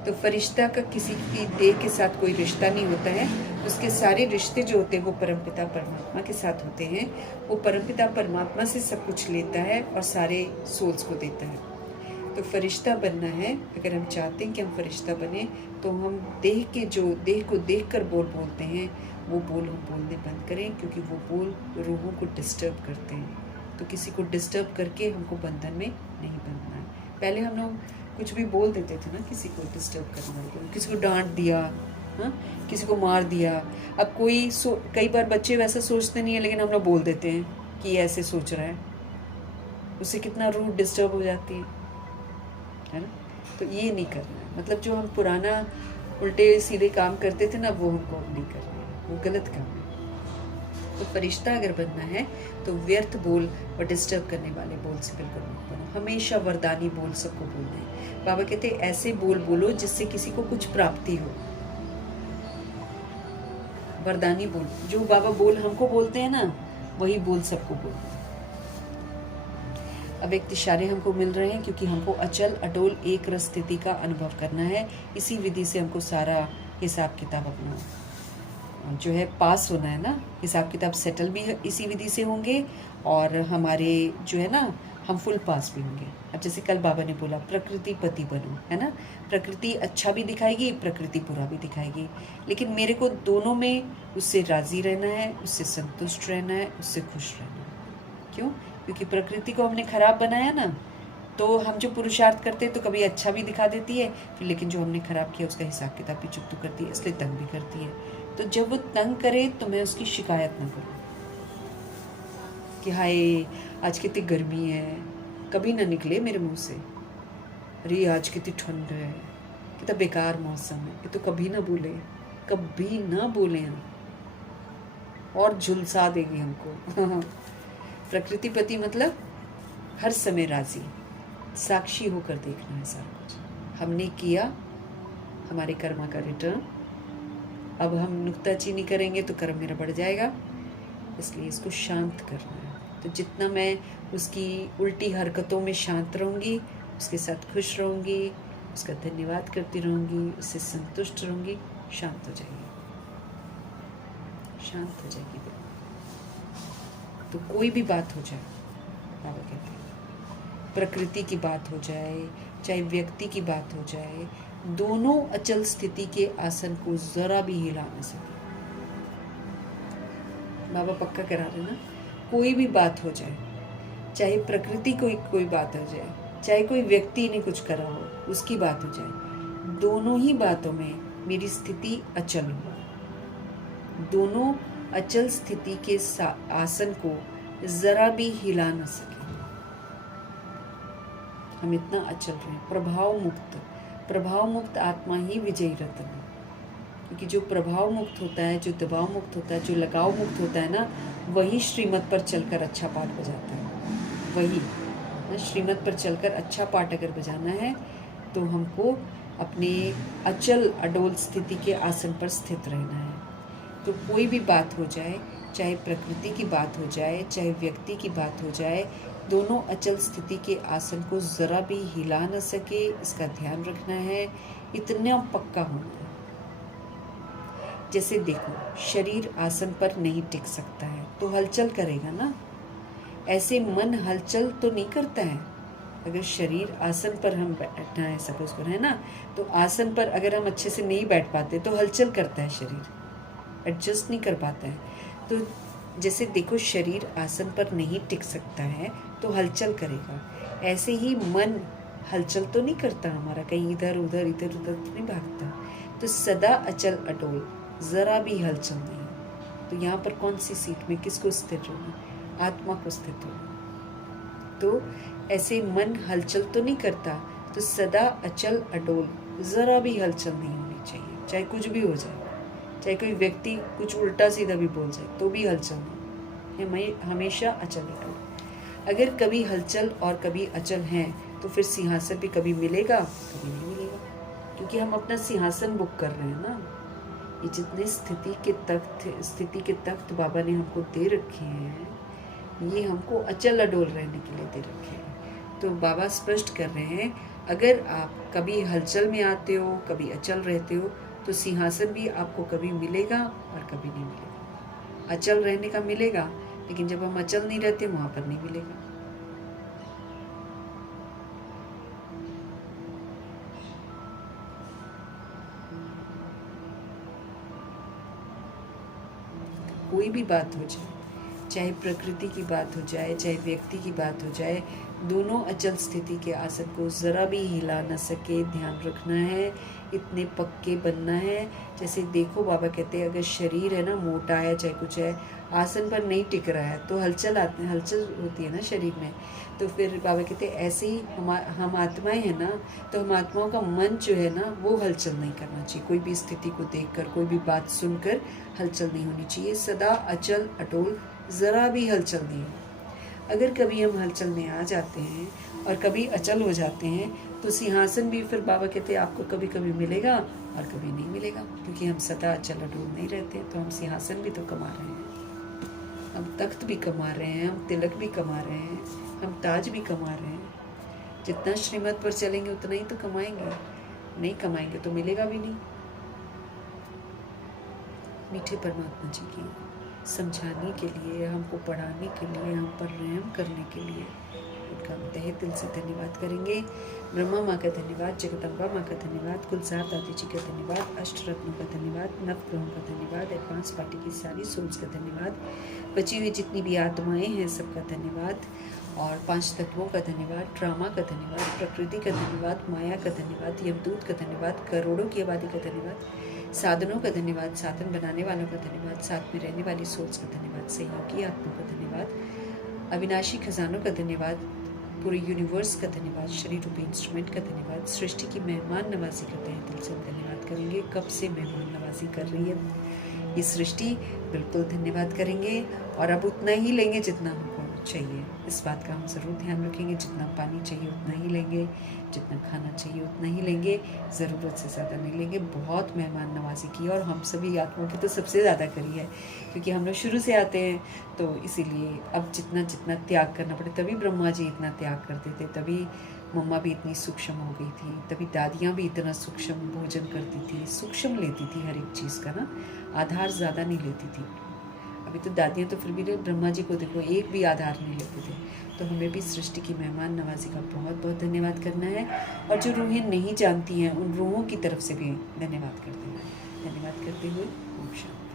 तो फरिश्ता का किसी की देह के साथ कोई रिश्ता नहीं होता है, उसके सारे रिश्ते जो होते हैं वो परमपिता परमात्मा के साथ होते हैं। वो परमपिता परमात्मा से सब कुछ लेता है और सारे सोल्स को देता है। तो फरिश्ता बनना है, अगर हम चाहते हैं कि हम फरिश्ता बने, तो हम देह को देखकर बोलते हैं, वो बोल हम बोलने बंद करें, क्योंकि वो बोल रूहों को डिस्टर्ब करते हैं। तो किसी को डिस्टर्ब करके हमको बंधन में नहीं बनना है। पहले हम लोग कुछ भी बोल देते थे ना, किसी को डिस्टर्ब करने वाले, किसी को डांट दिया, हाँ, किसी को मार दिया। अब कई बार बच्चे वैसा सोचते नहीं है, लेकिन हम लोग बोल देते हैं कि ऐसे सोच रहा है, उससे कितना रूट डिस्टर्ब हो जाती है ना। तो ये नहीं करना है, मतलब जो हम पुराना उल्टे सीधे काम करते थे ना, वो हमको नहीं करना है, वो गलत काम है। तो फरिश्ता अगर बनना है तो व्यर्थ बोल और डिस्टर्ब करने वाले बोल से बिल्कुल मत बनो। हमेशा वरदानी बोल सबको बोलना है। बाबा कहते हैं ऐसे बोल बोलो जिससे किसी को कुछ प्राप्ति हो। वरदानी बोल, जो बाबा बोल हमको बोलते हैं ना, वही बोल सबको बोलना है। अब एक इशारे हमको मिल रहे हैं, क्योंकि हमको अचल अटोल एक रस स्थिति का अनुभव करना है। इसी विधि से हमको सारा हिसाब किताब अपना जो है पास होना है ना, हिसाब किताब सेटल भी इसी विधि से होंगे, और हमारे जो है ना हम फुल पास भी होंगे। अब जैसे कल बाबा ने बोला प्रकृति पति बनो, है ना, प्रकृति अच्छा भी दिखाएगी, प्रकृति बुरा भी दिखाएगी, लेकिन मेरे को दोनों में उससे राज़ी रहना है, उससे संतुष्ट रहना है, उससे खुश रहना है। क्यों? क्योंकि प्रकृति को हमने खराब बनाया ना, तो हम जो पुरुषार्थ करते हैं तो कभी अच्छा भी दिखा देती है, फिर लेकिन जो हमने खराब किया उसका हिसाब किताब भी चुप तो करती है, इसलिए तंग भी करती है। तो जब वो तंग करे तो मैं उसकी शिकायत ना करूँ कि हाय आज कितनी गर्मी है, कभी ना निकले मेरे मुंह से, अरे आज कितनी ठंड है, कितना बेकार मौसम है, ये तो कभी ना भूले, कभी ना भूले हम, और झुलसा देगी हमको। प्रकृतिपति मतलब हर समय राजी, साक्षी होकर देखना है सारा कुछ। हमने किया, हमारे कर्मा का रिटर्न। अब हम नुक्ताचीनी करेंगे तो कर्म मेरा बढ़ जाएगा, इसलिए इसको शांत करना है। तो जितना मैं उसकी उल्टी हरकतों में शांत रहूँगी, उसके साथ खुश रहूँगी, उसका धन्यवाद करती रहूँगी, उससे संतुष्ट रहूँगी, शांत हो जाएगी, शांत हो जाएगी दिल। तो कोई भी बात हो जाए, बाबा कहते हैं, प्रकृति की बात हो जाए, चाहे व्यक्ति की बात हो जाए, दोनों अचल स्थिति के आसन को जरा भी हिला न सके। बाबा पक्का करा रहे ना, कोई भी बात हो जाए, चाहे प्रकृति कोई बात हो जाए, चाहे कोई व्यक्ति ने कुछ करा हो, उसकी बात हो जाए, दोनों ही बातों में मेरी स्थिति अचल हो। दोनों अचल स्थिति के आसन को जरा भी हिला न सके। हम इतना अचल रहे, प्रभाव मुक्त आत्मा ही विजयी रत्न है। क्योंकि जो प्रभाव मुक्त होता है, जो दबाव मुक्त होता है, जो लगाव मुक्त होता है ना, वही श्रीमत पर चलकर अच्छा पाठ बजाता है। वही ना, श्रीमत पर चलकर अच्छा पाठ अगर बजाना है तो हमको अपने अचल अडोल स्थिति के आसन पर स्थित रहना है। तो कोई भी बात हो जाए, चाहे प्रकृति की बात हो जाए, चाहे व्यक्ति की बात हो जाए, दोनों अचल स्थिति के आसन को ज़रा भी हिला न सके, इसका ध्यान रखना है। इतना पक्का होना है। जैसे देखो, शरीर आसन पर नहीं टिक सकता है तो हलचल करेगा ना, ऐसे मन हलचल तो नहीं करता है। अगर शरीर आसन पर हम बैठना है, सपोज करो, है ना, तो आसन पर अगर हम अच्छे से नहीं बैठ पाते तो हलचल करता है, शरीर एडजस्ट नहीं कर पाता है। तो जैसे देखो, शरीर आसन पर नहीं टिक सकता है तो हलचल करेगा, ऐसे ही मन हलचल तो नहीं करता हमारा, कहीं इधर उधर तो नहीं भागता। तो सदा अचल अटोल, जरा भी हलचल नहीं। तो यहाँ पर कौन सी सीट में किसको स्थिर होना? आत्मा को स्थित होना। तो ऐसे मन हलचल तो नहीं करता, तो सदा अचल अडोल, जरा भी हलचल नहीं होनी चाहिए। चाहे कुछ भी हो जाए, चाहे कोई व्यक्ति कुछ उल्टा सीधा भी बोल जाए तो भी हलचल नहीं, हमेशा अचल अडोल। अगर कभी हलचल और कभी अचल हैं तो फिर सिंहासन भी कभी मिलेगा, कभी नहीं मिलेगा, क्योंकि हम अपना सिंहासन बुक कर रहे हैं ना। ये जितने स्थिति के तख्त बाबा ने हमको दे रखे हैं, ये हमको अचल अडोल रहने के लिए दे रखे हैं। तो बाबा स्पष्ट कर रहे हैं, अगर आप कभी हलचल में आते हो, कभी अचल रहते हो, तो सिंहासन भी आपको कभी मिलेगा और कभी नहीं मिलेगा। अचल रहने का मिलेगा, लेकिन जब हम अचल नहीं रहते वहां पर नहीं मिलेगा। कोई भी बात हो जाए, चाहे प्रकृति की बात हो जाए, चाहे व्यक्ति की बात हो जाए, दोनों अचल स्थिति के आसन को जरा भी हिला न सके, ध्यान रखना है, इतने पक्के बनना है। जैसे देखो, बाबा कहते हैं, अगर शरीर है ना मोटा है, चाहे कुछ है, आसन पर नहीं टिक रहा है तो हलचल होती है ना शरीर में। तो फिर बाबा कहते हैं, ऐसे ही हम आत्माएं हैं ना, तो हम आत्माओं का मन जो है ना, वो हलचल नहीं करना चाहिए। कोई भी स्थिति को देखकर, कोई भी बात सुनकर हलचल नहीं होनी चाहिए। सदा अचल अटोल, ज़रा भी हलचल नहीं हो। अगर कभी हम हलचल में आ जाते हैं और कभी अचल हो जाते हैं, तो सिंहासन भी फिर बाबा कहते हैं आपको कभी कभी मिलेगा और कभी नहीं मिलेगा, क्योंकि हम सदा अचल अटोल नहीं रहते। तो हम सिंहासन भी तो कमा रहे हैं, हम तख्त भी कमा रहे हैं, हम तिलक भी कमा रहे हैं, हम ताज भी कमा रहे हैं। जितना श्रीमत पर चलेंगे उतना ही तो कमाएंगे, नहीं कमाएंगे तो मिलेगा भी नहीं। मीठे परमात्मा जी की समझाने के लिए, हमको पढ़ाने के लिए, हम पर रहम करने के लिए उनका हम तहे दिल से धन्यवाद करेंगे। ब्रह्मा माँ का धन्यवाद, जगदम्बा माँ का धन्यवाद, कुलसार दादी जी का धन्यवाद, अष्ट रत्नों का धन्यवाद, नवग्रहों का धन्यवाद, एडवांस पार्टी की सारी सोल्स का धन्यवाद, बची हुई जितनी भी आत्माएं हैं सबका धन्यवाद, और 5 तत्वों का धन्यवाद, ड्रामा का धन्यवाद, प्रकृति का धन्यवाद, माया का धन्यवाद, यमदूत का धन्यवाद, करोड़ों की आबादी का धन्यवाद, साधनों का धन्यवाद, साधन बनाने वालों का धन्यवाद, साथ में रहने वाली सोल्स का धन्यवाद, सहयोगी आत्मा का धन्यवाद, अविनाशी खजानों का धन्यवाद, पूरे यूनिवर्स का धन्यवाद, शरीर रूपी इंस्ट्रूमेंट का धन्यवाद, सृष्टि की मेहमान नवाजी का तहे दिल से हम धन्यवाद करेंगे। कब से मेहमान नवाजी कर रही है ये सृष्टि, बिल्कुल धन्यवाद करेंगे। और अब उतना ही लेंगे जितना हमको चाहिए, इस बात का हम ज़रूर ध्यान रखेंगे। जितना पानी चाहिए उतना ही लेंगे, जितना खाना चाहिए उतना ही लेंगे, ज़रूरत से ज़्यादा नहीं लेंगे। बहुत मेहमान नवाजी की और हम सभी आत्माओं की तो सबसे ज़्यादा करी है, क्योंकि हम लोग शुरू से आते हैं, तो इसीलिए अब जितना जितना त्याग करना पड़े। तभी ब्रह्मा जी इतना त्याग करते थे, तभी मम्मा भी इतनी सूक्ष्म हो गई थी, तभी दादियाँ भी इतना सूक्ष्म भोजन करती थी, सूक्ष्म लेती थी हर एक चीज़ का ना, आधार ज़्यादा नहीं लेती थी। अभी तो दादियाँ तो फिर भी ब्रह्मा जी को देखो एक भी आधार नहीं लेते थे। तो हमें भी सृष्टि की मेहमान नवाजी का बहुत बहुत धन्यवाद करना है, और जो रूहें नहीं जानती हैं उन रूहों की तरफ से भी धन्यवाद करते हैं। धन्यवाद करते हुए ओम शांति।